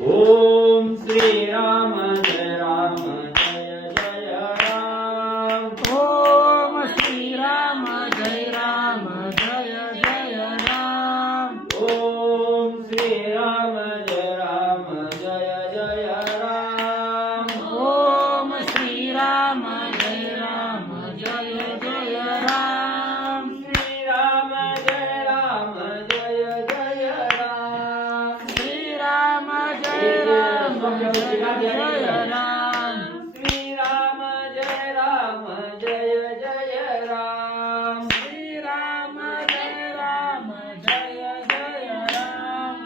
ओम श्री राम जय राम जय जय राम। ओम श्री राम जय राम जय जय राम। ओम श्री राम जय राम जय जय राम। ओम श्री राम जय राम जय जय राम। श्री राम जय राम जय जय राम। श्री राम जय राम जय जय राम। श्री राम जय राम जय जय राम। श्री राम जय राम जय जय राम।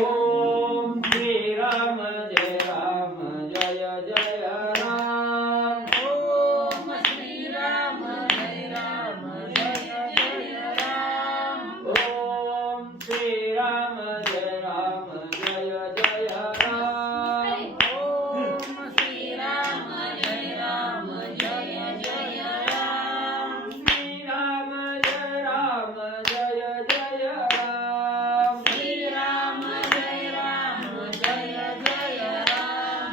ओम श्री राम जय राम जय जय राम। ओम श्री राम जय राम जय जय राम। ओम श्री राम जय राम जय जय राम। ओम श्री राम जय राम जय जय राम। श्री राम जय राम जय जय राम। श्री राम जय राम जय जय राम।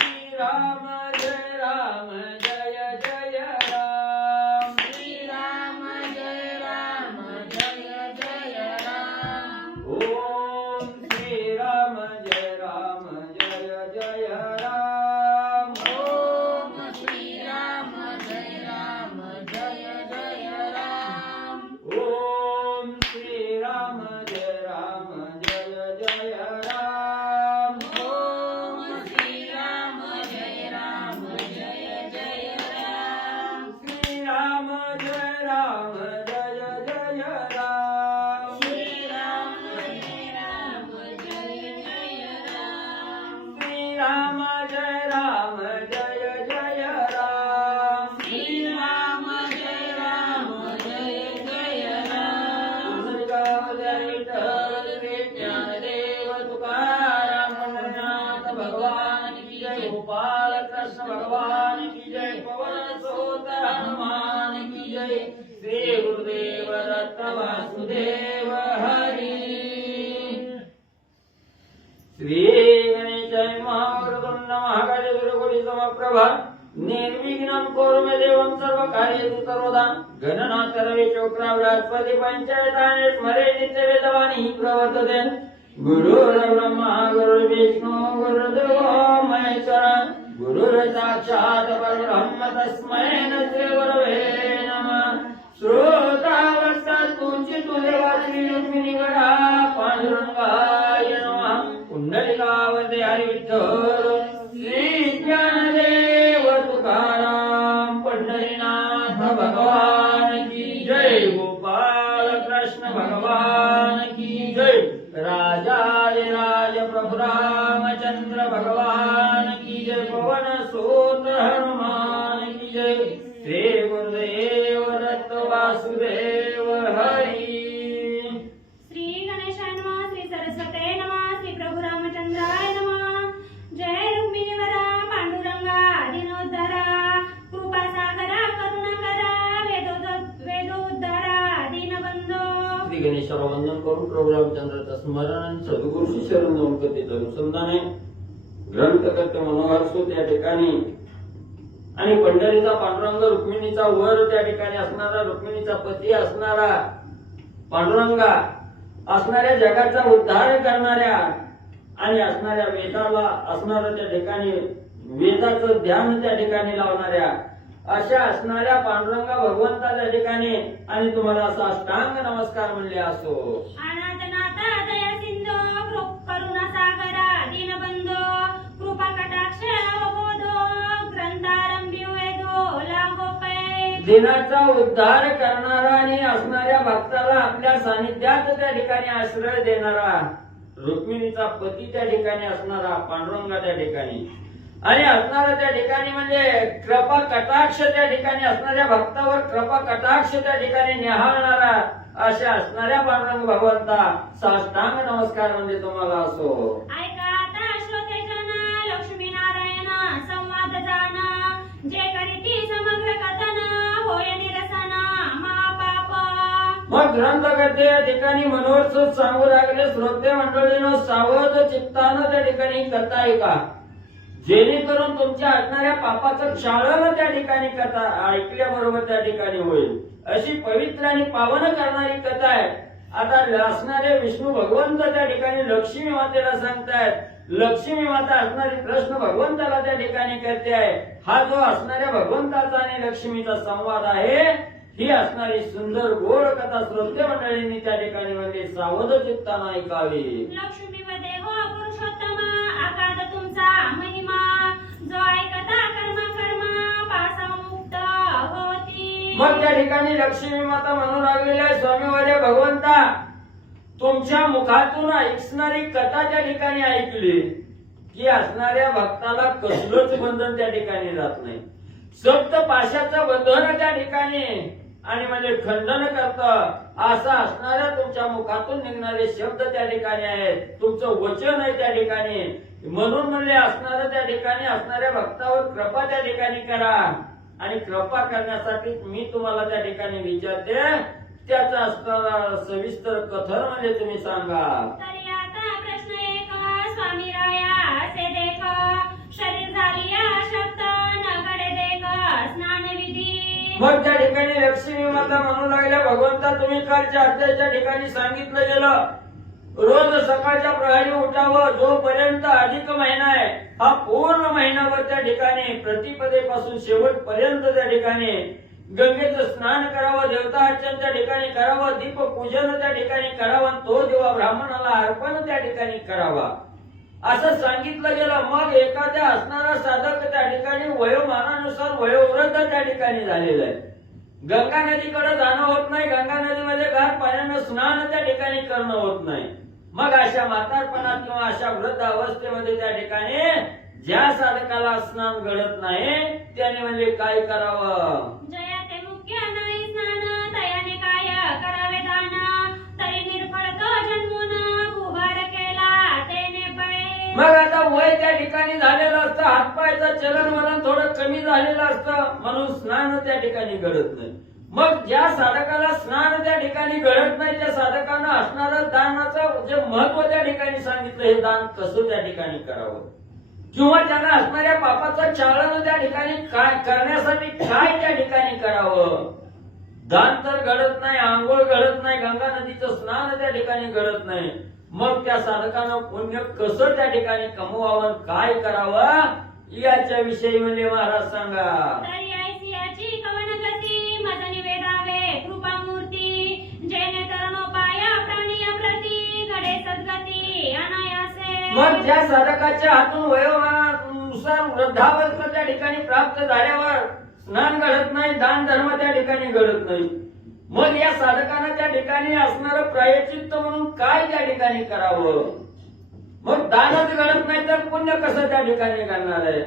श्री राम जय राम जय जय राम। श्री राम जय राम जय जय राम। ओम श्री राम जय राम जय जय राम। ओम श्री राम जय राम जय जय राम। ओम श्री राम जय राम जय जय राम। ओम श्री राम जय राम जय जय राम। श्री राम जय राम जय जय राम। श्री राम जय राम जय जय राम। श्री राम जय राम जय जय राम। श्री राम जय राम जय जय राम। विठ्ठल श्री ज्ञानदेव तुकाराम पंढरीनाथ भगवान की जय। गोपाल कृष्ण भगवान की जय। पवन सुत हनुमान की जय। श्री गुरुदेव दत्त वासुदेव हरी। श्री गणेशाय महावक्रतुंड महाकाय गुरुकोटि समप्रभा निर्विघ्नं कुरु मे देवं सर्वकार्येषु सर्वदा। गणनाथ रवि चोक्रा बृहस्पति पंचायतानि स्मरे नित्यवेदवाणी प्रवर्तते। गुरुर्ब्रह्मा गुरुर्विष्णु गुरुर्देवो महेश्वरा। गुरुर्साक्षात् परब्रह्म तस्मै श्री गुरवे नमः। श्रोतावस्था तुझी तुझे वाचली रुक्मिणी गणा पांडुरंगाय नमः। कुंडलिकावरते हरी विठ्ठल श्री ज्ञानदेव तुकाराम पंढरीनाथ भगवान की जय। गोपाल कृष्ण भगवान की जय। राजाधिराज प्रभु रामचंद्र भगवान की जय। पवन सुत हनुमान की जय। श्री गुरुदेव दत्त वासुदेव हरी। श्री गणेशाय नमः। श्री सरस्वते नमः। श्री प्रभु रामचंद्राय नमः। जय रुक्मिणीवरा पांडुरंगा दीनोद्धरा। कृपा सागरा करुणाकरा वेदोद्धरा दीनबंधो। श्री गणेशाला वंदन करून प्रभू रामचंद्राचं स्मरण आणि सद्गुरूशी शरण जाऊन कथेचं अनुसंधान आहे. ग्रंथकर्ते मनोहर सूत या ठिकाणी आणि पंढरीचा पांडुरंग रुक्मिणीचा वर त्या ठिकाणी असणारा रुक्मिणीचा पती असणारा पांडुरंगा असणाऱ्या जगाचा उद्धार करणाऱ्या आणि असणाऱ्या वेदाला असणाऱ्या त्या ठिकाणी वेदाचं ध्यान त्या ठिकाणी लावणाऱ्या अशा असणाऱ्या पांडुरंगा भगवंता त्या ठिकाणी आणि तुम्हाला असा अष्टांग नमस्कार म्हणले असो. अनाथनाथा दया सिंधो करुणा सागरा दीनबंधो कृपा कटाक्ष अवबोधो ग्रंथारंभी वेदो लागोपय. दिनाचा उद्धार करणारा आणि असणाऱ्या भक्ताला आपल्या सानिध्यात त्या ठिकाणी आश्रय देणारा रुक्मिणीचा पती त्या ठिकाणी असणारा पांडुरंगा त्या ठिकाणी आणि असणारा त्या ठिकाणी म्हणजे कृपा कटाक्ष त्या ठिकाणी असणाऱ्या भक्तावर कृपा कटाक्ष त्या ठिकाणी निहाळणारा अशा असणाऱ्या पांडुरंग भगवंता साष्टांग नमस्कार म्हणजे तुम्हाला असो. ऐका आता श्रोते जन लक्ष्मीनारायण संवाद जान जे करीती समग्र कथन होय निरसन महापाप. मग ग्रंथकर्ते या ठिकाणी मनोरथ सांगू लागले, श्रोते मंडळीनं सावध चित्तानं त्या ठिकाणी कथा ऐका, जेणेकरून तुमच्या असणाऱ्या पापाचं क्षालन त्या ठिकाणी कथा ऐकल्याबरोबर त्या ठिकाणी होईल. अशी पवित्र आणि पावन करणारी कथा आहे. आता असणारे विष्णू भगवंत त्या ठिकाणी लक्ष्मी मातेला सांगतायत. लक्ष्मी माता असणारी प्रश्न भगवंताला त्या ठिकाणी करते आहे. हा जो असणाऱ्या भगवंताचा आणि लक्ष्मीचा संवाद आहे, ही असणारी सुंदर गोड कथा श्रोते मंडळींनी त्या ठिकाणी म्हणजे सावध चित्तानं ऐकावी. लक्ष्मीपदे हो पुरुषोत्तमा, आकाद तुमचा महिमा, जो ऐकता कर्मा पासामुक्त होती. मग त्या ठिकाणी लक्ष्मी माता म्हणू लागलेल्या आहे, स्वामीवाले भगवंता, तुमच्या मुखातून ऐकणारी कथा त्या ठिकाणी ऐकली की असणाऱ्या भक्ताला कसलंच बंधन त्या ठिकाणी राहत नाही. सप्त पाशाचं बंधन त्या ठिकाणी आणि म्हणजे खंडन करत असं असणाऱ्या तुमच्या मुखातून निघणारे शब्द त्या ठिकाणी आहेत. तुमचं वचन आहे त्या ठिकाणी. म्हणून म्हणले असणाऱ्या त्या ठिकाणी असणाऱ्या भक्तावर कृपा त्या ठिकाणी करा. आणि कृपा करण्यासाठी मी तुम्हाला त्या ठिकाणी विचारते, त्याचा असणारा सविस्तर कथन म्हणजे तुम्ही सांगा. तरी आता प्रश्न एक, स्वामी राया असे देख, शरीर झाली अशक्त न घडे देख स्नान विधी. मग त्या ठिकाणी लक्ष्मी माता म्हणू लागल्या, भगवंता तुम्ही कालच्या अध्यायाच्या ठिकाणी सांगितलं गेलं, रोज सकाळच्या प्रहरी उठावं, जोपर्यंत अधिक महिना आहे हा पूर्ण महिनाभर त्या ठिकाणी प्रतिपदेपासून शेवटपर्यंत त्या ठिकाणी गंगेचं स्नान करावं, देवता अर्चन त्या ठिकाणी करावं, दीप पूजन त्या ठिकाणी करावं, तो दिवा ब्राह्मणाला अर्पण त्या ठिकाणी करावा असं सांगितलं गेलं. मग एखाद्या असणारा साधक त्या ठिकाणी वयोमानानुसार वयोवृद्ध त्या ठिकाणी झालेला आहे. गंगा नदीकडे जाणं होत नाही, गंगा नदीमध्ये गार पाण्यानं स्नान त्या ठिकाणी करणं होत नाही. मग अशा म्हातारपणात किंवा अशा वृद्ध अवस्थेमध्ये त्या ठिकाणी ज्या साधकाला स्नान घडत नाही त्याने म्हणजे काय करावं. जयाते मुख्य नाही स्नान, तयाने काय करावे दान, तरी निर्फळ तो जन्मून कुभार केला तेने पळे. मग आता वय त्या ठिकाणी झालेलं असतं, हातपायचं चलन वलन थोडं कमी झालेलं असतं, म्हणून स्नान त्या ठिकाणी घडत नाही. मग ज्या साधकाला स्नान त्या ठिकाणी घडत नाही त्या साधकांना असणारं दानाचं जे महत्व त्या ठिकाणी सांगितलं, हे दान कसं त्या ठिकाणी करावं किंवा त्यांना असणाऱ्या पापाचं चालन त्या ठिकाणी काय करण्यासाठी काय त्या ठिकाणी करावं. दान तर घडत नाही, आंघोळ घडत नाही, गंगा नदीचं स्नान त्या ठिकाणी घडत नाही. मग त्या साधकानं पुण्य कसं त्या ठिकाणी कमवावं, काय करावं याच्या विषयी म्हणजे महाराज सांगा. तरी ऐसियाची कवन गती, मज निवेदावे कृपामूर्ती, जेणे तरणोपाया प्राणिय प्रती घडे सद्गती अनायासे. मग ज्या साधकाच्या हातून वयोमानानुसार वृद्धावस्था त्या ठिकाणी प्राप्त झाल्यावर स्नान घडत नाही, दान धर्म त्या ठिकाणी घडत नाही. मग या साधकानं त्या ठिकाणी असणारं प्रायश्चित्त म्हणून काय त्या ठिकाणी करावं. मग दानच घडत नाही तर पुण्य कसं त्या ठिकाणी घडणार आहे.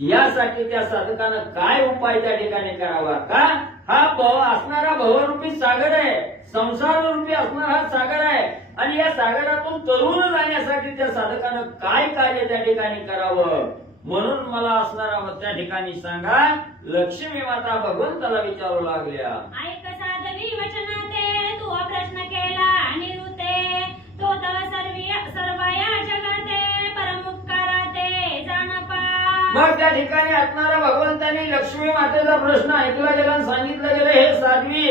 यासाठी त्या साधकानं काय उपाय त्या ठिकाणी करावा. का हा असणारा भवरूपी सागर आहे, संसार रूपी असणारा हा सागर आहे आणि या सागरातून तरुण जाण्यासाठी त्या साधकानं काय कार्य त्या ठिकाणी करावं. म्हणून मला असणारा त्या ठिकाणी सांगा. लक्ष्मी माता भगवंताला विचारू लागल्या, ऐक साधवी वचनाते, तू प्रश्न केला निरुते, तो तव सर्वया जगाते परमुपकाराते जाणपा. मग त्या ठिकाणी असणारा भगवंतांनी लक्ष्मी मातेचा प्रश्न ऐकला गेला आणि सांगितलं गेलं, हे साध्वी,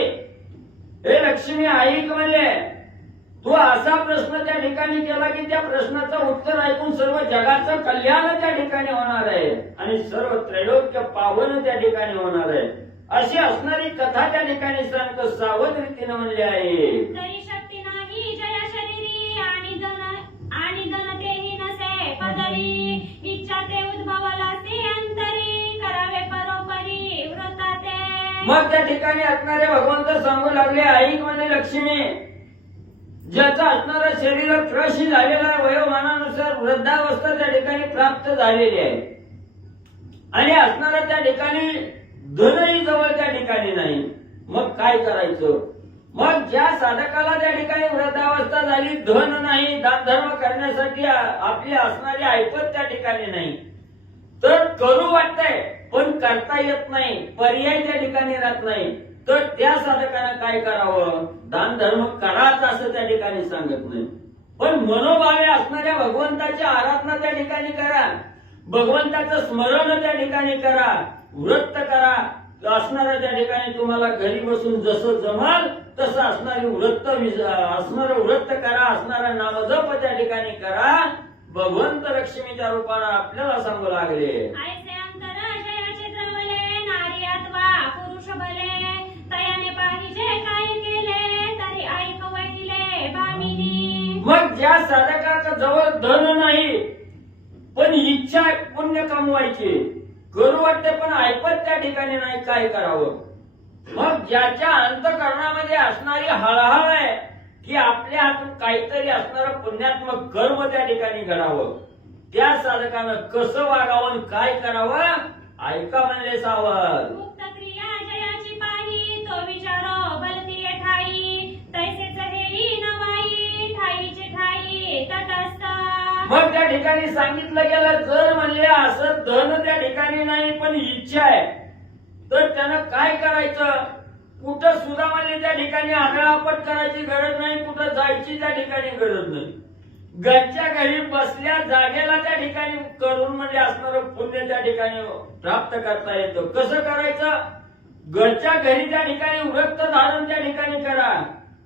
हे लक्ष्मी ऐक म्हणले, तू असा प्रश्न त्या ठिकाणी केला की त्या प्रश्नाचं उत्तर ऐकून सर्व जगाचं कल्याण त्या ठिकाणी होणार आहे आणि सर्व त्रैलोक्य पावन त्या ठिकाणी होणार आहे. अशी असणारी कथा त्या ठिकाणी सांगतो सावध रीतीने म्हणले आहे. तरी शक्ती नाही जया शरीरी आणि धन तेही नसे पदरी, इच्छा ते उद्भवला ते अंतरी, करावे परोपरी व्रताते. मग त्या ठिकाणी असणारे भगवंत सांगू लागले, ऐक म्हणजे लक्ष्मी, ज्याचा असणारा शरीर त्रशी झालेला आहे, वयोमानानुसार वृद्धावस्था त्या ठिकाणी प्राप्त झालेली आहे आणि असणारा त्या ठिकाणी धनही जवळ त्या ठिकाणी नाही. मग काय करायचं. मग ज्या साधकाला त्या ठिकाणी वृद्धावस्था झाली, धन नाही, दान धर्म करण्यासाठी आपली असणारी ऐपत त्या ठिकाणी नाही, तर करू वाटतंय पण करता येत नाही, पर्याय त्या ठिकाणी राहत नाही. तर त्या साधकानं काय करावं? दान धर्म कराच असं त्या ठिकाणी सांगत नाही, पण मनोभावे असणाऱ्या भगवंताची आराधना त्या ठिकाणी करा, भगवंताचं स्मरण त्या ठिकाणी करा, व्रत करा. असणाऱ्या त्या ठिकाणी तुम्हाला घरी बसून जसं जमाल तसं असणारं व्रत करा, असणारा नामजप त्या ठिकाणी करा. भगवंत लक्ष्मीच्या रूपानं आपल्याला सांगू लागले. ऐसे अंतर जयाचे द्रवले नारी अथवा पुरुष भले तयाने पाहिजे काय केले तरी ऐक वैदिले भामिनी. मग ज्या साधकाच्या जवळ धन नाही पण इच्छा पुण्य कमवायची, करू वाटते पण ऐकत त्या ठिकाणी नाही, काय करावं? मग ज्याच्या अंतःकरणामध्ये असणारी हळहळ आहे की आपल्या हातून काहीतरी असणारं पुण्यात्मक कर्म त्या ठिकाणी घडावं, त्या साधकानं कसं वागावं, काय करावं? ऐका म्हणले सावध. मुक्त क्रिया जयाची पाही तो विचारो बलतीये ठाई तैसेच हेरी नवाई ठाईचे ठाई तटस्थ. मग त्या ठिकाणी सांगितलं गेलं, जर म्हणले असं धन त्या ठिकाणी नाही पण इच्छा आहे, तर त्यानं काय करायचं? कुठं सुद्धा म्हणले त्या ठिकाणी आदळापट करायची गरज नाही, कुठं जायची त्या ठिकाणी गरज नाही. घरच्या घरी बसल्या जागेला त्या ठिकाणी करून म्हणजे असणारं पुण्य त्या ठिकाणी प्राप्त करता येतं. कसं करायचं? घरच्या घरी त्या ठिकाणी व्रत धारण त्या ठिकाणी करा,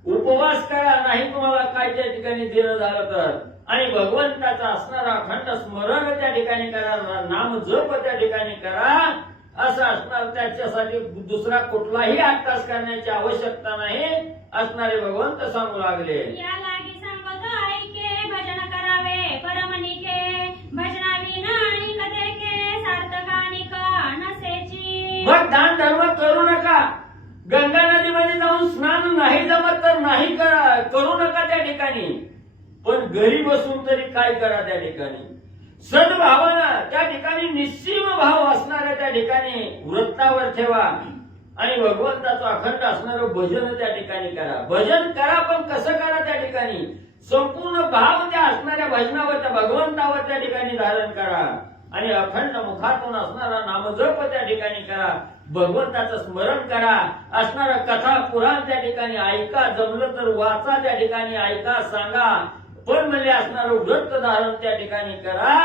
उपवास करा, नाही तुम्हाला काय त्या ठिकाणी देणं झालं तर, आणि भगवंताचा असणारा अखंड स्मरण त्या ठिकाणी करा, नाम जप त्या ठिकाणी करा. असं असणार, त्याच्यासाठी दुसरा कुठलाही अट्टास करण्याची आवश्यकता नाही असणारे भगवंत सांगू लागले. या लागी सांगतो ऐके भजन करावे परमनिके भजनाविना आणि कथेके सार्थकानिक नसेची. मग दान धर्म करू नका, गंगा नदीमध्ये जाऊन स्नान नाही जमत तर नाही करू नका त्या ठिकाणी, पण घरी बसून तरी काय करा त्या ठिकाणी. सद्भावानं त्या ठिकाणी निस्सीम भाव असणाऱ्या त्या ठिकाणी वृत्तावर ठेवा आणि भगवंताचं अखंड असणारं भजन त्या ठिकाणी करा. भजन करा, पण कसं करा? त्या ठिकाणी संपूर्ण भाव त्या असणाऱ्या भजनावर, त्या भगवंतावर त्या ठिकाणी धारण करा आणि अखंड मुखातून असणारा नामजप त्या ठिकाणी करा, भगवंताचं स्मरण करा. असणारा कथा पुराण त्या ठिकाणी ऐका, जमलं तर वाचा त्या ठिकाणी, ऐका, सांगा, पण म्हणजे असणारं व्रत धारण त्या ठिकाणी करा.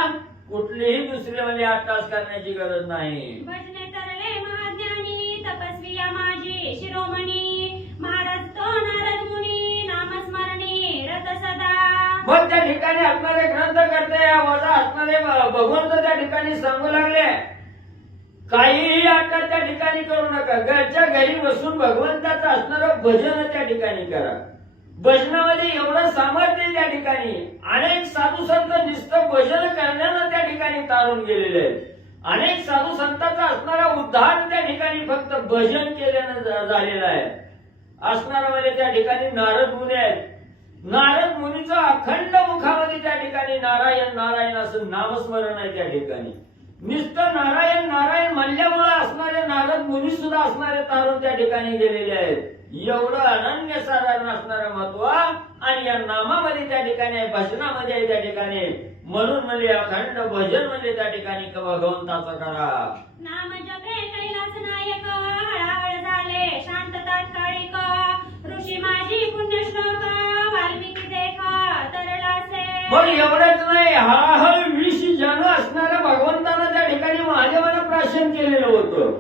कुठलीही दुसरे म्हणजे अट्टास करण्याची गरज नाही. भजने तरले महाज्ञानी तपस्वी माझी शिरोमणी महाराज तो नारद मुनी नामस्मरणी रत सदा. मग त्या ठिकाणी असणारे ग्रंथ करते वजा असणारे भगवंत त्या ठिकाणी सांगू लागले, काहीही अट्टा त्या ठिकाणी करू नका, घरच्या घरी बसून भगवंताचं असणारं भजन त्या ठिकाणी करा. भजनामध्ये एवढं सामर्थ्य त्या ठिकाणी, अनेक साधू संत नुसतं भजन करण्यानं त्या ठिकाणी तारून गेलेले आहेत. अनेक साधू संतांचा असणारा उद्धार त्या ठिकाणी फक्त भजन केल्यानं झालेला आहे. असणारा म्हणजे त्या ठिकाणी नारद मुनी आहेत. नारद मुनीचं अखंड मुखामध्ये त्या ठिकाणी नारायण नारायण असं नामस्मरण आहे. त्या ठिकाणी नुसतं नारायण नारायण म्हणल्यामुळे असणारे नारद मुनी सुद्धा असणारे तारून त्या ठिकाणी गेलेले आहेत. एवढं अनन्य साधारण असणारं महत्व आणि या नामामध्ये त्या ठिकाणी, भजनामध्ये आहे त्या ठिकाणी. म्हणून म्हणजे अखंड भजन म्हणजे त्या ठिकाणी भगवंताचं करा. नाम जपे कैलास नायक हळहळ झाले शांत तात्कालिक ऋषी माझी पुण्य श्लोक वाल्मिकी देख तरलासे. मग एवढंच नाही, हळहळ विष जन असणाऱ्या भगवंतानं त्या ठिकाणी महादेवानं प्राशन केलेलं होतं.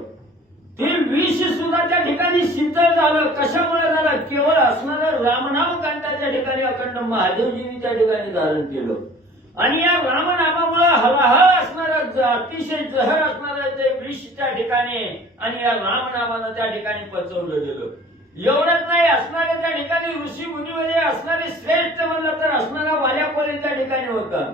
ते विष सुद्धा त्या ठिकाणी शीतल झालं. कशामुळे झालं? केवळ असणारं रामनाम कंठाच्या ठिकाणी अखंड महादेवजींनी त्या ठिकाणी धारण केलं आणि या रामनामामुळे हळहळ असणारं अतिशय जहर असणारं ते विष त्या ठिकाणी आणि या रामनामानं त्या ठिकाणी पचवलं गेलं. एवढंच नाही, असणाऱ्या त्या ठिकाणी ऋषी मुनीमध्ये असणारे श्रेष्ठ म्हणलं तर असणारा वाल्यापोले त्या ठिकाणी होता.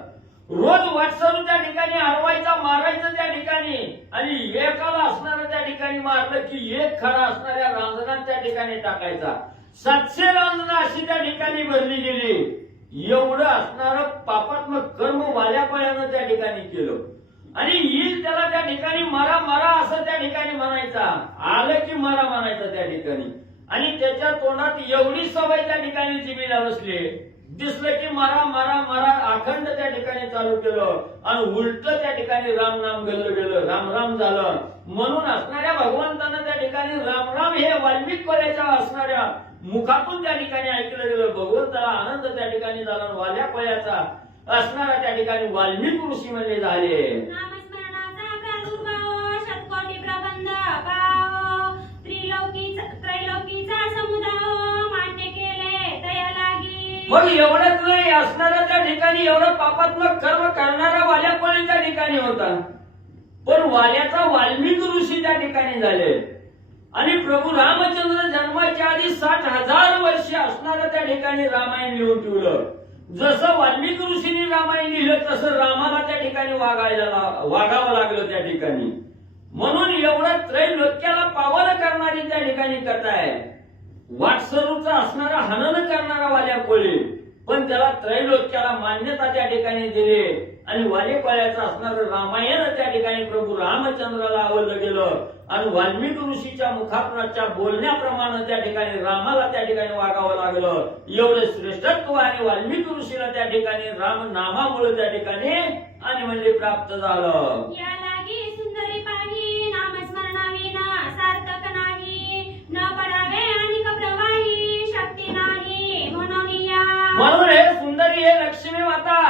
रोज वाटसरू त्या ठिकाणी अडवायचा, मारायचं त्या ठिकाणी आणि एकाला असणारं त्या ठिकाणी मारलं की एक खडा असणाऱ्या रांजणात त्या ठिकाणी टाकायचा. 700 रांजणं अशी त्या ठिकाणी भरली गेली. एवढं असणारं पापात्मक कर्म वाल्यापाल्यानं त्या ठिकाणी केलं आणि येईल त्याला त्या ठिकाणी मारा मारा असं त्या ठिकाणी म्हणायचा. आलं की मारा म्हणायचं त्या ठिकाणी आणि त्याच्या तोंडात एवढी सवय त्या ठिकाणी जिभेला बसली, दिसलं की मारा मारा मारा अखंड त्या ठिकाणी चालू केलं आणि उलट त्या ठिकाणी राम नाम गल्लं गेलं, राम राम झालं. म्हणून असणाऱ्या भगवंतानं त्या ठिकाणी राम राम हे वाल्मिक कोल्याच्या असणाऱ्या मुखातून त्या ठिकाणी ऐकलं गेलं. भगवंताला आनंद त्या ठिकाणी झाला. वाल्या कोल्याचा असणारा त्या ठिकाणी वाल्मिक ऋषी म्हणजे झाले. नामस्मरणाचा प्रादुर्भाव शतकोटी प्रबंध भाव त्रैलोकीचा समुदाय मान्य केले तया लागी. मग एवढंच नाही, असणारा त्या ठिकाणी एवढं पापात्मक कर्म करणारा वाल्या कोळी त्या ठिकाणी होता, पण वाल्याचा वाल्मिक ऋषी त्या ठिकाणी झाले. आणि प्रभू रामचंद्र जन्माच्या आधी 60,000 वर्ष असणारं त्या ठिकाणी रामायण लिहून ठेवलं. जसं वाल्मिक ऋषींनी रामायण लिहिलं तसं रामाला त्या ठिकाणी वागावं लागलं त्या ठिकाणी. म्हणून एवढं त्रैलोक्याला पावन करणारी त्या ठिकाणी कथा आहे. वाटसरूचा असणारा हनन करणारा वाल्या कोळी, पण त्याला त्रैलोक्याला मान्यता त्या ठिकाणी दिली. आणि वाले कोळ्याचं असणारं रामायण त्या ठिकाणी प्रभू रामचंद्राला आवडलं गेलं. आणि वाल्मिक ऋषीच्या मुखातच्या बोलण्याप्रमाणे त्या ठिकाणी रामाला त्या ठिकाणी वागावं लागलं. एवढं श्रेष्ठत्व आणि वाल्मिक ऋषीला त्या ठिकाणी राम नामामुळे त्या ठिकाणी आणि म्हणजे प्राप्त झालं. या लागी सुंदरी पाही नामस्मरणाविना सार्थक नाही. न पडावे अनिक प्रवाही शक्ती नाही म्हणून या. म्हणून हे सुंदरी हे लक्ष्मी माता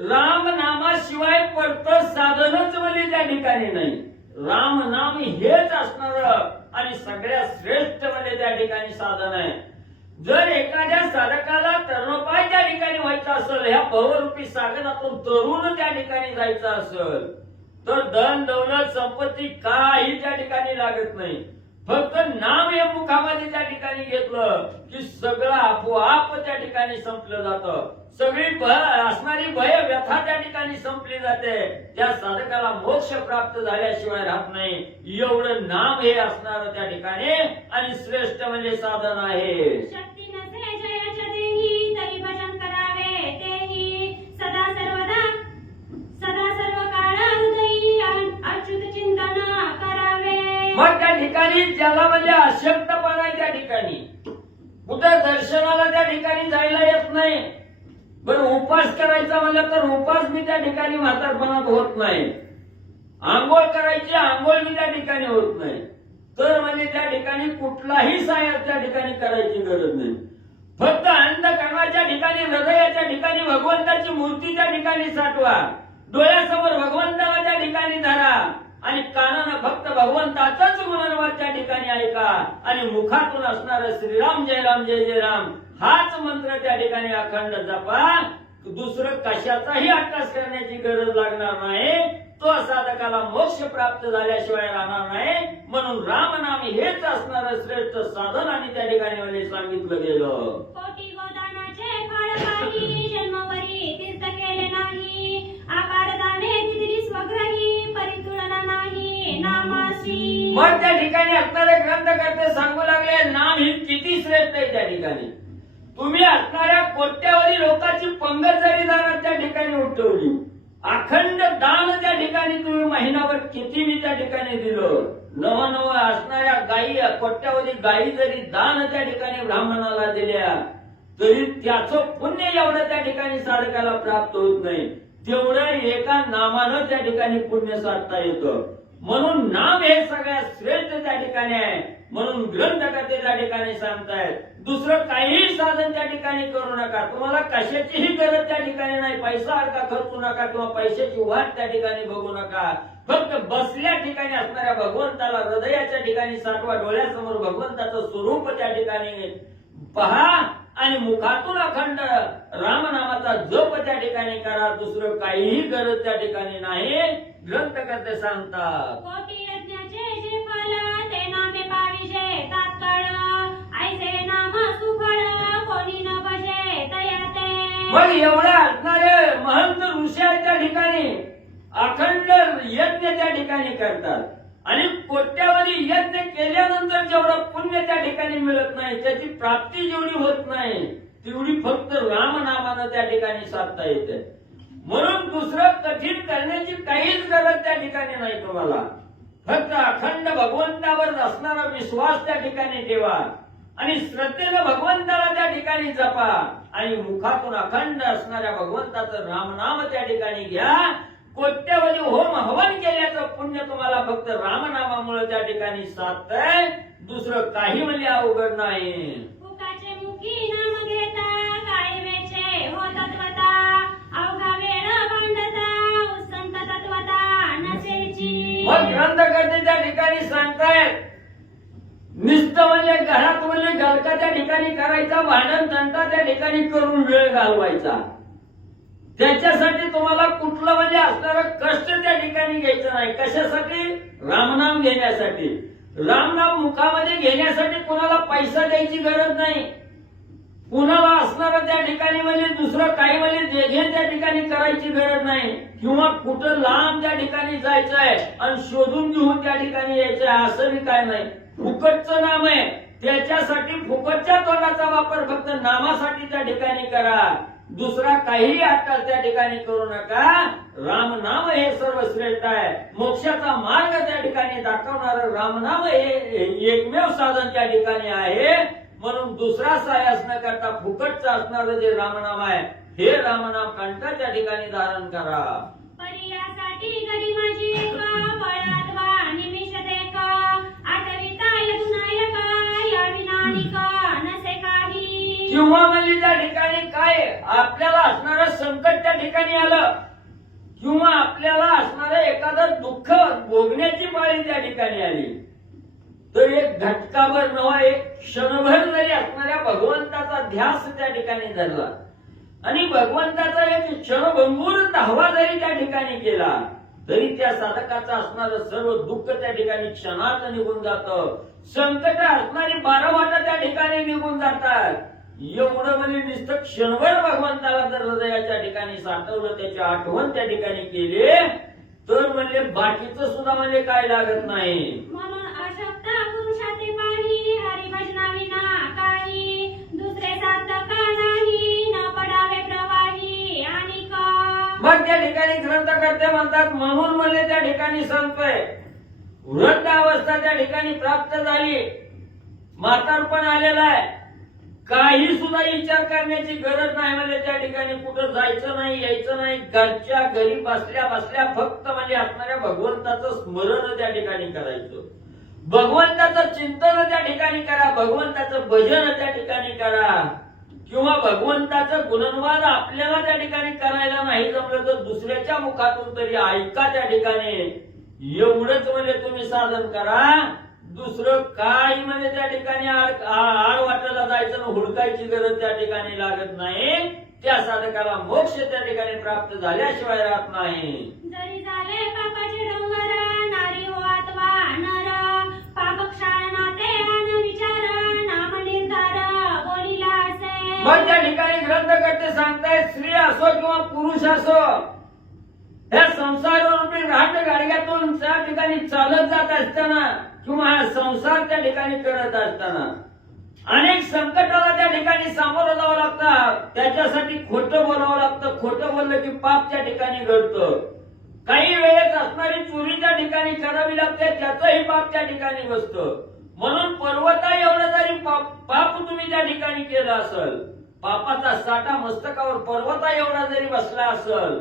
राम नामाशिवाय परत साधनच म्हणजे त्या ठिकाणी नाही. राम नाम हेच असणार आणि सगळ्यात श्रेष्ठ म्हणजे त्या ठिकाणी साधन आहे. जर एखाद्या साधकाला तरुणोपाय त्या ठिकाणी व्हायचं असेल, ह्या भवरूपी सागरातून तरुण त्या ठिकाणी जायचं असेल, तर धन दौलत संपत्ती काही त्या ठिकाणी लागत नाही. फक्त नाम हे मुखामध्ये त्या ठिकाणी घेतलं की सगळं आपोआप त्या ठिकाणी संपलं जातं. सगळी असणारी भय व्यथा त्या ठिकाणी संपली जाते. त्या साधकाला मोक्ष प्राप्त झाल्याशिवाय राहत नाही. एवढं नाम हे असणार त्या ठिकाणी आणि श्रेष्ठ म्हणजे साधन आहे. शक्ती नसे जयाच्या देही तरी भजन करावे तेही. सदा सर्व काळ हृदयी अच्युत चिंतन करावे. मग त्या ठिकाणी ज्याला म्हणजे अशक्तपणा आहे त्या ठिकाणी कुठं दर्शनाला त्या ठिकाणी जायला येत नाही. बरं उपास करायचा म्हणलं तर उपास मी त्या ठिकाणी म्हातारपणात होत नाही. आंघोळ करायची आंघोळ मी त्या ठिकाणी होत नाही. तर म्हणजे त्या ठिकाणी कुठलाही सायास त्या ठिकाणी करायची गरज नाही. फक्त अंतःकरणाच्या ठिकाणी हृदयाच्या ठिकाणी भगवंताची मूर्ती त्या ठिकाणी साठवा. डोळ्यासमोर भगवंताला त्या ठिकाणी धरा आणि कानानं फक्त भगवंताचाच गुणगान त्या ठिकाणी ऐका. आणि मुखातून असणारं श्रीराम जय राम जय जय राम हाच मंत्र त्या ठिकाणी अखंड जपा. दुसरं कशाचाही अट्टास करण्याची गरज लागणार नाही. तो साधकाला मोक्ष प्राप्त झाल्याशिवाय राहणार नाही. म्हणून रामनाम हेच असणारं श्रेष्ठ साधन आणि त्या ठिकाणी मला सांगितलं गेलं. कोटी गोदानाचे फळ काही जन्मवरी तीर्थ केले नाही. आकार दाने दिली स्वग्रही परितुलना नाही नामासी. मग त्या ठिकाणी असणारे ग्रंथकर्ते सांगू लागले नाम ही किती श्रेष्ठ आहे. त्या ठिकाणी तुम्ही असणाऱ्या कोट्यावधी लोकांची पंगत जरी दानात त्या ठिकाणी उठवली, अखंड दान त्या ठिकाणी तुम्ही महिनाभर किती मी त्या ठिकाणी दिलं. नव असणाऱ्या गायी कोट्यावधी गायी जरी दान त्या ठिकाणी ब्राह्मणाला दिल्या तरी त्याचं पुण्य एवढं त्या ठिकाणी साधकाला प्राप्त होत नाही. तेवढं एका नामानं त्या ठिकाणी पुण्य साधता येतं. म्हणून नाम हे सगळ्यात श्रेष्ठ त्या ठिकाणी आहे. म्हणून ग्रंथकर्ते त्या ठिकाणी सांगतायत दुसरं काहीही साधन त्या ठिकाणी करू नका. तुम्हाला कशाचीही गरज त्या ठिकाणी नाही. पैसा अडका खर्चू नका किंवा पैशाची वाट त्या ठिकाणी बघू नका. फक्त बसल्या ठिकाणी असणाऱ्या भगवंताला हृदयाच्या ठिकाणी साठवा. डोळ्यासमोर भगवंताचं स्वरूप त्या ठिकाणी पहा आणि मुखातून अखंड रामनामाचा जप त्या ठिकाणी करा. दुसरं काहीही गरज त्या ठिकाणी नाही. ग्रंथकर्ते सांगतात कोटी यज्ञाचे जे फल ते नामे पाविजे तात्काळ. ऐसे नाम सुफळ कोणी न भजे तयाते. मग एवढे असणारे महंत ऋषी आहेत त्या ठिकाणी अखंड यज्ञ त्या ठिकाणी करतात. आणि कोट्यावधी यज्ञ केल्यानंतर जेवढं पुण्य त्या ठिकाणी मिळत नाही, त्याची प्राप्ती जेवढी होत नाही तेवढी फक्त रामनामानं त्या ठिकाणी साधता येते. म्हणून दुसरं कठीण करण्याची काहीच गरज त्या ठिकाणी नाही. तुम्हाला फक्त अखंड भगवंतावर असणारा विश्वास त्या ठिकाणी ठेवा आणि श्रद्धेनं भगवंताला त्या ठिकाणी जपा आणि मुखातून अखंड असणाऱ्या भगवंताचं रामनाम त्या ठिकाणी घ्या. कोट्यावधी होम हवन केल्याचं पुण्य तुम्हाला फक्त रामनामामुळे त्या ठिकाणी साधतंय, दुसरं काही म्हणजे अवघड नाही. मुखाचे मुखी नाम घेता काय वेचे हो तत्वता अवघा वेळ भांडता उसंत तत्वता नसेची. मग ग्रंथकर्ते त्या ठिकाणी सांगतायत नुसतं म्हणजे घरात म्हणजे गलका त्या ठिकाणी करायचा, भांडण तंटा त्या ठिकाणी करून वेळ घालवायचा, त्याच्यासाठी तुम्हाला कुठलं म्हणजे असणारं कष्ट त्या ठिकाणी घ्यायचं नाही. कशासाठी? रामनाम घेण्यासाठी. रामनाम मुखामध्ये घेण्यासाठी कोणाला पैसा द्यायची गरज नाही, कुणाला असणारं त्या ठिकाणी म्हणजे दुसरं काही म्हणजे देघे त्या ठिकाणी करायची गरज नाही, किंवा कुठं लांब त्या ठिकाणी जायचंय आणि शोधून घेऊन त्या ठिकाणी यायचंय असंही काय नाही. फुकटचं नाम आहे, त्याच्यासाठी फुकटच्या तोंडाचा वापर फक्त नामासाठी त्या ठिकाणी करा, दुसरा काहीही आत्ताच त्या ठिकाणी करू नका. रामनाम हे सर्वश्रेष्ठ आहे, मोक्षाचा मार्ग त्या ठिकाणी दाखवणारं रामनाम हे एकमेव साधन त्या ठिकाणी आहे. म्हणून दुसरा सायास न करता फुकटचं असणारं जे रामनाम आहे हे रामनाम कंठ त्या ठिकाणी धारण करा. पर्यासाठी घडी माझी एक बळात वा निमिष देक आठविता यज्ञायक या विनानिक नसे काही. किंवा म्हणजे त्या ठिकाणी काय आपल्याला असणारं संकट त्या ठिकाणी आलं, किंवा आपल्याला असणारं एखादं दुःख भोगण्याची पाळी त्या ठिकाणी आली, तर एक घटकाभर नवा एक क्षणभर जरी असणाऱ्या भगवंताचा ध्यास त्या ठिकाणी धरला आणि भगवंताचा एक क्षणभंगूर धावा जरी त्या ठिकाणी केला, तरी त्या साधकाचं असणारं सर्व दुःख त्या ठिकाणी क्षणात निघून जातं. संकट असणारी 12 वाटा त्या ठिकाणी निघून जातात. एवढं म्हणजे नुसतं क्षणभर भगवंताला जर हृदयाच्या ठिकाणी साठवलं, त्याची आठवण त्या ठिकाणी केली, तर म्हणजे बाकीचं सुद्धा म्हणजे काय लागत नाही. म्हणून अशक्त पुरुषाचे पाणी हरिभजनाविना काही दुसरे साधक नाही न पडावे प्रवाही आणि मग त्या ठिकाणी ग्रंथकर्ते म्हणतात, म्हणून म्हणजे त्या ठिकाणी सांगतोय वृद्ध अवस्था त्या ठिकाणी प्राप्त झाली, म्हातारपण आलेलं आहे, काही सुद्धा विचार करण्याची गरज नाही. म्हणजे त्या ठिकाणी कुठं जायचं नाही, यायचं नाही, घरच्या घरी बसल्या बसल्या फक्त म्हणजे असणाऱ्या भगवंताचं स्मरण त्या ठिकाणी करायचं, भगवंताचं चिंतन त्या ठिकाणी करा, भगवंताचं भजन त्या ठिकाणी करा, किंवा भगवंताचं गुणनवाद आपल्याला त्या ठिकाणी करायला नाही जमलं तर दुसऱ्याच्या मुखातून तरी ऐका त्या ठिकाणी. एवढंच म्हणजे तुम्ही साधन करा, दुसरं काय म्हणजे त्या ठिकाणी आड वाटायला जायचं ना हुडकायची गरज त्या ठिकाणी लागत नाही. त्या साधकाला मोक्ष त्या ठिकाणी प्राप्त झाल्याशिवाय राहत नाही. जरी झाले पापाचे डोंगर नारी हो अथवा नर पाप क्षाळना ते अन विचार नाम निर्धार बोलिला असे. मग त्या ठिकाणी ग्रंथकर्ते सांगतायत स्त्री असो किंवा पुरुष असो, ह्या संसार रूपी राहत गाडग्यातून त्या ठिकाणी चालत जात असताना किंवा हा संसार त्या ठिकाणी करत असताना अनेक संकटाला त्या ठिकाणी सामोरं जावं लागतं. त्याच्यासाठी खोटं बोलावं लागतं, खोटं बोललं की पाप त्या ठिकाणी घडतं. काही वेळेस असणारी चोरी त्या ठिकाणी करावी लागते, त्याचंही पाप त्या ठिकाणी बसतं. म्हणून पर्वता एवढं जरी पाप तुम्ही त्या ठिकाणी केलं असेल, पापाचा साठा मस्तकावर पर्वता एवढा जरी बसला असेल,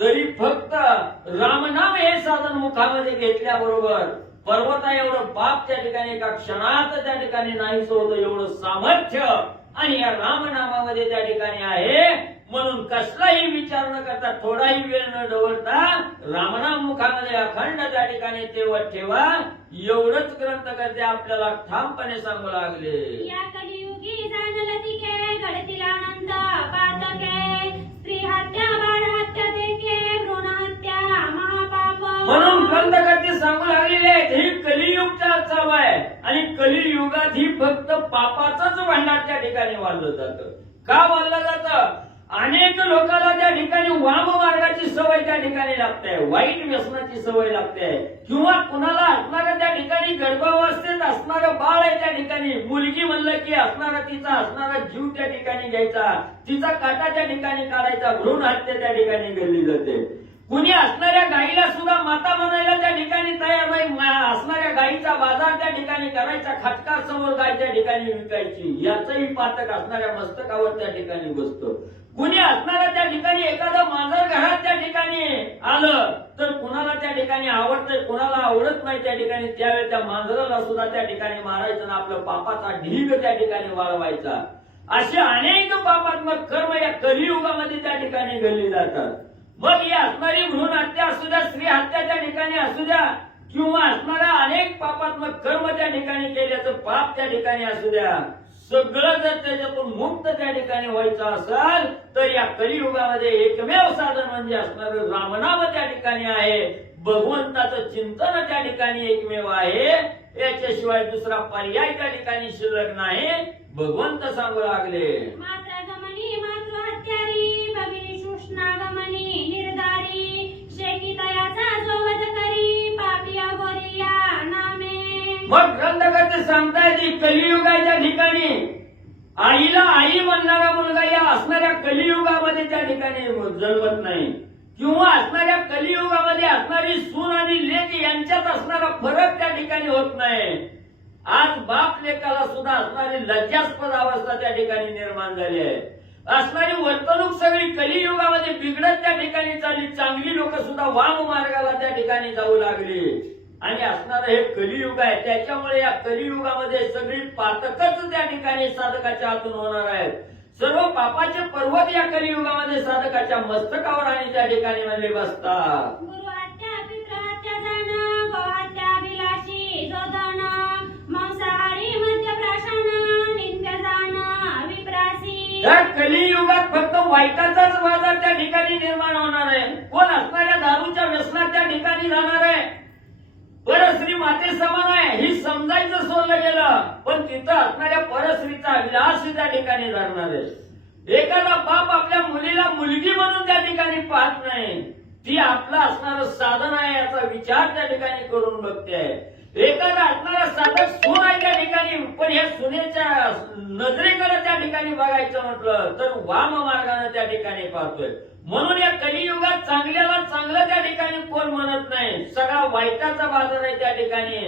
तरी फक्त रामनाम हे साधन मुखामध्ये घेतल्याबरोबर पर्वता एवढं पाप त्या ठिकाणी एका क्षणात त्या ठिकाणी नाहीच होतं. एवढं सामर्थ्य आणि या रामनामामध्ये त्या ठिकाणी आहे. म्हणून कसलाही विचार न करता, थोडाही वेळ न डवळता रामनाम मुखामध्ये अखंड त्या ठिकाणी तेवत ठेवा. एवढंच ग्रंथकर्ते आपल्याला ठामपणे सांगू लागले. या कलियुगी जाणलं तिके घडतील अनंत पातके स्त्री हत्या बाळ हत्या देखे भ्रूण हत्या महापाप. म्हणून ग्रंथकर्ते सांगू लागलेले आहेत, ही कलियुगचा चालू आहे आणि कलियुगात ही फक्त पापाचंच भांडार त्या ठिकाणी वाढलं जातं. का वाढलं जातं? अनेक लोकांना त्या ठिकाणी वाम मार्गाची सवय त्या ठिकाणी लागते, वाईट व्यसनाची सवय लागते, किंवा कुणाला असणाऱ्या त्या ठिकाणी गर्भावस्थेत असणारं बाळ आहे त्या ठिकाणी, मुलगी म्हणलं की असणारा तिचा असणारा जीव त्या ठिकाणी घ्यायचा, तिचा काटा त्या ठिकाणी काढायचा, भ्रूण हत्या त्या ठिकाणी घडली जाते. कुणी असणाऱ्या गाईला सुद्धा माता म्हणायला त्या ठिकाणी तयार नाही, असणाऱ्या गाईचा बाजार त्या ठिकाणी करायचा, खटकार समोर गाय त्या ठिकाणी विकायची, याचंही पातक असणाऱ्या मस्तकावर त्या ठिकाणी बसतं. कुणी असणाऱ्या त्या ठिकाणी एखादं मांजर घरात त्या ठिकाणी आलं तर कुणाला त्या त्या ठिकाणी आवडतंय, कोणाला आवडत नाही त्या ठिकाणी, त्यावेळी त्या मांजराला सुद्धा त्या ठिकाणी मारायचं ना आपलं पापाचा ढीग त्या ठिकाणी वाढवायचा. असे अनेक पापात्मक कर्म या कलियुगामध्ये त्या ठिकाणी घडली जातात. मग ही असणारी भ्रूण हत्या असू द्या, स्त्री हत्या त्या ठिकाणी असू द्या, किंवा असणाऱ्या अनेक पापात्मक कर्म त्या ठिकाणी केल्याचं पाप त्या ठिकाणी असू द्या, सगळं जर त्याच्यातून मुक्त त्या ठिकाणी व्हायचं असेल तर या कलियुगामध्ये एकमेव साधन म्हणजे असणारं रामनाम त्या ठिकाणी आहे. भगवंताचं चिंतन त्या ठिकाणी एकमेव आहे. याच्याशिवाय दुसरा पर्याय त्या ठिकाणी शिल्लक नाही. भगवंत सांगू लागले, मातृगमनी मातृहत्यारी भगिनी शुष्णागमनी निर्धारी शेकितयाचा जो वध करी पापी अघोरी या नामे. मग ग्रंथकर्ते सांगतायत की कलियुगाच्या ठिकाणी आईला आई म्हणणारा मुलगा या असणाऱ्या कलियुगामध्ये त्या ठिकाणी जन्मत नाही, किंवा असणाऱ्या कलियुगामध्ये असणारी सून आणि लेक यांच्यात असणारा फरक त्या ठिकाणी होत नाही. आज बाप लेकाला सुद्धा असणारी लज्जास्पद अवस्था त्या ठिकाणी निर्माण झाली आहे. असणारी वर्तणूक सगळी कलियुगामध्ये बिघडत त्या ठिकाणी चालली. चांगली लोक सुद्धा वाम मार्गाला त्या ठिकाणी जाऊ लागली. आणि असणारं हे कलियुग आहे. त्याच्यामुळे या कलियुगामध्ये सगळी पातकच त्या ठिकाणी साधकाच्या हातून होणार आहेत. सर्व पापाचे पर्वत या कलियुगामध्ये साधकाच्या मस्तकावर आणि त्या ठिकाणी म्हणजे बसतात. गुरुहत्या पितृहत्या जाण गोहत्या अभिलाषी जो धन मांसाहारी मद्यप्राशन नित्य जाण विप्रासी. या कलियुगात फक्त वाईटाचाच बाजार त्या ठिकाणी निर्माण होणार आहे. कोण असणाऱ्या दारूच्या व्यसनात त्या ठिकाणी जाणार आहे. परस्त्री माते समान आहे ही समजायचं सोडलं गेलं, पण तिथं असणाऱ्या परस्त्रीचा विलास त्या ठिकाणी जाणार आहे. एखादा बाप आपल्या मुलीला मुलगी म्हणून त्या ठिकाणी पाहत नाही, ती आपलं असणारं साधन आहे याचा विचार त्या ठिकाणी करून बघते. एखादा असणारा साधक सून आहे त्या ठिकाणी, पण या सुनेच्या नजरेकडे त्या ठिकाणी बघायचं म्हटलं तर वाम मार्गाने त्या ठिकाणी पाहतोय. म्हणून या कलियुगात चांगल्याला चांगलं त्या ठिकाणी कोण म्हणत नाही. सगळा वाईटाचा बाजार आहे त्या ठिकाणी.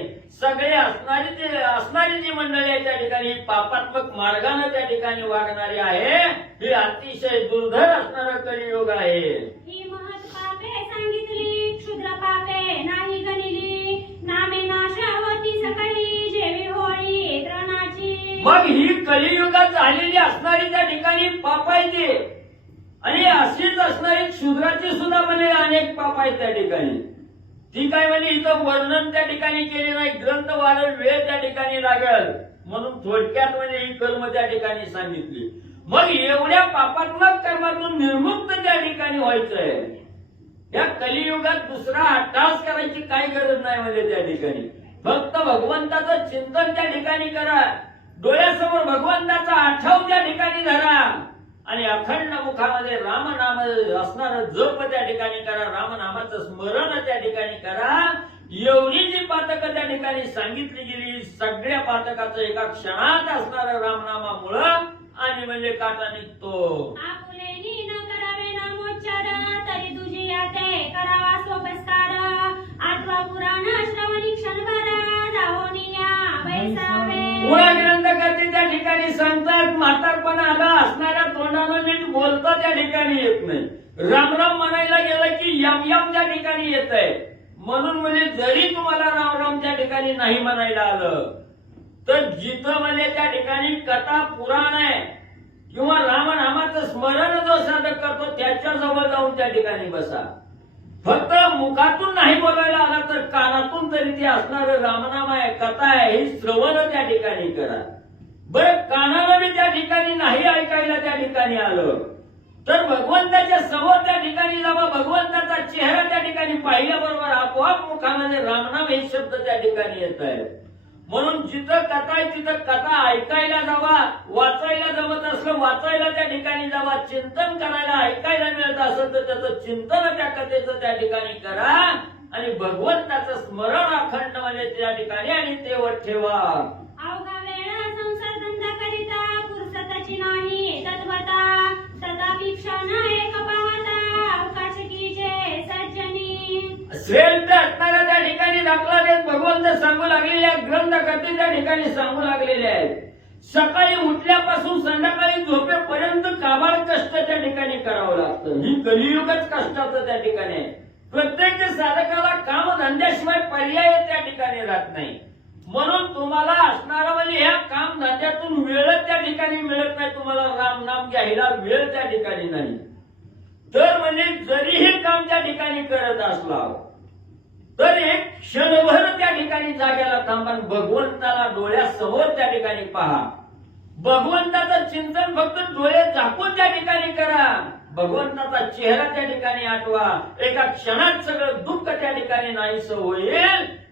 सगळे असणारी जी मंडळी आहे त्या ठिकाणी पापात्मक मार्गाने त्या ठिकाणी वागणारी आहे. ही अतिशय दुर्धर असणारा कलियुग आहे. ही महत् पापे सांगितली क्षुद्र पापे नाही गणिली नामे नाश होती सकळी जेवी होळी द्रोणाची. मग ही कलियुगात झालेली असणारी त्या ठिकाणी पाप आहे ती, आणि अशीच असणारी क्षुद्राची सुद्धा म्हणजे अनेक पाप आहेत त्या ठिकाणी. ती काय म्हणजे इथं वर्णन त्या ठिकाणी केले नाही. ग्रंथ वाढेल वेळ त्या ठिकाणी लागेल म्हणून थोडक्यात म्हणजे ही कर्म त्या ठिकाणी सांगितली. मग एवढ्या पापात्मक कर्मातून निर्मुक्त त्या ठिकाणी व्हायचंय. या कलियुगात दुसरा अट्टास करायची काही गरज नाही म्हणजे त्या ठिकाणी फक्त भगवंताचं चिंतन त्या ठिकाणी करा. डोळ्यासमोर भगवंताचा आठव त्या ठिकाणी धरा आणि अखंड मुखामध्ये रामनाम असणारं जप त्या ठिकाणी करा. रामनामाचं स्मरण त्या ठिकाणी करा. एवढी जी पातकं त्या ठिकाणी सांगितली गेली, सगळ्या पातकाचं एका क्षणात असणारं रामनामामुळं आणि म्हणजे काटा निघतो. आपुलेनी न करावे नामोच्चार तरी तुझी याते करावा सोपस्कार. आठवा पुराण श्रवणी क्षणभर जाहोनिया बैसावे. मुळा ग्रंथकर्ते त्या ठिकाणी सांगतात म्हातारपणा आला असणाऱ्या तोंडानं नीट बोलता त्या ठिकाणी येत नाही. रामराम म्हणायला गेलं की यम यम त्या ठिकाणी येत आहे. म्हणून म्हणजे जरी तुम्हाला रामराम त्या ठिकाणी नाही म्हणायला आलं तर जिथं म्हणजे त्या ठिकाणी कथा पुराण आहे किंवा रामनामाचं स्मरण जो साधक करतो त्याच्या जवळ जाऊन त्या ठिकाणी बसा. फक्त मुखातून नाही बोलायला आला तर कानातून तरी ते असणारं रामनाम आहे, कथा आहे, हे श्रवण त्या ठिकाणी करा. बरं कानाला बी त्या ठिकाणी नाही ऐकायला त्या ठिकाणी आलं तर भगवंताच्या समोर त्या ठिकाणी जावा. भगवंताचा चेहरा त्या ठिकाणी पाहिल्याबरोबर आपोआप मुखामध्ये रामनाम हे शब्द त्या ठिकाणी येत आहेत. म्हणून जिथं कथा आहे तिथं कथा ऐकायला जावा. वाचायला जमत असलं वाचायला त्या ठिकाणी जावा. चिंतन करायला ऐकायला मिळत असेल तर त्याचं चिंतन त्या कथेचं त्या ठिकाणी करा आणि भगवंताचं स्मरण अखंड म्हणजे त्या ठिकाणी आणि तेवढ ठेवा. अवघा वेळ संसार धंदा करिता फुरसताची नाही तद्वता तथापि क्षण एक पाहता अवकाश कीजे सज्जनी. श्रेष्ठ असणाऱ्या त्या ठिकाणी दाखला देत भगवंत सांगू लागलेले आहेत. ग्रंथकर्ते त्या ठिकाणी सांगू लागलेले आहेत. सकाळी उठल्यापासून संध्याकाळी झोपेपर्यंत काबाड कष्ट त्या ठिकाणी करावं लागतं. ही कलियुगच कष्टाचं त्या ठिकाणी आहे. प्रत्येक साधकाला काम धंद्याशिवाय पर्याय त्या ठिकाणी राहत नाही. म्हणून तुम्हाला असणारा म्हणजे ह्या काम धंद्यातून वेळ त्या ठिकाणी मिळत नाही. तुम्हाला राम नाम घ्यायला वेळ त्या ठिकाणी नाही. तर म्हणजे जरी हे काम त्या ठिकाणी करत असला तर एक क्षणभर त्या ठिकाणी जाग्याला थांबा, भगवंताला डोळ्यासमोर त्या ठिकाणी पहा. भगवंताचं चिंतन फक्त डोळे झाकून त्या ठिकाणी करा. भगवंताचा चेहरा त्या ठिकाणी आठवा. एका क्षणात सगळं दुःख त्या ठिकाणी नाहीसं होईल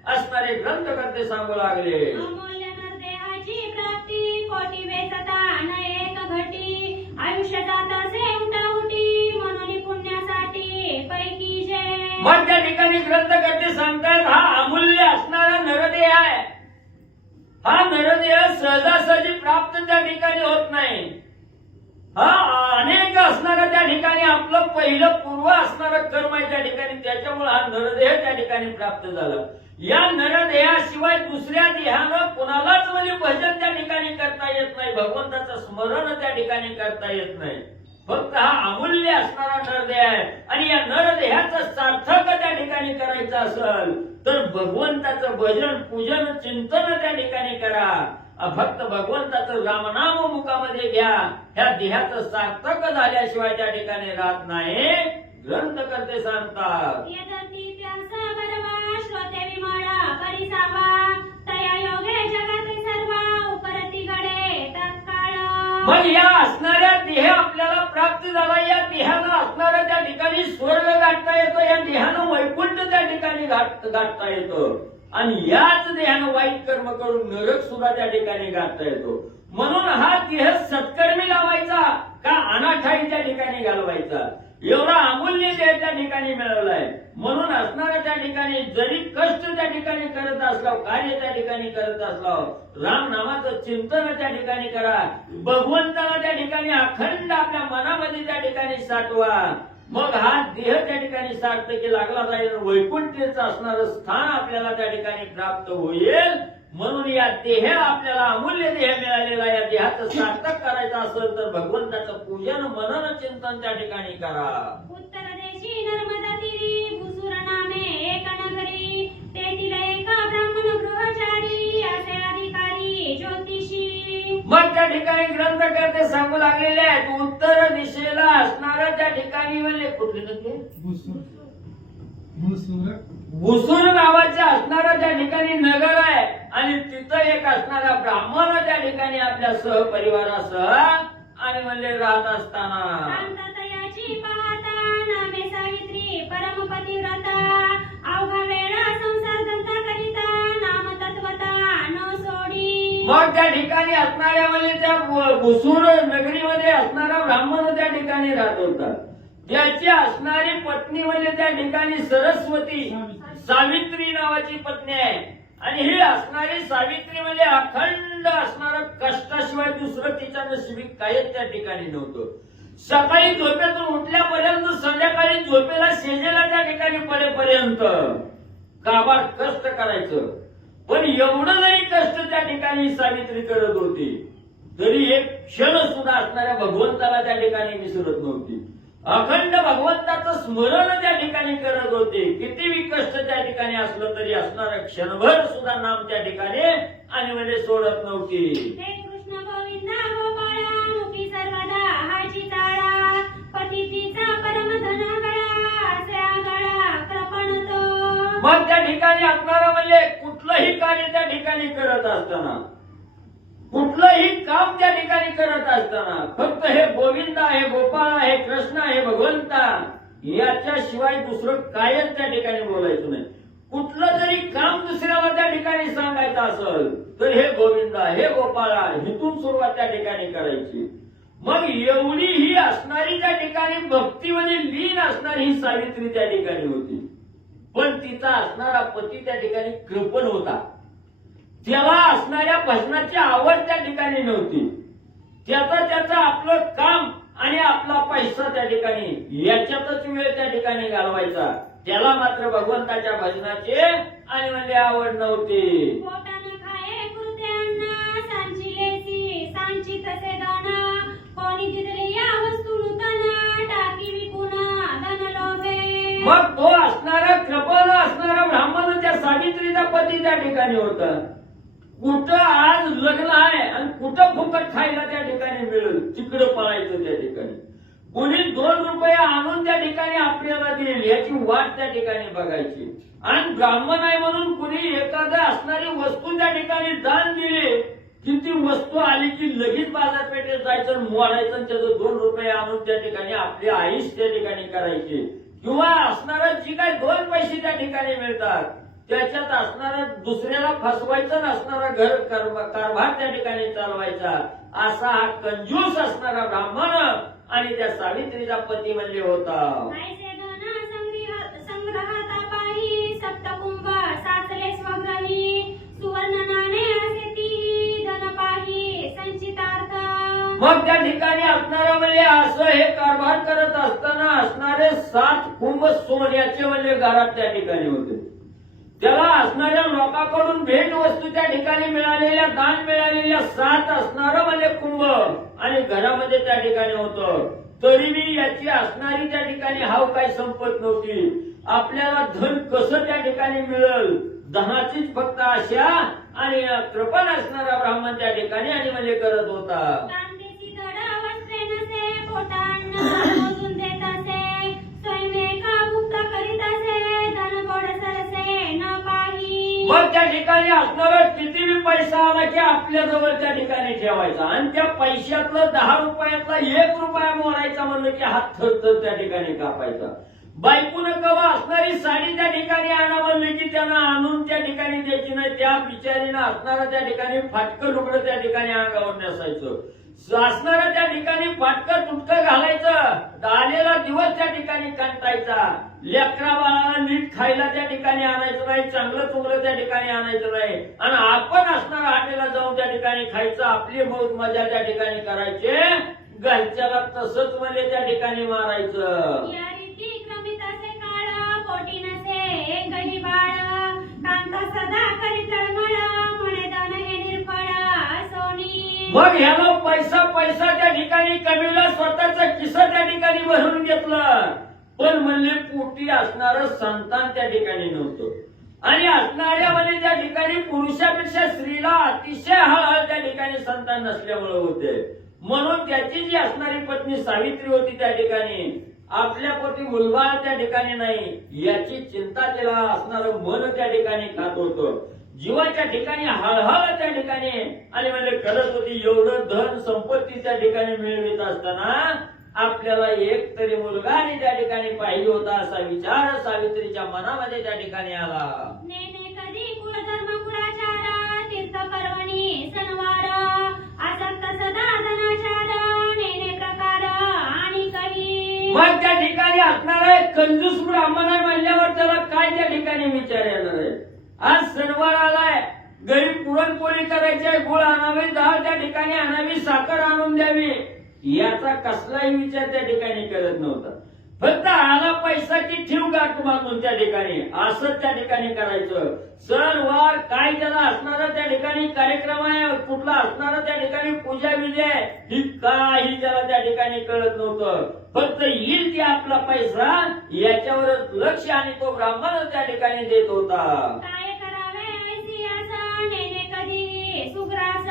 असणारे ग्रंथकर्ते सांगू लागले. अमूल्य नरदेहाची प्राप्ती कोटी वेचता न एक घटी. आयुष्य जात असे उठाउटी म्हणून पुण्यासाठी पैकी जे. मग त्या ठिकाणी ग्रंथकर्ते सांगतात हा अमूल्य असणारा नरदेह आहे. हा नरदेह सहजासहजी प्राप्त त्या ठिकाणी होत नाही. हा अनेक असणारा त्या ठिकाणी आपलं पहिलं पूर्व असणारं कर्म आहे त्या ठिकाणी, त्याच्यामुळे हा नरदेह त्या ठिकाणी प्राप्त झाला. या नरदेहाशिवाय दुसऱ्या देहानं कोणालाच म्हणजे भजन त्या ठिकाणी करता येत नाही. भगवंताचं स्मरण त्या ठिकाणी करता येत नाही. फक्त हा अमूल्य असणारा नरदेह आहे. आणि या नरदेहाचं सार्थक त्या ठिकाणी करायचं असेल तर भगवंताचं भजन पूजन चिंतन त्या ठिकाणी करा. फक्त भगवंताचं रामनाम मुखामध्ये घ्या. ह्या देहाचं सार्थक झाल्याशिवाय त्या ठिकाणी राहत नाही. ग्रंथकर्ते सांगतात यदती त्यास बरवा श्रोते विमळा परिसावा. तया योगे जगत सर्व उपरती घडे तत्काळ. मग या असणाऱ्या देह आपल्याला प्राप्त झाला. या देहानं असणाऱ्या त्या ठिकाणी स्वर्ग गाठता येतो. या देहानं वैकुंठ त्या ठिकाणी गाठता येतं. आणि याच देहानं वाईट कर्म करून नरक सुद्धा त्या ठिकाणी गाठता येतो. म्हणून हा देह सत्कर्मी लावायचा का अनाठाई त्या ठिकाणी घालवायचा. एवढा अमूल्य देह त्या ठिकाणी मिळवलाय. म्हणून असणाऱ्या त्या ठिकाणी जरी कष्ट त्या ठिकाणी करत असला, कार्य त्या ठिकाणी करत असला, राम नामाचं चिंतन त्या ठिकाणी करा. भगवंताला त्या ठिकाणी अखंड आपल्या मनामध्ये त्या ठिकाणी साठवा. मग हा देह त्या ठिकाणी सार्थकी लागला जाईल. वैकुंठीचं असणारं स्थान आपल्याला त्या ठिकाणी प्राप्त होईल. म्हणून या देह आपल्याला अमूल्य देह मिळालेला, या देहाचं सार्थक करायचं असेल तर भगवंताचं पूजन मनन चिंतन त्या ठिकाणी करा. उत्तर देशी नर्मदा तीरी भुसूर नामे एक नगरी. तेथील एका ब्राह्मण गृहचारी असे अधिकारी ज्योतिषी. मग त्या ठिकाणी ग्रंथकर्ते सांगू लागलेले आहेत उत्तर दिशेला असणाऱ्या त्या ठिकाणी म्हणजे कुठली नदी? भुसूर नावाच्या असणारा त्या ठिकाणी नगर आहे. आणि तिथं एक असणारा ब्राह्मण त्या ठिकाणी आपल्या सहपरिवारासह आणि म्हणजे राहत असताना शांततयाची पाहता नामे सावित्री परमपतिव्रता. अवघा वेळा संसार धंदा करिता नाम तत्वता न सोडी. मग त्या ठिकाणी असणाऱ्या म्हणजे त्या भुसूर नगरीमध्ये असणारा ब्राह्मण त्या ठिकाणी राहत होता. त्याची असणारी पत्नी म्हणजे त्या ठिकाणी सरस्वती सावित्री नावाची पत्नी आहे. आणि ही असणारी सावित्री म्हणजे अखंड असणारं कष्टाशिवाय दुसरं तिच्या नशिबी काहीच त्या ठिकाणी नव्हतं. सकाळी झोपेतून उठल्यापर्यंत संध्याकाळी झोपेला शेजेला त्या ठिकाणी पडेपर्यंत काबाड कष्ट करायचं. पण एवढं जरी कष्ट त्या ठिकाणी सावित्री करत होती तरी एक क्षण सुद्धा असणाऱ्या भगवंताला त्या ठिकाणी विसरत नव्हती. अखंड भगवंताचं स्मरण त्या ठिकाणी करत होते. कितीही कष्ट त्या ठिकाणी असलं तरी असणारं क्षणभर सुद्धा नाम त्या ठिकाणी आणि म्हणजे सोडत नव्हती. हे कृष्ण गोविंदा गोपाळा मुखी सर्वदा हाची ताळा. पतितीचा परमधन गळा असे आगळा कृपणतो. मग त्या ठिकाणी असणारं म्हणजे कुठलंही कार्य त्या ठिकाणी करत असताना, कुठलंही काम त्या ठिकाणी करत असताना फक्त हे गोविंद आहे, गोपाळ आहे, कृष्ण आहे, भगवंता याच्याशिवाय दुसरं कायच त्या ठिकाणी बोलायचं नाही. कुठलं जरी काम दुसऱ्याला त्या ठिकाणी सांगायचं असेल तर हे गोविंद, हे गोपाळ, हिथून सुरुवात त्या ठिकाणी करायची. मग एवढी ही असणारी त्या ठिकाणी भक्तीमध्ये लीन असणारी ही सावित्री त्या ठिकाणी होती. पण तिचा असणारा पती त्या ठिकाणी कृपण होता. त्याला असणाऱ्या भजनाची आवड त्या ठिकाणी नव्हती. त्याचं आपलं काम आणि आपला पैसा त्या ठिकाणी याच्यातच वेळ त्या ठिकाणी घालवायचा. त्याला मात्र भगवंताच्या भजनाची आणि म्हणजे आवड नव्हती. पोटानं खाये पुरते अन्न सांची लेसी सांची तसे दाना. कोणी दिलेली या वस्तू नूतन टाकी विकून धन लोभे. मग तो असणारा कृपण असणारा ब्राह्मण त्या सावित्रीचा पती त्या ठिकाणी होता. कुठं आज लग्न आहे आणि कुठं फुकट खायला त्या ठिकाणी मिळेल तिकडं पळायचं त्या ठिकाणी. कोणी 2 रुपये आणून त्या ठिकाणी आपल्याला देईल याची वाट त्या ठिकाणी बघायची. आणि ब्राह्मण आहे म्हणून कुणी एखादा असणारी वस्तू त्या ठिकाणी दान दिली की ती वस्तू आली की लगेच बाजारपेठेत जायचं मोडायचं आणि त्याचं 2 रुपये आणून त्या ठिकाणी आपली आईश त्या ठिकाणी करायची. किंवा असणारं जी काय 2 पैसे त्या ठिकाणी मिळतात त्याच्यात असणारा दुसऱ्याला फसवायचं नसणारा घर कारभार त्या ठिकाणी चालवायचा असा हा कंजूस असणारा ब्राह्मण आणि त्या सावित्रीचा पती म्हणजे होता. ऐसे धन संग्रहाता पाही सप्तकुंभ साचले स्वग्रही सुवर्ण नाणे असे ती धन पाही संचितार्थ. मग त्या ठिकाणी असणारा म्हणजे असं हे कारभार करत असताना असणारे 7 कुंभ सोन्याचे म्हणजे घरात त्या ठिकाणी होते. त्याला असणाऱ्या लोकांकडून भेट वस्तू त्या ठिकाणी मिळालेल्या दान मिळालेल्या 7 असणारं म्हणजे कुंभ आणि घरामध्ये त्या ठिकाणी होतं. तरीही याची असणारी त्या ठिकाणी हाव काही संपत नव्हती. आपल्याला धन कसं त्या ठिकाणी मिळेल धनाचीच फक्त आशा आणि कृपण असणारा ब्राह्मण त्या ठिकाणी आणि म्हणजे करत होता. कांदेची धड वस्त्रे नसे पोटांना मोजून देत असे स्वयंमेका मुक्त करीत असे धन गोड सरसे न पाही. मग त्या ठिकाणी असणारा कितीही पैसा आला की आपल्या जवळ त्या ठिकाणी ठेवायचा आणि त्या पैशातलं 10 रुपयातला 1 रुपया मोडायचा म्हणलं की हात थरथर त्या ठिकाणी कापायचा. बायकोनं कवा असणारी साडी त्या ठिकाणी आणा म्हणलं की त्यांना आणून त्या ठिकाणी द्यायची नाही. त्या बिचारीनं असणारा त्या ठिकाणी फाटकं लुगडं त्या ठिकाणी अंगावर नेसायचं. असणारा त्या ठिकाणी फाटकं तुटकं घालायचं. आलेला दिवस त्या ठिकाणी कंटायचा. लेकरा बाळाला नीट खायला त्या ठिकाणी आणायचं नाही. चांगलं चुंगलं त्या ठिकाणी आणायचं नाही. आणि आपण असणारा हॉटेलला जाऊन त्या ठिकाणी खायचं. आपली मौज मजा त्या ठिकाणी करायचे. घरच्याला तसंच म्हणजे त्या ठिकाणी मारायचं. या रीती क्रमित असे काळ पोटी नसे गही बाळ कांता सदा करी तळमळ म्हणे धन हे निर्फळ सोनी. मग ह्याला पैसा त्या ठिकाणी कमीला स्वतःचा किस्सा त्या ठिकाणी भरून घेतलं. पण म्हणले पोटी असणारं संतान त्या ठिकाणी नव्हतं. आणि असणाऱ्या म्हणजे त्या ठिकाणी पुरुषापेक्षा स्त्रीला अतिशय हळहळ त्या ठिकाणी संतान नसल्यामुळे होते. म्हणून त्याची जी असणारी पत्नी सावित्री होती त्या ठिकाणी आपल्या पोटी मुलगा त्या ठिकाणी नाही याची चिंता तिला असणारं मन त्या ठिकाणी खात होतं. जीवाच्या ठिकाणी हळहळ त्या ठिकाणी आणि म्हणजे करत होती. एवढं धन संपत्ती त्या ठिकाणी मिळवित असताना आपल्याला एक तरी मुलगा आणि त्या ठिकाणी पाहिजे होता असा विचार सावित्रीच्या मनामध्ये त्या ठिकाणी आला. नेने कधी कुलधर्म कुळाचार तीर्थ पर्वणी सणवार आसक्त सदा धनाचार नेने प्रकार आणि काही. मग त्या ठिकाणी असणारा एक कंजूस ब्राह्मण आहे म्हणल्यावर त्याला काय त्या ठिकाणी विचार येणार आहे. आज सणवार आलाय घरी पुरणपोळी करायची गुळ आणावी डाळ त्या ठिकाणी आणावी साखर आणून द्यावी याचा कसलाही विचार त्या ठिकाणी करत नव्हता. फक्त आला पैसा की ठेव गाठ बांधून त्या ठिकाणी असंच त्या ठिकाणी करायचं. सण वार काय त्याला असणारा त्या ठिकाणी कार्यक्रम आहे कुठला असणारा त्या ठिकाणी पूजा विधी आहे ही काही त्याला त्या ठिकाणी कळत नव्हतं. फक्त येईल ते आपला पैसा याच्यावरच लक्ष आणि तो ब्राह्मण त्या ठिकाणी देत होता. काय करावे ऐसियाचा नेने कधी सुग्रास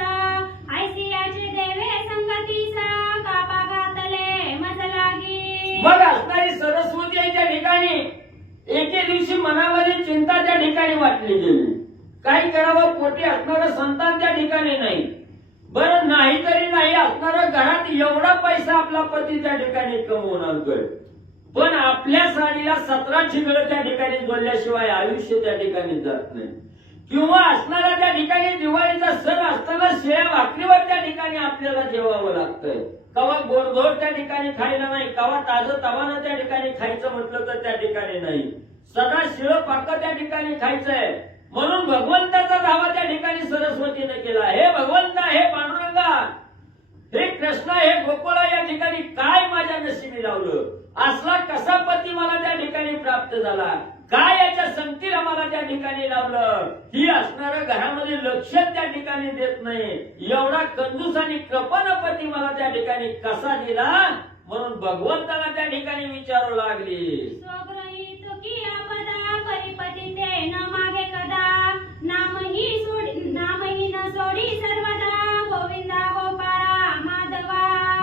ऐसियाचे देवे संगतीचा कापा घातले मजलागी. मग असणारी सरस्वती आहे त्या ठिकाणी एके दिवशी मनामध्ये चिंता त्या ठिकाणी वाटली गेली. काय करावं पोटी असणारं संतान त्या ठिकाणी नाही. बरं नाही तरी नाही असणारं घरात एवढा पैसा आपला पती त्या ठिकाणी कमवून आणतोय. पण आपल्या साडीला 17 ठिगळं त्या ठिकाणी जोडल्याशिवाय आयुष्य त्या ठिकाणी जात नाही. किंवा असणारा त्या ठिकाणी दिवाळीचा सण असताना शेळ्या भाकरीवर त्या ठिकाणी आपल्याला जेवावं लागतंय. कवा गोडधोड त्या ठिकाणी खायला नाही. कवा ताजं तवानं त्या ठिकाणी खायचं म्हटलं तर त्या ठिकाणी नाही. सदा शिळं पाक त्या ठिकाणी खायचंय. म्हणून भगवंताचा धावा त्या ठिकाणी सरस्वतीने केला. हे भगवंता हे पांडुरंगा हे कृष्णा हे गोकुळा या ठिकाणी काय माझ्या नशिबी लावलं. असला कसा पती मला त्या ठिकाणी प्राप्त झाला. काय याच्या संगतीला मला त्या ठिकाणी लावलं. ही असणारं घरामध्ये लक्ष त्या ठिकाणी देत नाही. एवढा कंजूस आणि कृपण पती मला त्या ठिकाणी कसा दिला. म्हणून भगवंताला त्या ठिकाणी विचारू लागली. स्वग्रहित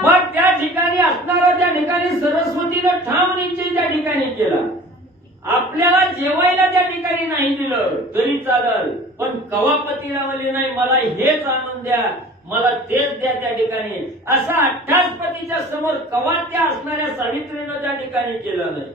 मग त्या ठिकाणी असणारा त्या ठिकाणी सरस्वतीनं ठाम निश्चय त्या ठिकाणी केला. आपल्याला जेवायला त्या ठिकाणी नाही दिलं तरी चालल, पण कवापतीला म्हणले नाही मला हेच आणून द्या, मला तेच द्या त्या ठिकाणी, असा अट्टासपतीच्या समोर कवा त्या असणाऱ्या सावित्रीनं त्या ठिकाणी केलं नाही.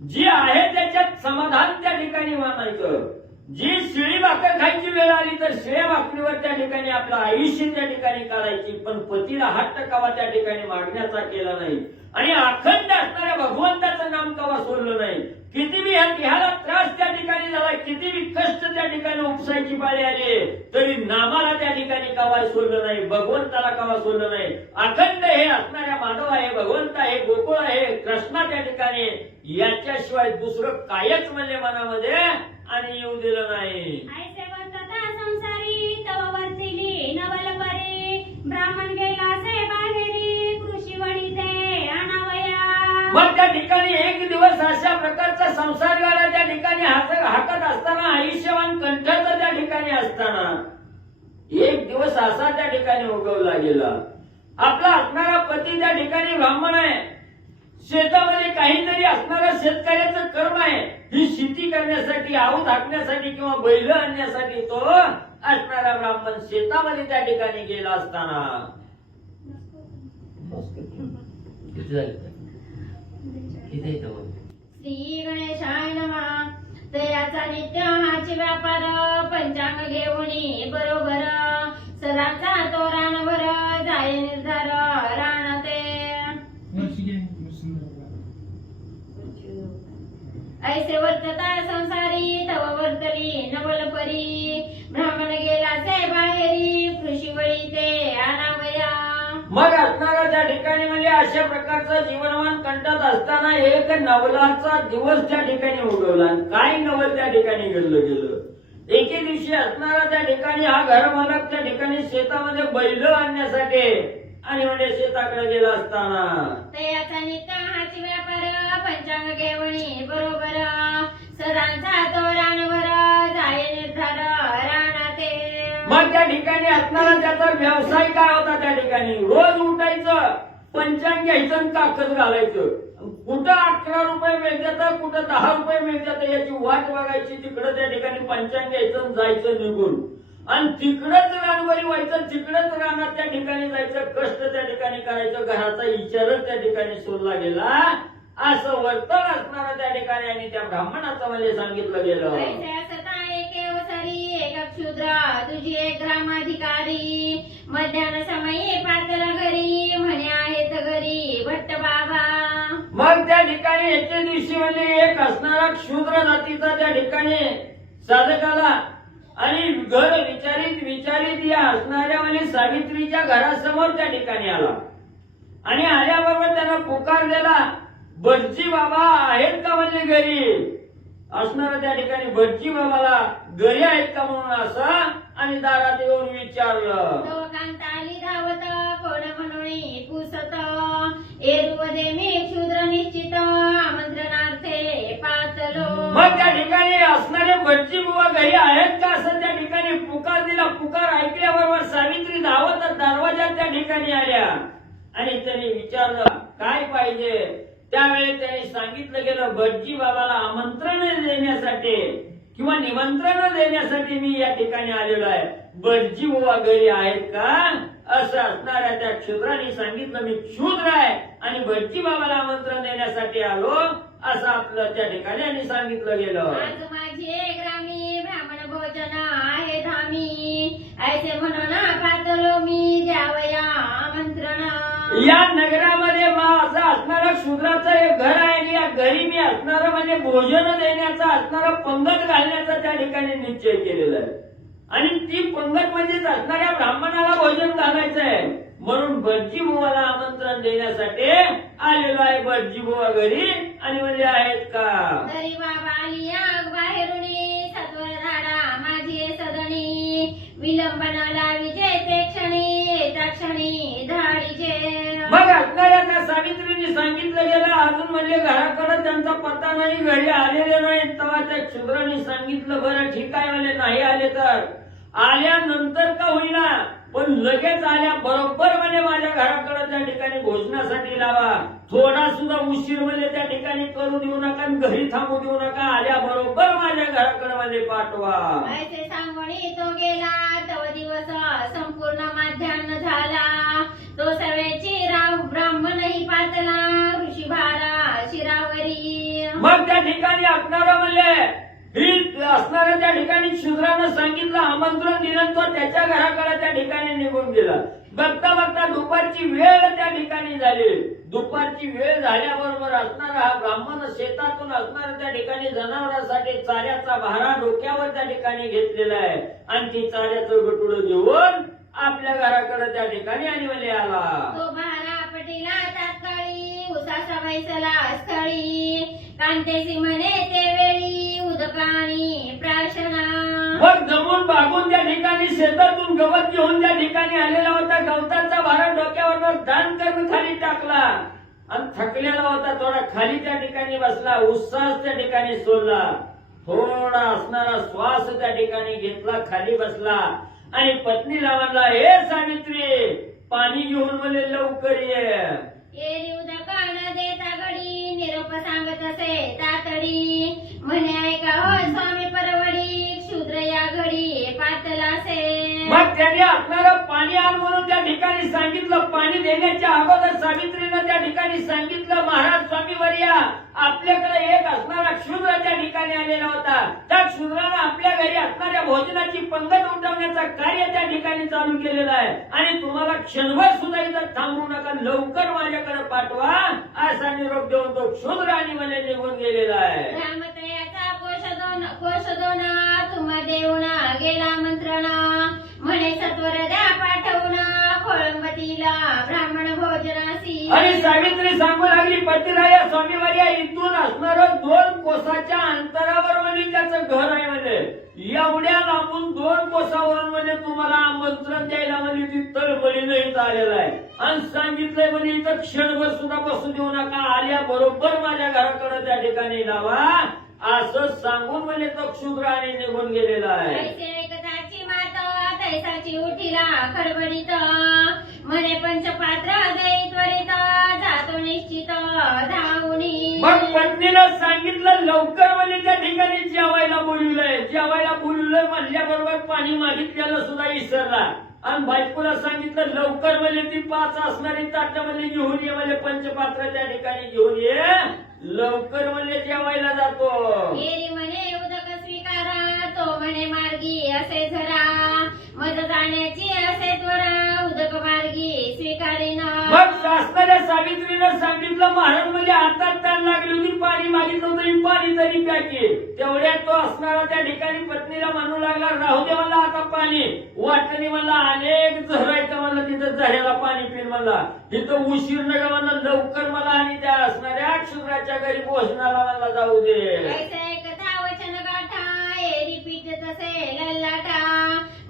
जी आहे त्याच्यात समाधान त्या ठिकाणी मानायचं. जी शिळी भाकर खायची वेळ आली तर शिळ्या भाकरीवर त्या ठिकाणी आपलं आयुष्य त्या ठिकाणी काढायची, पण पतीला हट्ट कवा त्या ठिकाणी मागण्याचा केला नाही. आणि अखंड असणाऱ्या भगवंताचं नाम कवा सोडलं नाही. किती बी ह्याला त्रास त्या ठिकाणी झाला, किती बी कष्ट त्या ठिकाणी उपसायची पाळी आली, तरी नामाला त्या ठिकाणी कवा सोडलं नाही, भगवंताला कवा सोडलं नाही. अखंड हे असणाऱ्या माधव आहे, भगवंत आहे, गोकुळ आहे, कृष्णा त्या ठिकाणी, याच्याशिवाय दुसरं कायच म्हणले मनामध्ये आणि येऊ दिलं नाही. ऐसे वर्तता संसारी तव वर्तिली नवल परी, ब्राह्मण गेला से बाहेरी कृषी वडिते अनावया. मग त्या ठिकाणी एक दिवस अशा प्रकारचा संसारगाडा त्या ठिकाणी हाकत असताना, आयुष्यवान कंठाचा त्या ठिकाणी असताना एक दिवस असा त्या ठिकाणी उगवला गेला. आपला असणारा पती त्या ठिकाणी ब्राह्मण आहे, शेतामध्ये काहीतरी असणारा शेतकऱ्याचं कर्म आहे, ही शेती करण्यासाठी, आऊत हाकण्यासाठी किंवा बैल आणण्यासाठी तो असणारा ब्राह्मण शेतामध्ये त्या ठिकाणी गेला असताना श्री गणेशाय नमः. तयाचा नित्य हाची व्यापार, पंचांग घेऊन बरोबर, सदाचा तो रानभर जाय निर्धार रान ते. ऐसे वर्तता संसारी तव वर्तली नवल परी, ब्राह्मण गेला से बाहेरी कृषी वळीते अनावया. मग असणारा त्या ठिकाणी म्हणजे अशा प्रकारचा जीवनमान कंटात असताना एक नवलाचा दिवस त्या ठिकाणी उगवला. काय नवल त्या ठिकाणी घडलं गेलं. एके दिवशी असणारा त्या ठिकाणी हा घरमालक त्या ठिकाणी शेतामध्ये बैल आणण्यासाठी आणि म्हणजे शेताकडे गेला असताना तयाचा नित्य हाची व्यापार, पंचांग घेऊन बरोबर, सदांचा तो रानभर जाय निर्धार रान ते. मग त्या ठिकाणी असणारा त्याचा व्यवसाय काय होता. त्या ठिकाणी रोज उठायचं, पंचांग घ्यायचं आणि काकत घालायचं. कुठं 11 रुपये मिळतात, कुठं 10 रुपये मिळतात, याची वाट बघायची. तिकडं त्या ठिकाणी पंचांग घ्यायचं आणि जायचं निघून, आणि तिकडच रानवरी व्हायचं, तिकडच रानात त्या ठिकाणी जायचं, कष्ट त्या ठिकाणी करायचं, घराचा विचारच त्या ठिकाणी सोडला गेला. असं वर्तन असणारं त्या ठिकाणी आणि त्या ब्राह्मणाचं मला सांगितलं गेलं. एक क्षुद्र तुझी एक ग्रामाधिकारी, मध्यान समयी पात्र घरी म्हणे आहेत घरी भट्ट बाबा. मग त्या ठिकाणी एके दिवशी म्हणजे एक असणारा क्षुद्र जातीचा त्या ठिकाणी साधकाला आणि घर विचारित या असणाऱ्या म्हणजे सावित्रीच्या घरासमोर त्या ठिकाणी आला. आणि आल्याबरोबर त्याला पुकार दिला, भटजी बाबा आहेत का म्हणजे घरी. असणारा त्या ठिकाणी भटजी बाबाला घरी आहेत का म्हणून असं आणि दारात येऊन विचारलं. आली धावत कोण म्हणून पुसत, एरुवदे मी क्षुद्र निश्चित आमंत्रणार्थे पातलो. मग त्या ठिकाणी असणारे भटजी बाबा घरी आहेत का असं त्या ठिकाणी पुकार दिला. पुकार ऐकल्याबरोबर सावित्री धावत दरवाजात त्या ठिकाणी आल्या आणि त्यांनी विचारलं काय पाहिजे. त्यावेळी त्यांनी सांगितलं गेलं भटजी बाबाला आमंत्रण देण्यासाठी किंवा निमंत्रण देण्यासाठी मी या ठिकाणी आलेलो आहे. भटजी बाबा घरी आहेत का असं असणाऱ्या त्या क्षुद्राने सांगितलं. मी क्षुद्र आहे आणि भटजी बाबाला आमंत्रण देण्यासाठी आलो असं आपलं त्या ठिकाणी सांगितलं गेलं. आज माझे ग्रामी ब्राह्मण भोजन आहे धामी, ऐसे म्हणून पातलो मी द्यावया आमंत्रण. या नगरामध्ये असं असणारं शूद्राचं एक घर आहे आणि या घरी मी असणारं म्हणजे भोजन देण्याचा असणारा पंगत घालण्याचा त्या ठिकाणी निश्चय केलेला आहे. आणि ती पंगत म्हणजेच असणाऱ्या ब्राह्मणाला भोजन घालायचं आहे म्हणून भटजी बुवाला आमंत्रण देण्यासाठी आलेलो आहे. भटजी बुवा घरी आणि म्हणजे आहेत का. घरी बाबा आली आग बाहेरुनी सत्वर झाडा माझी सदणी, विलंबन लाविजे ते क्षणी त्या क्षणी धाडीचे. मग असणाऱ्या त्या सावित्रीने सांगितलं गेलं अजून म्हणजे घराकडे त्यांचा पत्ता नाही, घरी आलेले नाही. तेव्हा त्या क्षुद्राने सांगितलं बरं ठीक आहे म्हणजे नाही आले तर आल्यानंतर का होईना पण लगेच आल्या बरोबर म्हणे माझ्या घराकडे त्या ठिकाणी भोजनासाठी लावा. थोडा सुद्धा उशीर म्हणजे त्या ठिकाणी करू देऊ नका आणि घरी थांबू देऊ नका. आल्या बरोबर माझ्या घराकडे मध्ये पाठवा. ऐसे सांगून तो गेला. तव दिवस संपूर्ण माध्यान्ह झाला. तो सर्वेची राव ब्राह्मणही पातला. ऋषी भारा शिरावरी. मग त्या ठिकाणी असणारा म्हणले ही असणाऱ्या त्या ठिकाणी शूद्रानं सांगितलं, आमंत्रण दिलं. तो त्याच्या घराकडे त्या ठिकाणी निघून गेला. बघता बघता दुपारची वेळ त्या ठिकाणी झाली. दुपारची वेळ झाल्याबरोबर असणारा हा ब्राह्मण शेतातून असणाऱ्या त्या ठिकाणी जनावरांसाठी चाऱ्याचा भारा डोक्यावर त्या ठिकाणी घेतलेला आहे आणि ती चाऱ्याचं गटुडं घेऊन आपल्या घराकडे त्या ठिकाणी आणि मला आला. तो भारा पटीला तात्काळी उसासा बैसला स्थळी. कांतेसी म्हणे ते वेळी उदकानी प्रार्थना. मग जमून भागून त्या ठिकाणी शेतातून गवत घेऊन त्या ठिकाणी आलेला होता. गवताचा भारा डोक्यावर दान करून खाली टाकला आणि थकलेला होता. थोडा खाली त्या ठिकाणी बसला. उत्साह त्या ठिकाणी सोडला. थोडा असणारा श्वास त्या ठिकाणी घेतला. खाली बसला आणि पत्नीला म्हणला, हे सावित्री पाणी घेऊन मला लवकर ये. एरी उदकान देता घडी. निरोप सांगत असे तातडी. म्हणे ऐका हो स्वामी परवडी. क्षुद्र या घडी पातलासे. मग त्याने आपल्याला पाणी आण म्हणून त्या ठिकाणी सांगितलं. पाणी देण्याच्या अगोदर सावित्रीनं त्या ठिकाणी सांगितलं, महाराज स्वामीवर्या आपल्याकडे एक असणारा क्षुद्र त्या ठिकाणी आलेला होता. त्या क्षुद्रानं आपल्या घरी असणाऱ्या भोजनाची पंगत उठवण्याचं कार्य त्या ठिकाणी चालू केलेलं आहे आणि तुम्हाला क्षणभर सुद्धा इथं थांबू नका, लवकर माझ्याकडे पाठवा असा निरोप देऊन तो क्षुद्र आणि मला निघून गेलेला आहे. रामतयाचा कोश दोन तुम्हा देऊन गेला मंत्रणा. म्हणे सत्वर द्या पाठवून खोळंबतीला ब्राह्मण भोजनासी. आणि सावित्री सांगू लागली, पतिराया स्वामीवर्या इथून असणारं 2 कोसाच्या अंतरावर म्हणजे त्याचं घर आहे. म्हणजे एवढ्या लांबून 2 कोसावरून म्हणजे तुम्हाला आमंत्रण द्यायला म्हणजे ती तळमळीनं इथं आलेला आहे आणि सांगितलंय म्हणजे इथं क्षणभर सुद्धा बसू देऊ नका. आल्या बरोबर माझ्या घराकडे त्या ठिकाणी लावा असं सांगून म्हणजे तो क्षुद्र आणि निघून गेलेला आहे. ऐसे ऐकताची माता तैसाची उठीला खडबडीत. म्हणे पंचपात्र दई त्वरित जातो निश्चित धावणी. मग पत्नीनं सांगितलं लवकर म्हणजे त्या ठिकाणी जेवायला बोलवलंय. जेवायला बोलवलंय म्हणल्याबरोबर पाणी मागितलेलं सुद्धा विसरला आणि बायकोला सांगितलं लवकर म्हणजे ती 5 असणारी ताटं म्हणजे घेऊन ये. म्हणजे पंचपात्र त्या ठिकाणी घेऊन ये लवकर म्हणजे जेवायला जातो. एरी म्हणे उदक स्वीकारा. तो म्हणे मार्गी असे झरा. मज जाण्याची असे त्वरा. उदक मार्गी स्वीकारेन. मग शास्त्राच्या सावित्रीनं सांगितलं महाराज म्हणजे आता ताण लागली होती, पाणी मागितलं होतं, पाणी तरी प्या की. तेवढ्यात तो असणारा त्या ठिकाणी पत्नीला म्हणू लागला, राहू दे मला आता पाणी. वाटणी मला अनेक झरायचं मला तिथं झऱ्याला पाणी पिल मला. तिथं उशीर नका मला लवकर मला आणि त्या असणाऱ्या क्षुद्राच्या घरी भोजनाला मला जाऊ दे. ऐसे ऐकता वचन गाठा. एरी पीठ तसे लल्लाटा.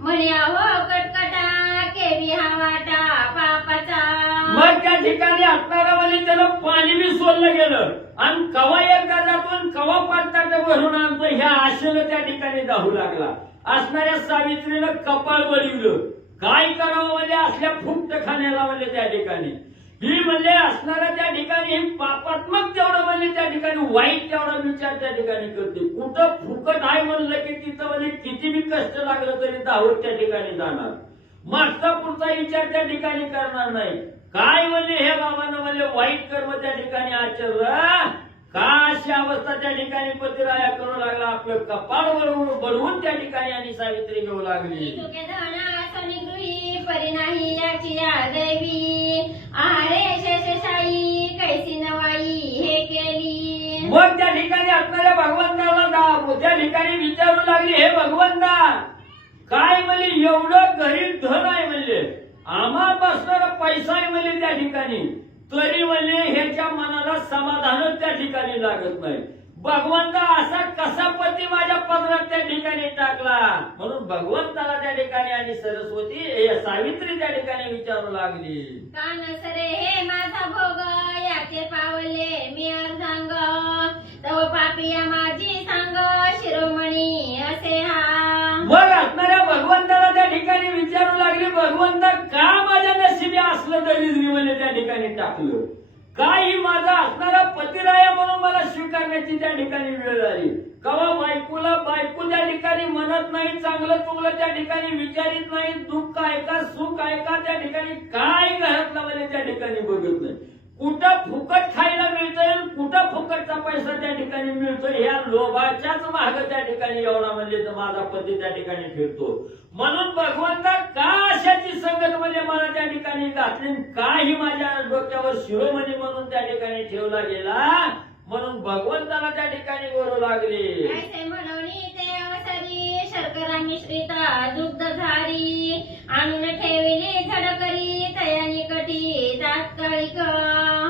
म्हणे हो कटकटा केवी हा वाटा पापाचा. मग त्या ठिकाणी असणारा म्हणजे त्याला पाणी बी सोडलं गेलं आणि कवा एकदा जातो आणि कवा पाडतात भरून आणतो ह्या आशेनं त्या ठिकाणी धावू लागला. असणाऱ्या सावित्रीनं कपाळ बळीवलं. काय करावं म्हणजे असल्या फुकट खाण्याला म्हणजे त्या ठिकाणी ही म्हणजे असणाऱ्या त्या ठिकाणी हे पापात्मक तेवढं म्हणजे त्या ठिकाणी वाईट तेवढा विचार त्या ठिकाणी करते. कुठं फुकट आहे म्हणलं की तिथं म्हणजे किती बी कष्ट लागलं तरी धावत त्या ठिकाणी जाणार. मागचा पुढचा विचार त्या ठिकाणी करणार नाही. काय म्हणजे हे बाबांना म्हणजे वाईट कर्म त्या ठिकाणी आचरलं का अशी अवस्था त्या ठिकाणी पतिराया करू लागला. आपलं कपाळ बळवून त्या ठिकाणी आणि सावित्री घेऊ लागली. तुके धना सनिगृही परी नाही याची या दैवी. आरे शेषशाही कैसी नवाई हे केली. मग त्या ठिकाणी असणाऱ्या भगवंताला त्या ठिकाणी विचारू लागली, हे भगवंता काय म्हणजे एवढं घरी धन आहे म्हणजे आम्हा बसणारा पैसा आहे म्हणजे त्या ठिकाणी तरी म्हणजे ह्याच्या मनाला समाधानच त्या ठिकाणी लागत नाही. भगवंता असा कसा पती माझ्या पदरात त्या ठिकाणी टाकला. म्हणून भगवंताला त्या ठिकाणी आणि सरस्वती सावित्री त्या ठिकाणी विचारू लागली, कान सरे हे माझा भोग याचे पावले मी अर्धांग. तव पापिया माझी सांग शिरोमणी असे हा. मग असणाऱ्या भगवंताला त्या ठिकाणी विचारू लागली, भगवंता का माझ्या नशिबी असलं तरी म्हणजे त्या ठिकाणी टाकलं, काही माझा असणारा पतिराया म्हणून मला स्वीकारण्याची त्या ठिकाणी वेळ आली. कवा बायकोला बायको त्या ठिकाणी म्हणत नाही, चांगलं चुकलं त्या ठिकाणी विचारित नाही, दुःख आहे का सुख आहे का त्या ठिकाणी काय घरातला मला त्या ठिकाणी बघत नाही. कुठं फुकट खायला मिळतंय, कुठं फुकटचा पैसा त्या ठिकाणी मिळतोय, ह्या लोभाच्याच माग त्या ठिकाणी एवढा म्हणजे माझा पती त्या ठिकाणी फिरतो. म्हणून भगवंता का अशाची संगत म्हणजे मला त्या ठिकाणी घातली, काही माझ्या डोक्यावर शिरोमणी म्हणून त्या ठिकाणी ठेवला गेला, म्हणून भगवंताला त्या ठिकाणी बोलू लागले. ऐसे म्हणून ते अवसरी शर्करा मिश्रित दुग्धधारी आणून ठेविली झडकरी तयानी कटी तात्कालिक.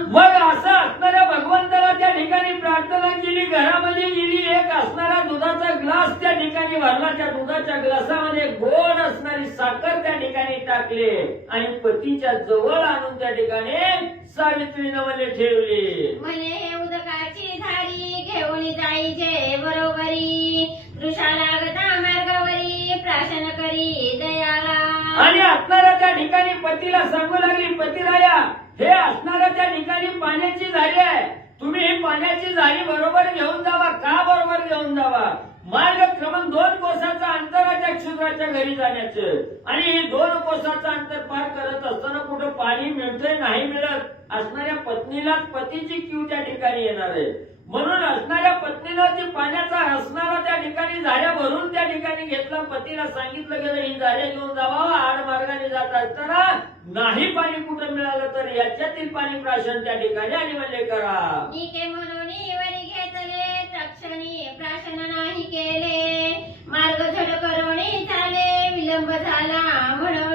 मग असं असणाऱ्या भगवंताला त्या ठिकाणी प्रार्थना केली, घरामध्ये गेली, एक असणारा दुधाचा ग्लास त्या ठिकाणी भरला, त्या दुधाच्या ग्लासामध्ये गोड असणारी साखर त्या ठिकाणी टाकले आणि पतीच्या जवळ आणून त्या ठिकाणी सावित्रीनं मध्ये ठेवले. म्हणे हे उदकाची धारी घेऊन जाईचे बरोबरी दृशा लागता मार्गावरी प्राशन करी दयाला. आणि असणाऱ्या त्या ठिकाणी पतीला सांगू लागली, पतिराया हे असणाऱ्या त्या ठिकाणी पाण्याची झारी आहे, तुम्ही ही पाण्याची झारी बरोबर घेऊन जावा. का बरोबर घेऊन जावा? मार्गक्रमण 2 कोसाचं अंतराच्या क्षुद्राच्या घरी जाण्याचं, आणि हे 2 कोसाचं अंतर पार करत असताना कुठं पाणी मिळतंय नाही मिळत, असणाऱ्या पत्नीलाच पतीची क्यू त्या ठिकाणी येणार आहे. म्हणून असणाऱ्या पत्नीला ती पाण्याचा असणारा त्या ठिकाणी झाड्या भरून त्या ठिकाणी घेतला. पतीला सांगितलं गेलं ही झाड्या घेऊन जावा, आड मार्गाने जात असताना नाही पाणी कुठं मिळालं तर याच्यातील पाणी प्राशन त्या ठिकाणी आणि म्हणले करा. इके म्हणून वरी घेतले तक्षणी प्राशन नाही केले मार्ग झड करोणी चाले विलंब झाला म्हणून.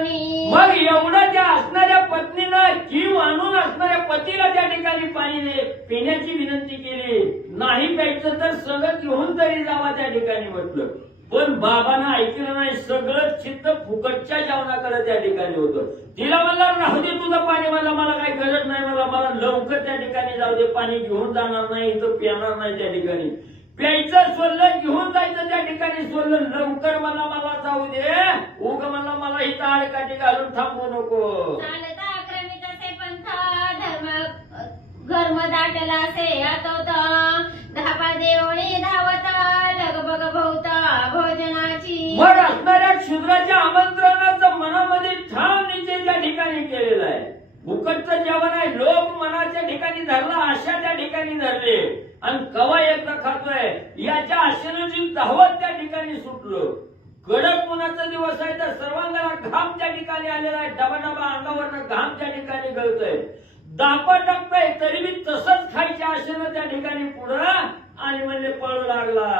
मग एवढं त्या असणाऱ्या पत्नीनं जीव आणून असणाऱ्या पतीला त्या ठिकाणी पाणी पिण्याची विनंती केली. नाही प्यायचं तर सगळं घेऊन तरी जावा त्या ठिकाणी म्हटलं, पण बाबांना ऐकलं नाही. सगळं चित्त फुकटच्या जेवणाकडे त्या ठिकाणी होतं. तिला म्हणला राहू दे तुझं पाणी, मला काही गरज नाही, मला लवकर त्या ठिकाणी जाऊ दे, पाणी घेऊन जाणार नाही, इथं पिणार नाही त्या ठिकाणी. प्यायचं सोडलं, घेऊन जायचं त्या ठिकाणी सोडलं, लवकर मला जाऊ दे, उग मला ही ताळकाठी घालून थांबू नको. चालता क्रमित असे पंथ धर्म दाटला से आतोता धापा देवणी धावता लगबग भोवता भोजनाची. मग असणाऱ्या क्षुद्राच्या आमंत्रणाचं मनामध्ये ठाम निश्चय त्या ठिकाणी केलेला आहे. फुकटचं जेवण आहे, लोक मनाच्या ठिकाणी धरला, आशा त्या ठिकाणी धरले, आणि कवा एकदा खातोय याच्या आशेनं जी धावत त्या ठिकाणी सुटलो. कडक उन्हाचा दिवस आहे तर सर्वांगाला घाम त्या ठिकाणी आलेला आहे, डबा अंगावरनं घाम त्या ठिकाणी गळतोय, दापा टाकतोय, तरी मी तसंच खायच्या आशेनं त्या ठिकाणी पुढं आणि म्हणले पळू लागला.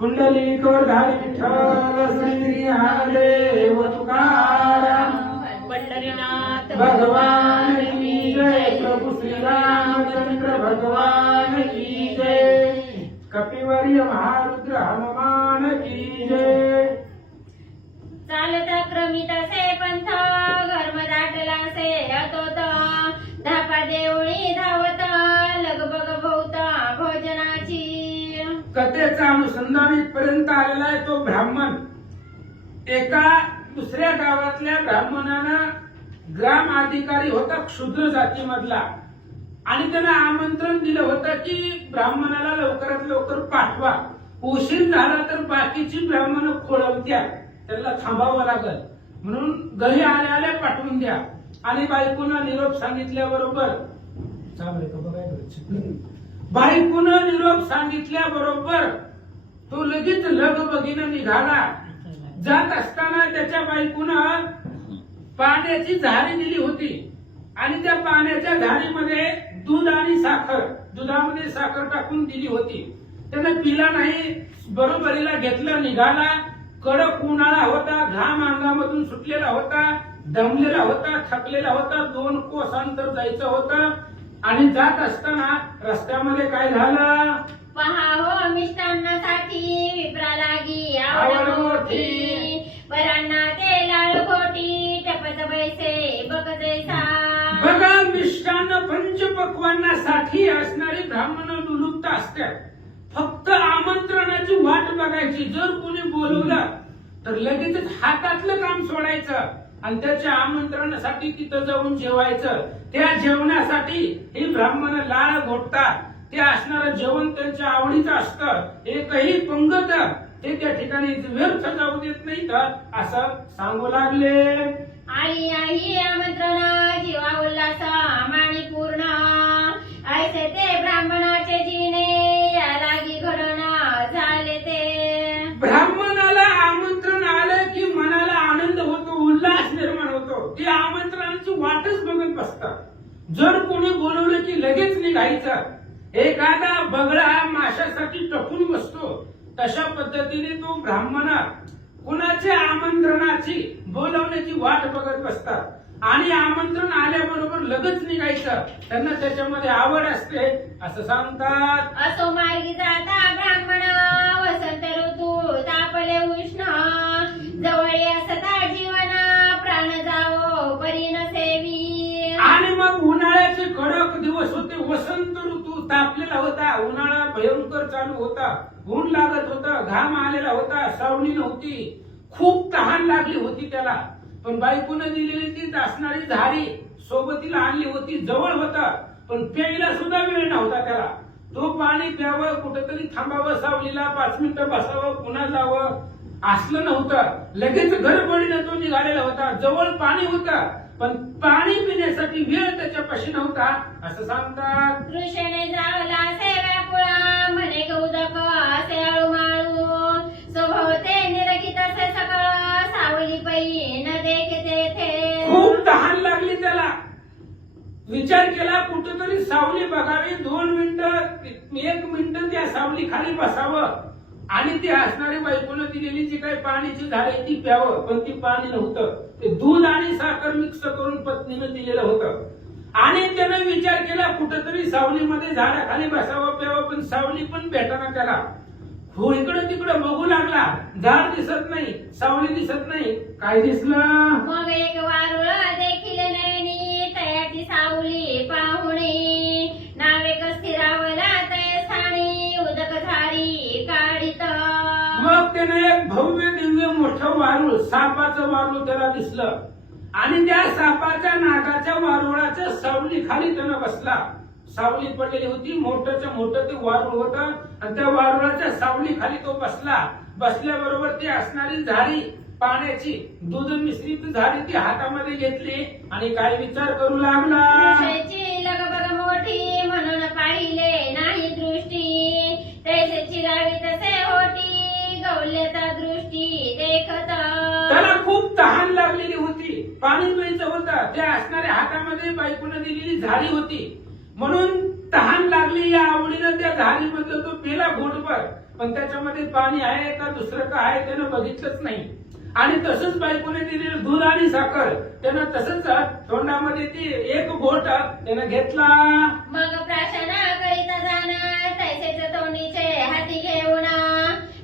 कुंडलीकोधारी विठ्ठल श्री महादेव तुकाराम पंढरीनाथ भगवान की जय. प्रभु श्री रामचंद्र भगवान की जय. कपिवर्य महारुद्र हनुमान की जय. चालता क्रमित से पंथ घर्म दाटला से अतोत धापा देवणी धावत लगबग भोवता भोजनाची. कथेचा अनुसंधान इथपर्यंत आलेला आहे. तो ब्राह्मण एका दुसऱ्या गावातल्या ब्राह्मणानं ग्राम अधिकारी होता क्षुद्र जातीमधला, आणि त्यानं आमंत्रण दिलं होतं की ब्राह्मणाला लवकरात लवकर पाठवा, उशीर झाला तर बाकीची ब्राह्मण खोळंबत्या, त्याला थांबावं लागल, म्हणून घरी आल्या पाठवून द्या. आणि बायकोनं निरोप सांगितल्याबरोबर बायकोनं निरोप सांगितल्याबरोबर तो लगेच लगबगीनं निघाला. जात असताना त्याच्या बायकोनं पाण्याची झारी दिली होती, आणि त्या पाण्याच्या झारीमध्ये दूध आणि साखर, दुधामध्ये साखर टाकून दिली होती. त्यानं पिला नाही, बरोबरीला घेतलं, निघाला. कडक उन्हाळा होता, घाम अंगामधून सुटलेला होता, दमलेला होता, थकलेला होता, 2 कोस अंतर जायचं होतं. आणि जात असताना रस्त्यामध्ये काय झालं? पहा हो मिष्टान्नासाठी विप्रा लागी आवड मोठी परांना ते लाल खोटी टपत बैसे बघ जैसा. बघा, मिष्टान्न पंचपक्वांनासाठी असणारी ब्राह्मण लुलुप्त असतात. फक्त आमंत्रणाची आमंत्रणाची वाट बघायची. जर कोणी बोलवलं तर लगेचच हातातलं काम सोडायचं आणि त्याच्या आमंत्रणासाठी तिथं जाऊन जेवायचं. त्या जेवणासाठी हे ब्राह्मण लाळ घोटतात. ते असणारं जेवण त्यांच्या आवडीचं असतं. एकही पंगत ते त्या ठिकाणी व्यर्थ जाऊ देत नाही तर असं सांगू लागले. आई आई आमंत्रण जीवा उल्हास माणी पूर्ण ऐसे ते ब्राह्मणाचे जीने या लागी घडण झाले ते. ब्राह्मणाला आमंत्रण आलं की मनाला आनंद होतो, उल्हास निर्माण होतो. ते आमंत्रणाची वाटच बघत बसतात. जर कोणी बोलवलं की लगेच निघायचं. एखादा बगळा माशासाठी टपून बसतो तशा पद्धतीने तो ब्राह्मण कुणाच्या आमंत्रणाची बोलवण्याची वाट बघत बसतात आणि आमंत्रण आल्याबरोबर लगेच निघायचं. त्यांना त्याच्यामध्ये आवड असते असं सांगतात. असो मार्गी जाता ब्राह्मण वसंत ऋतू तापले उष्ण जवळ असता जीवन प्राण जावो परी न सेवी. आणि मग उन्हाळ्याचे कडक दिवस होते. वसंत ऋतू तापलेला होता. उन्हाळा भयंकर चालू होता. ऊन लागत होता. घाम आलेला होता. सावली नव्हती. खूप तहान लागली होती त्याला. पण बायकोनं दिलेली ती असणारी झारी सोबतीला आणली होती. जवळ होता पण प्यायला सुद्धा वेळ नव्हता त्याला. तो पाणी प्यावं, कुठेतरी थांबावं, सावलीला 5 मिनिटं बसावं, पुन्हा जावं असलं नव्हतं. लगेच गडबडीने तो निघालेला होता. जवळ पाणी होतं पण पाणी पिण्यासाठी वेळ त्याच्यापाशी नव्हता असं सांगतात. कृष्णे जावला से व्याकुळा म्हणे गौदक असे आळूमाळू स्वभावते निरखित असे सकळ सावली पै न देखते थे. खूप तहान लागली त्याला. विचार केला कुठेतरी सावली बघावी. 2 मिनिटं 1 मिनिट त्या सावली खाली बसावं आणि ती असणारी बायकोनं दिलेली जी काही पाण्याची झाडे ती प्यावं. पण ती पाणी नव्हतं. ते दूध आणि साखर मिक्स करून पत्नीनं दिलेलं होतं. आणि त्यानं विचार केला कुठेतरी सावलीमध्ये झाडाखाली बसावं प्यावं पण सावली पण भेटना त्याला. हो इकडं तिकडं बघू लागला. झाड दिसत नाही, सावली दिसत नाही. काय दिसलं? मग एक वारुळ देखील नयनी तयाची सावली पाहुणे नावे स्थिरावला तय स्थानी उदक झारी काढित. मग त्याने एक भव्य दिव्य मोठं वारुळ, सापाचं वारुळ त्याला दिसलं आणि त्या सापाच्या नागाच्या वारुळाच्या सावली खाली त्यानं बसला. सावली पडलेली होती. मोठंच्या मोठं ते वारुळ होतं आणि त्या वारुळाच्या सावली खाली तो बसला. बसल्याबरोबर ती असणारी झाडी पाण्याची दूध मिश्रित झाडी ती हातामध्ये घेतली आणि काय विचार करू लागला. ऋषीची लगबग मोठी म्हणून पाहिले नाही दृष्टी तैसेची लावी तसे होती गौल्यता दृष्टी देखत. त्याला खूप तहान लागलेली होती. पाणी प्यायचं होतं. त्या असणाऱ्या हातामध्ये बायकोनं दिलेली झाडी होती म्हणून तहान लागली. या आवडीनं त्या झाडीमधलं तो पेला घोटभर पण त्याच्यामध्ये पाणी आहे का दुसरं काय आहे त्यानं बघितलंच नाही. आणि तसंच बायकोने दिलेलं दूध आणि साखर त्यानं तसंच तोंडामध्ये ती एक घोट त्यानं घेतला. मग प्रार्थना करीत जाणार तैसेच तोंडीचे हाती घेऊन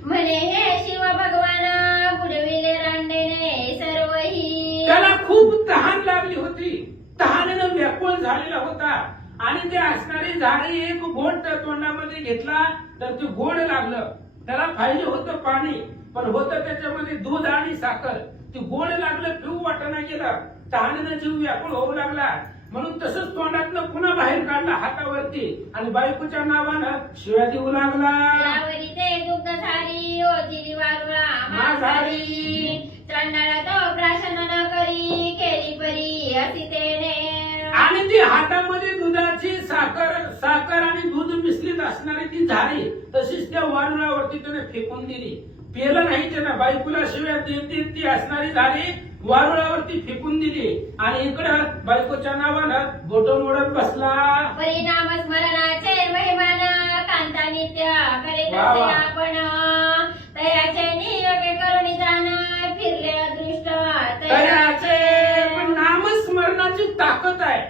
म्हणे हे शिव भगवान बुडविले रांडेने सर्वही. त्याला खूप तहान लागली होती. तहानेनं व्याकुळ झालेला होता आणि ते असणारी झाडी एक घोट तोंडामध्ये घेतला तर ते गोड लागलं. त्याला पाहिजे होतं पाणी पण होतं त्याच्यामध्ये दूध आणि साखर. ते गोड लागलं, पिऊ वाटणा गेलं. तहानेनं जीव व्याकुळ होऊ लागला म्हणून तसंच तोंडातनं पुन्हा बाहेर काढला हातावरती आणि बायकोच्या नावानं शिव्या देऊ लागला. यावरी ते दुग्ध झाली ओझिली वारुळा माझारी चंडाळा तो प्राशन न करी केली परी असी तेने. आणि ती हातामध्ये दुधाची साखर आणि दूध मिश्रित असणारी ती झाडी तशीच त्या वारुळावरती त्याने फेकून दिली. पेलं नाही त्यानं. बायकोला शिव्या देत ती असणारी झाडी वारुळावरती फेकून दिली आणि इकडं बायकोच्या नावानं बोट मोडत बसला. परिणाम स्मरणाचे महिमान कांता नित्य करीत असे आपण तयाचे नियोगे करुणी जाणार फिरले अदृष्ट तयाचे. पण नामस्मरणाची ताकद आहे.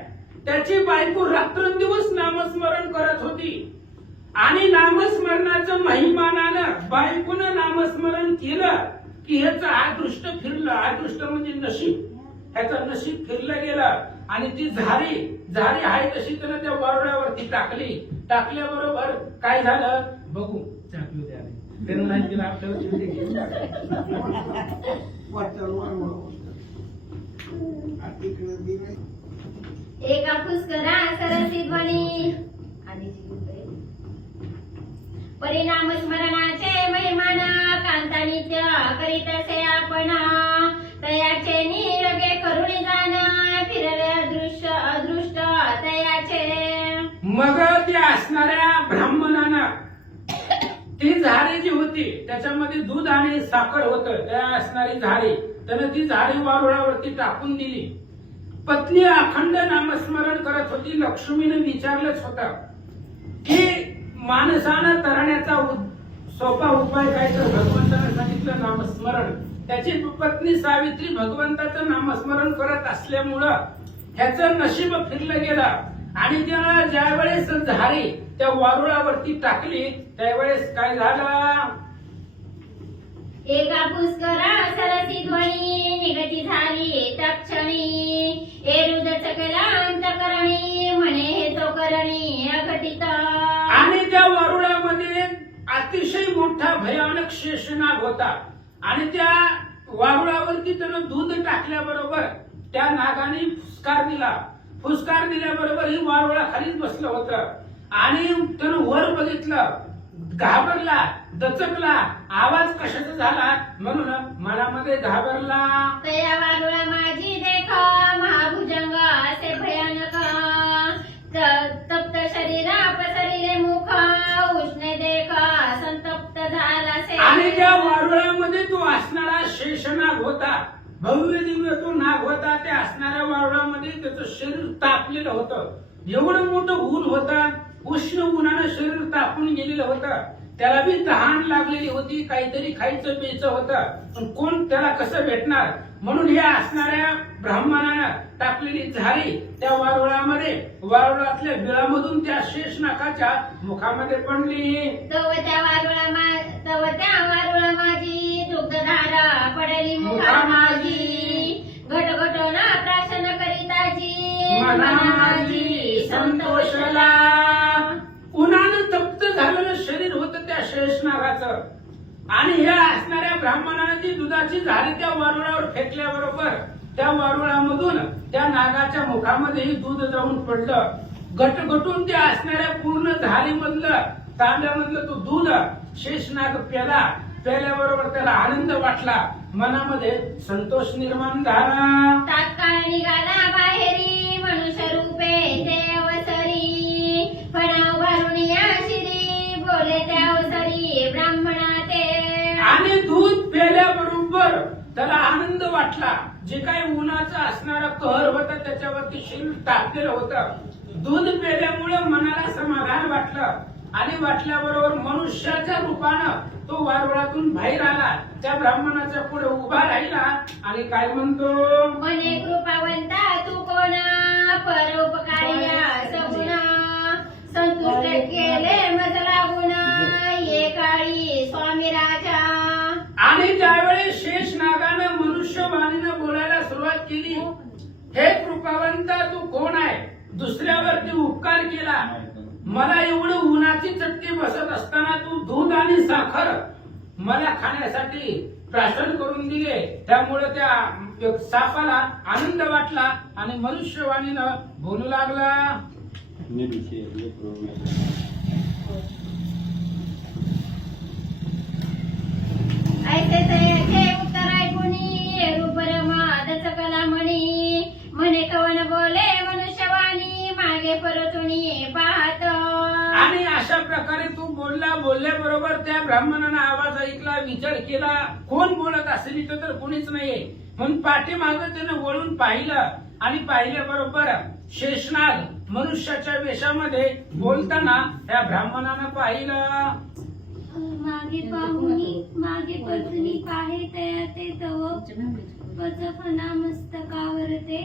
त्याची बायको रात्रंदिवस नामस्मरण करत होती आणि नामस्मरणाचं महिमानानं बायकोनं नामस्मरण केलं की ह्याचं अदृष्ट फिरलं. अदृष्ट म्हणजे नशीब. ह्याचं नशीब फिरलं गेलं आणि ती झारी आहे तशी त्यानं त्या वारुळावरती टाकली. टाकल्याबरोबर काय झालं बघू. त्यांना नाही दिला आपल्याला चिमटे घेऊन एका पुष्करा सरसी ध्वनी परिणाम स्मरणाचे महिमान कांता नित्य करीत असे आपण तयाचे निरगे करुणी जाण फिरले अदृष्ट तयाचे. मग ते असणाऱ्या ब्राह्मणानं ती झाडी जी होती त्याच्यामध्ये दूध आणि साखर होत, त्या असणारी झाडी त्यानं ती झाडी वारुळावरती टाकून दिली. पत्नी अखंड नामस्मरण करत होती. लक्ष्मीने विचारलंच होतं की माणसानं तरण्याचा सोपा उपाय काय, तर भगवंताने सांगितलं नामस्मरण. त्याची पत्नी सावित्री भगवंताचं नामस्मरण करत असल्यामुळं ह्याचं नशीब फिरलं गेलं आणि त्याला ज्या वेळेस झाडी त्या वारुळावरती टाकली त्यावेळेस काय झालं. एका पुष्करा सरसी ध्वनी निगती झाली तक्षणी एरुद सकला अंतकरणी म्हणे हे तो करणी अघटित. आणि त्या वारुळामध्ये अतिशय मोठा भयानक शेषनाग होता आणि त्या वारुळावरती त्यानं दूध टाकल्याबरोबर त्या नागाने फुसकार दिला. फुसकार दिल्याबरोबर ही वारुळा खालीच बसलं होतं आणि त्यानं वर बघितलं, घाबरला, दचकला. आवाज कशाचा झाला म्हणून मनामध्ये घाबरला. तया वारुळा माझी देख महाभुजंग असे भयानक तप्त शरीरा पसरिले मुख उष्णे देख संतप्त झालासे. आणि त्या वारुळामध्ये तो असणारा शेषनाग होता, भव्य दिव्य तो नाग होता. त्या असणाऱ्या वारुळामध्ये त्याचं शरीर तापलेलं होतं. एवढं मोठं ऊन होतं, उष्ण उन्हानं शरीर तापून गेलेलं होतं. त्याला बी तहान लागलेली होती, काहीतरी खायचं प्यायचं होतं, पण कोण त्याला कसं भेटणार म्हणून हे असणाऱ्या ब्राह्मणानं टाकलेली झाडी त्या वारुळामध्ये वारुळातल्या बिळामधून त्या शेषनागाच्या मुखामध्ये पडली. तव त्या वारुळा माझी दुग्धधारा पडली मुखा माझी घटघटना प्राशन करिताजी मना माझी संतोषला. उन्हानं तप्त झालेलं शरीर होतं त्या शेषनागाचं आणि ह्या असणाऱ्या ब्राह्मणाने ती दुधाची झाडी त्या वारुळावर फेकल्याबरोबर त्या वारुळामधून त्या नागाच्या मुखामध्येही दूध जाऊन पडलं. घटघटून त्या असणाऱ्या पूर्ण झाडीमधलं तांब्यामधलं तो दूध शेषनाग प्याला. प्याल्याबरोबर त्याला आनंद वाटला, मनामध्ये संतोष निर्माण झाला. तात्काळ निघाला बाहेरी मनुष्य रूपे ते अवसरी फणाव भरून या शिरी बोले त्या अवसरी ब्राह्मणा ते. आणि दूध प्याल्याबरोबर त्याला आनंद वाटला. जे काही उन्हाचं असणारा कहर होता त्याच्यावरती शरीर तापलेलं होतं. दूध प्याल्यामुळे मनाला समाधान वाटलं आणि वाटल्याबरोबर मनुष्याच्या रूपानं तो वारुळातून बाहेर आला. त्या ब्राह्मणाच्या पुढे उभा राहिला आणि काय म्हणतो, म्हणे कृपावंता तू कोण परोपकारी सगुण संतुष्ट केले मज लागून ये काळी स्वामी राजा. आणि ज्यावेळेस शेषनागानं मनुष्यवाणीनं बोलायला सुरुवात केली, हे कृपावंता तू कोण आहे, दुसऱ्यावरती उपकार केला, मला एवढं उन्हाची चटके बसत असताना तू दूध आणि साखर मला खाण्यासाठी प्राशन करून दिले. त्यामुळे त्या सापाला आनंद वाटला आणि मनुष्यवाणीनं बोलू लागला. ऐसे तयाचे उत्तर ऐकुनी रूपरमा दचकला म्हणी म्हणे कवन बोले मनुष्यवाणी मागे परतुनी पाहत. आणि अशा प्रकारे तू बोलल्याबरोबर त्या ब्राह्मणानं आवाज ऐकला, विचार केला कोण बोलत असेल इथं तर कोणीच नाहीये म्हणून पाठीमागं त्यानं वळून पाहिलं आणि पाहिल्याबरोबर शेषनाग मनुष्याच्या वेशामध्ये बोलताना त्या ब्राह्मणानं पाहिलं. मागे पाहुनी मागे परतुनी पाहे तयाते तव पचफना मस्तकावर ते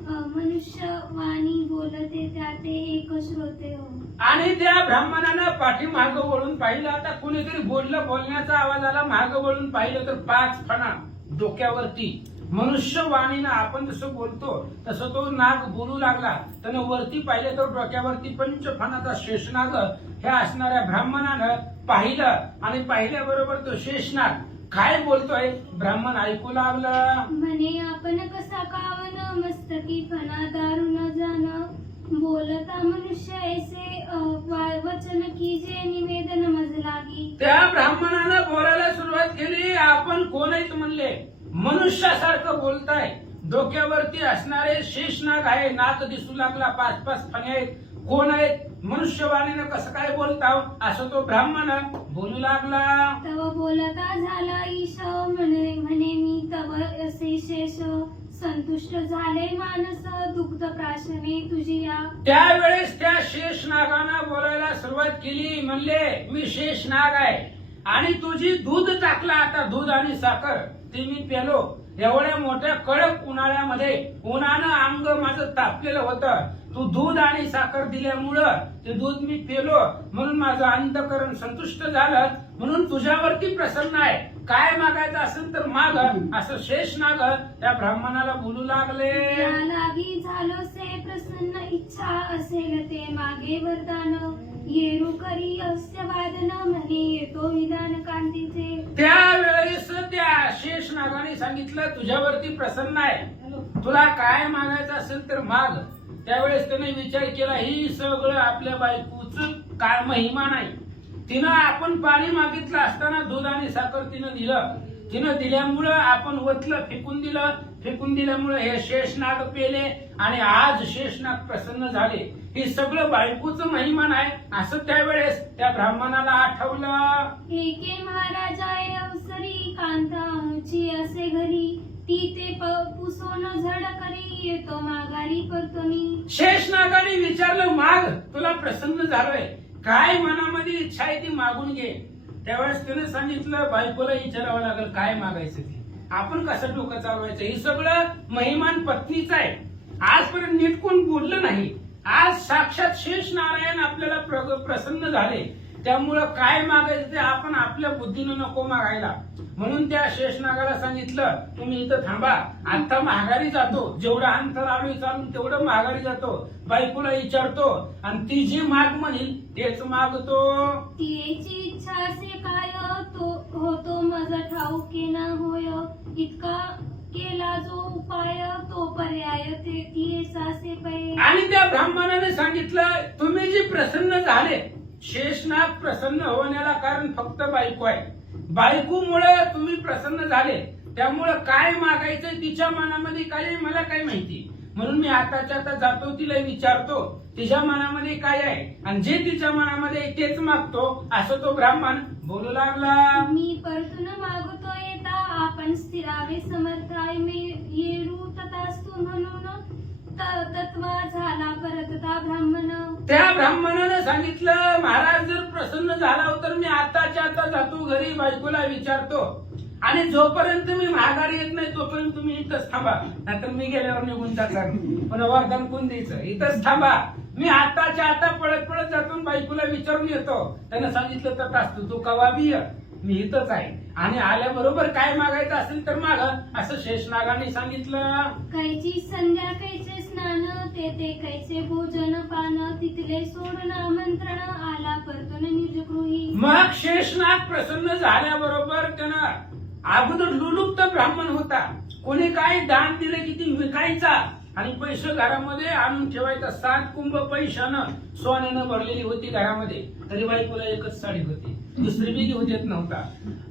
मनुष्य वाणी बोलते त्याते एक श्रोते हो. आणि त्या ब्राह्मणानं पाठीमाग वळून पाहिलं. आता कुणीतरी बोलण्याचा आवाज आला, माग वळून पाहिलं तर 5 फणा डोक्यावरती मनुष्यवाणीनं आपण जसं बोलतो तसं तो नाग बोलू लागला. त्यानं वरती पाहिलं तर डोक्यावरती 5 फणाचा शेषनाग ह्या असणाऱ्या ब्राह्मणानं पाहिलं आणि पाहिल्याबरोबर तो शेषनाग काय बोलतोय ब्राह्मण ऐकू लागलं. म्हणे आपण कसा कावन मस्तकी फणा दारुण जाण बोलता मनुष्य ऐसे वचन की जे निवेदन मज लागी. त्या ब्राह्मणानं बोलायला सुरुवात केली. आपण कोण आहेत म्हणले. मनुष्यासारखं बोलताय. डोक्यावरती असणारे शेषनाग आहे. नाक दिसू लागला. 5-5 फणे आहेत. कोण आहेत. मनुष्यवाणीनं कसं काय बोलताव असं तो ब्राह्मण बोलू लागला. तव बोलता झाला ईश म्हणे मी तव असे शेष संतुष्ट झाले मानस दुग्ध प्राशने तुझी या. त्यावेळेस त्या शेषनागानं बोलायला सुरुवात केली. म्हणले मी शेषनाग आहे आणि तुझी दूध टाकला. आता दूध आणि साखर ते मी पेलो. एवढ्या मोठ्या कडक उन्हाळ्यामध्ये उन्हानं अंग माझं तापलेलं होतं. तू दूध आणि साखर दिल्यामुळं ते दूध मी पेलो म्हणून माझं अंतःकरण संतुष्ट झालं. म्हणून तुझ्यावरती प्रसन्न आहे. काय मागायचं असेल तर माग असं शेषनाग त्या ब्राह्मणाला बोलू लागले. या लागी झालो से प्रसन्न इच्छा असेल ते मागे वरदान येरू करी अस्य वादन म्हणे येतो विधान कांतीचे. त्यावेळेस त्या शेषनागाने सांगितलं तुझ्यावरती प्रसन्न आहे. तुला काय मागायचं असेल तर माग. त्यावेळेस त्याने विचार केला ही सगळं आपल्या बायकोच काय महिमा नाही. तिनं आपण पाणी मागितलं असताना दूध आणि साखर तिनं दिलं. तिनं दिल्यामुळं आपण वतलं फेकून दिलं. फेकून दिल्यामुळं हे शेषनाग पेले आणि आज शेषनाग प्रसन्न झाले. हे सगळं बायकोचं महिमान आहे असं त्यावेळेस त्या ब्राह्मणाला आठवलं. एके महाराजाय अवसरी कांता आमची असे घरी ती ते पुसोन झड करी येतो माघारी परतोनी. शेषनागाने विचारलं माग तुला प्रसन्न झालोय. काय मनामध्ये इच्छा आहे ती मागून घे. त्यावेळेस त्याने सांगितलं बायकोला विचारावं लागेल काय मागायचं ते. आपण कसं डोकं चालवायचं. हे सगळं महिमान पत्नीच आहे. आजपर्यंत नीट कोण बोललं नाही. आज साक्षात शेष नारायण आपल्याला प्रसन्न झाले. त्यामुळं काय मागायचं ते आपण आपल्या बुद्धीनं नको मागायला. म्हणून त्या शेषनागाला सांगितलं तुम्ही इथं थांबा. आता माघारी जातो. जेवढं अंतर आलोय चालून तेवढं माघारी जातो. बायकोला विचारतो आणि ती जी माग म्हणेल तेच मागतो. तिची इच्छा असे काय तो होतो माझा ठाऊके ना होय. इतका केला जो उपाय तो पर्याय ते ती सासे पै. आणि त्या ब्राह्मणाने सांगितलं तुम्ही जी प्रसन्न झाले. शेषनाग प्रसन्न होण्याला कारण फक्त बायको आहे. बायकोमुळे तुम्ही प्रसन्न झाले. त्यामुळं काय मागायचं तिच्या मनामध्ये काय आहे मला काय माहिती. म्हणून मी आताच्या आता जातो तिला विचारतो तिच्या मनामध्ये काय आहे आणि जे तिच्या मनामध्ये आहे तेच मागतो असं तो ब्राह्मण बोलू लागला. मी परतून मागतो येता आपण स्थिरावे समर्थाय मी येरू तथास्तु म्हणून तत्वा झाला परतता ब्राह्मण. त्या ब्राह्मणाने सांगितलं महाराज जर प्रसन्न झाला तर मी आताच्या आता जातो घरी बायकोला विचारतो आणि जोपर्यंत मी माघारी येत नाही तोपर्यंत तुम्ही इथंच थांबा. नाहीतर मी गेल्यावर निघून जाणार. पण वरदान कोण द्यायचं. इथंच थांबा. मी आताच्या आता पळत पळत जातो बायकोला विचारून येतो. त्यानं सांगितलं तर असतो तू कवा बी मी इथंच आहे आणि आल्याबरोबर काय मागायचं असेल तर माग असं शेषनागाने सांगितलं. कैची संध्या कैचे स्नान ते कैचे भोजन पान तिथले सोडून आमंत्रण आला परतून निजगृही. मग शेषनाग प्रसन्न झाल्याबरोबर त्यानं अगोदर लुलुप्त ब्राह्मण होता. कोणी काय दान दिलं की ती विकायचा आणि पैसे घरामध्ये आणून ठेवायचा. 7 कुंभ पैशानं सोन्यानं भरलेली होती घरामध्ये. तरी बायकोला एकच साडी होती. दुसरी बी घेऊ देत नव्हता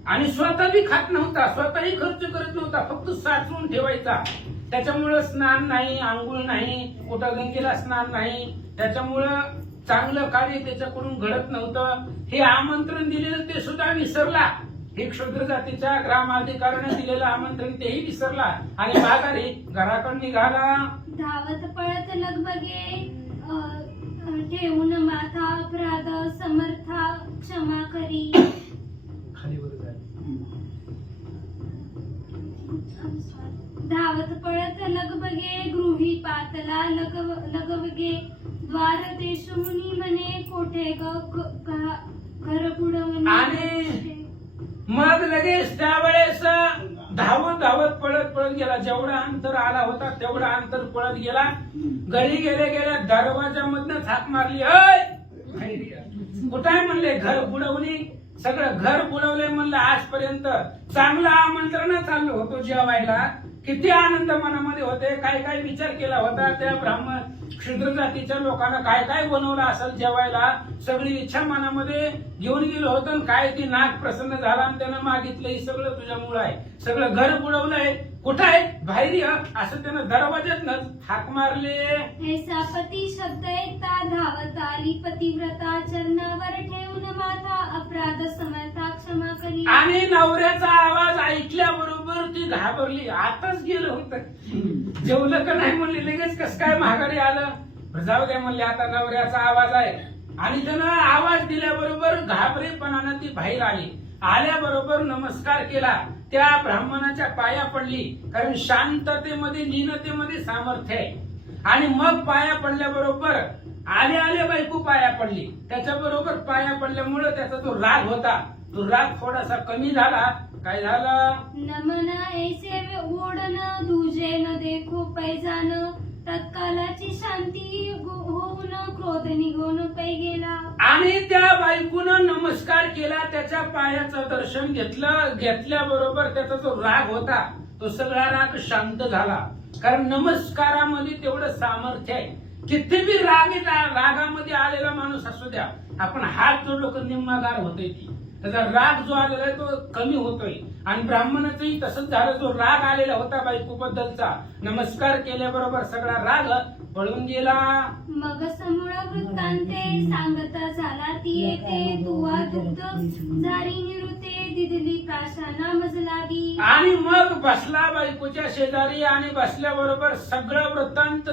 आणि स्वतः बी खात नव्हता. स्वतःही खर्च करत नव्हता. फक्त साचवून ठेवायचा. त्याच्यामुळं स्नान नाही आंघोळ नाही कुठं गंगेला स्नान नाही. त्याच्यामुळं चांगलं कार्य त्याच्याकडून घडत नव्हतं. हे आमंत्रण दिलेलं ते सुद्धा विसरला. एक शूद्र जातीच्या ग्रामाधिकाऱ्याने दिलेलं आमंत्रण तेही विसरला आणि माघारी घराकडे निघाला. धावत पळत लगबगे ठेवून माथा अपराध समर्था क्षमा करी. खाली वर जाय. धावत पळत लगबगे गृही पातला लगबगे द्वार देशमुनी म्हणे कोठे घर बुडवणे. आणि मग लगेच त्यावेळेस धावत धावत पळत पळत गेला. जेवढा अंतर आला होता तेवढा अंतर पळत गेला. घरी गेले गेल्या दरवाजामधनं थाक मारली. कुठे म्हणले घर बुडवणी. सगळं घर बुडवलंय म्हणलं आजपर्यंत. चांगलं आमंत्रण चाललं होतं जेवायला, किती आनंद मनामध्ये होते. काय काय विचार केला होता त्या ब्राह्मण क्षुद्र जातीच्या लोकांना, काय काय बनवलं असेल जेवायला. सगळी इच्छा मनामध्ये घेऊन गेलो होतं आणि काय ती नाग प्रसन्न झाला आणि त्यानं मागितलं हे सगळं तुझ्यामुळं आहे. सगळं घर बुडवलंय, कुठं आहे बाहेर ये असं त्यानं दरवाज्यातनं हाक मारले. ऐसा पती शब्द ऐकता धावत आली पतिव्रता चरणावर ठेवून माथा अपराध समर्था क्षमा करी. आणि नवऱ्याचा आवाज ऐकल्याबरोबर ती घाबरली. आताच गेलं होतं, जेवलं का नाही म्हणले, लगेच कस काय माघारी आलं. जाऊ द्या म्हणले, आता नवऱ्याचा आवाज आहे. आणि त्यानं आवाज दिल्याबरोबर घाबरेपणानं ती बाहेर आली. आल्याबरोबर नमस्कार केला, त्या ब्राह्मणाच्या पाया पडली. कारण शांततेमध्ये लीनतेमध्ये सामर्थ्य आहे. आणि मग पाया पडल्याबरोबर आले बायको पाया पडली. त्याच्याबरोबर पाया पडल्यामुळे त्याचा जो राग होता तो राग थोडासा कमी झाला. काय झालं? नमना ऐसे ओढन दुजे न देखो पैजान तत्कालाची शांती होऊन क्रोध निघून पै गेला. आणि त्या बायकोनं नमस्कार केला, त्याच्या पायाचं दर्शन घेतलं. घेतल्याबरोबर त्याचा जो राग होता तो सगळा राग शांत झाला. कारण नमस्कारामध्ये तेवढं सामर्थ्य आहे. किती बी रागामध्ये आलेला माणूस असू द्या, आपण हात जोडलो की निम्मागार होतोय. ती त्याचा राग जो आलेला आहे तो कमी होतोय. आणि ब्राह्मणाचंही तसंच झालं. जो राग आलेला होता बायकोबद्दलचा, नमस्कार केल्याबरोबर सगळा राग पळून गेला. मग समूळ वृत्तांते सांगता झाला ती येते तुवा दुग्ध झारी निरुते दिदली प्राशाना मज लागी. आणि मग बसला बायकोच्या शेजारी आणि बसल्याबरोबर सगळं वृत्तांत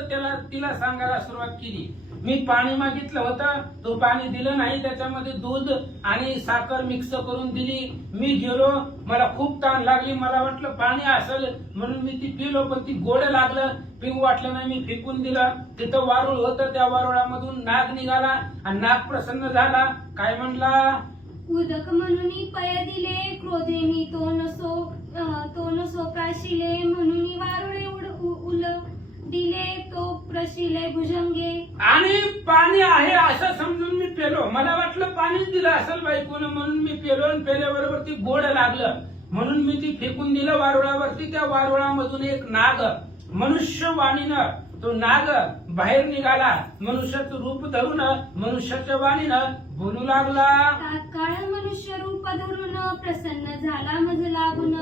तिला सांगायला सुरुवात केली. मी पाणी मागितलं होतं, तो पाणी दिलं नाही, त्याच्यामध्ये दूध आणि साखर मिक्स करून दिली. मी गेलो, मला खूप तहान लागली, मला वाटलं पाणी असेल म्हणून मी ती पिलो, पण ती गोड लागलं, पिऊ वाटलं नाही, मी फेकून दिलं. तिथं वारुळ होतं, त्या वारुळामधून नाग निघाला आणि नाग प्रसन्न झाला. काय म्हणला? उदक म्हणून पय दिले क्रोधे मी तो नसो प्राशिले म्हणून वारुळे उल दिले तो प्रशिले भुजंगे. आणि पाणी आहे असं समजून मी पेलो. मला वाटलं पाणीच दिलं असेल बायकोनं म्हणून मी पेलो, आणि पेल्याबरोबर ती गोड लागलं म्हणून मी ती फेकून दिलं वारुळावरती. त्या वारुळामधून एक नाग मनुष्य वाणीनं, तो नाग बाहेर निघाला. मनुष्याचं रूप धरून मनुष्याच्या वाणीनं बोलू लागला. तात्काळ मनुष्य रूप धरून प्रसन्न झाला मज लागून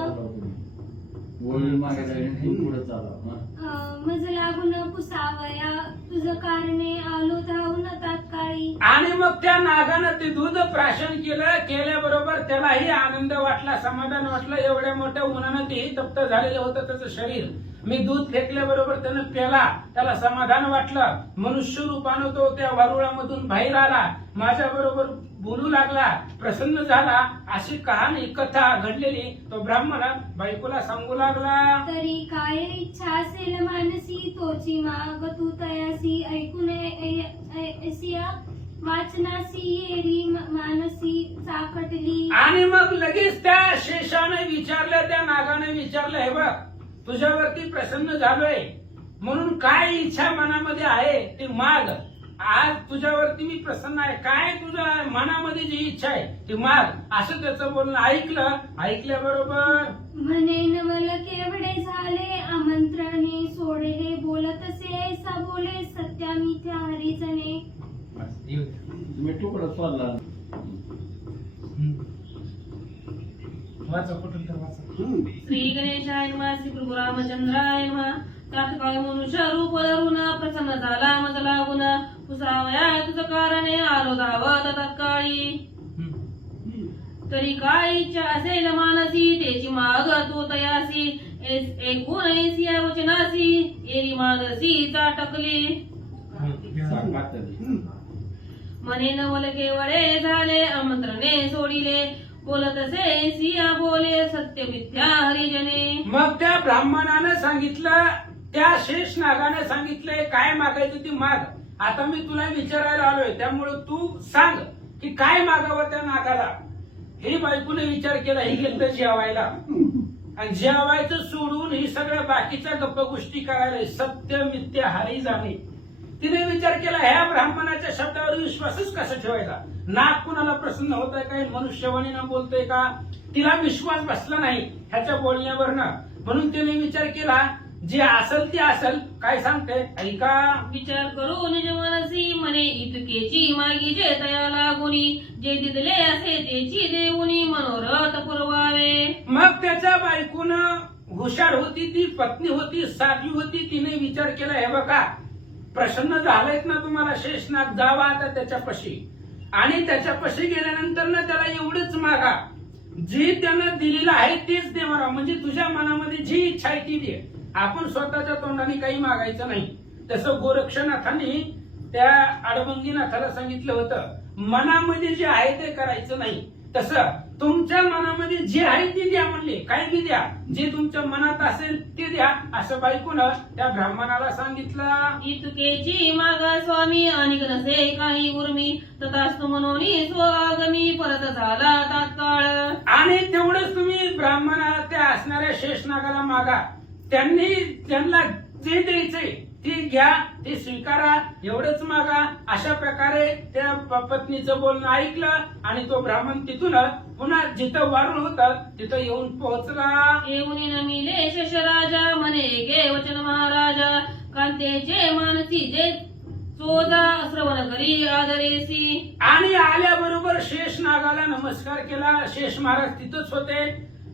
पुसावया तुझ कारणे आलो धावून तात्काळी. आणि मग त्या नागानं ते दूध प्राशन केल्याबरोबर त्यालाही आनंद वाटला, समाधान वाटलं. एवढ्या मोठ्या उन्हानं तेही तप्त झालेलं होतं त्याचं शरीर. मी दूध फेकल्याबरोबर त्यानं प्याला, त्याला समाधान वाटलं. मनुष्य रूपानं तो त्या वारुळामधून बाहेर आला, माझ्या बरोबर बोलू लागला, प्रसन्न झाला. अशी कहाणी कथा घडलेली तो ब्राह्मण बायकोला सांगू लागला. तरी काय इच्छा असेल मानसी तोची माग तू तयासी ऐकून ऐसिया वाचनासी येरी मानसी चाकटली. आणि मग लगेच त्या शेषाने विचारलं, त्या नागाने विचारलं, हे बघ तुझ्यावरती प्रसन्न झालोय म्हणून काय इच्छा मनामध्ये आहे ते माग. आज तुझ्यावरती मी प्रसन्न आहे, काय तुझ्या मनामध्ये जी इच्छा आहे ती माग. असं त्याचं बोलणं ऐकलं. ऐकल्याबरोबर म्हणे नवल केवढे झाले आमंत्रणे सोडले बोलतसे ऐसा बोले सत्या मिथ्या हरिजने. मी तुकडा चालला. श्री गणेशाय नमः. श्री प्रभू रामचंद्राय नमः. तात्काळ मनुष्य रूप धरून प्रसन्न झाला मज लागून पुसावया तुझ कारणे आलो धावत तात्काळी. तरी काय इच्छा असेल मानसी त्याची माग तू तयासी ऐकून ऐसिया वचनासी एरी मानसी चाटकली. म्हणे नवल केवळे झाले आमंत्रणे सोडिले बोलतसे सिया बोले सत्य मिथ्या हरिजने. मग त्या ब्राह्मणानं सांगितलं, त्या शेष नागाने सांगितलंय काय मागायचं ती माग. आता मी तुला विचारायला आलोय, त्यामुळे तू सांग की काय मागावं त्या नागाला. ही बायकोने विचार केला, ही गेलं जेवायला आणि जेवायचं सोडून ही सगळ्या बाकीच्या गप्प गोष्टी करायला. सत्य मिथ्या हरी जाणे. तिने विचार केला, ह्या ब्राह्मणाच्या शब्दावर विश्वासच कसा ठेवायचा. नाक कुणाला प्रसन्न होत आहे काय, मनुष्यवाणीनं बोलतोय का, तिला विश्वास बसला नाही ह्याच्या बोलण्यावरनं. म्हणून तिने विचार केला जे असल ते असल. काय सांगते ऐका. विचार करू निज मनसी म्हणे इतकेची मागीचे तया लागुनी जे दिदले असे तेची देऊनी मनोरथ पुरवावे. मग त्याच्या बायकोन हुशार होती, ती पत्नी होती, साध्वी होती. तिने विचार केला हे बघा प्रसन्न झालेत ना तुम्हाला शेषनाग, जावा आता त्याच्यापाशी आणि त्याच्यापाशी गेल्यानंतर ना त्याला एवढंच मागा जे त्यानं दिलेलं आहे तेच दे मला. म्हणजे तुझ्या मनामध्ये जी इच्छा आहे ती दे. आपण स्वतःच्या तोंडाने काही मागायचं नाही. तसं गोरक्षनाथांनी त्या अडबंगीनाथाला सांगितलं होतं मनामध्ये जे आहे ते करायचं नाही. तसं तुमच्या मनामध्ये जे आहे ते द्या म्हणले. काय बी द्या, जे तुमच्या मनात असेल ते द्या असं बायकोनं त्या ब्राह्मणाला सांगितलं. इतकेची मागा स्वामी आणि नसे काही उर्मी तथास्तु मनोनी स्वागमी परत झाला तात्काळ. आणि तेवढंच तुम्ही ब्राह्मणाला त्या असणाऱ्या शेषनागाला मागा. त्यांना जे द्यायचंय ते घ्या, ते स्वीकारा, एवढंच मागा. अशा प्रकारे त्या पत्नीचं बोलणं ऐकलं आणि तो ब्राह्मण तिथून पुन्हा जिथं वारुळ होतं तिथं येऊन पोहोचला. येऊनी नमिले शशराजा म्हणे गे वचन महाराजा कांतेचे मानसी जे चोजा श्रवण करी आदरेसी. आणि आल्याबरोबर शेष नागाला नमस्कार केला. शेष महाराज तिथंच होते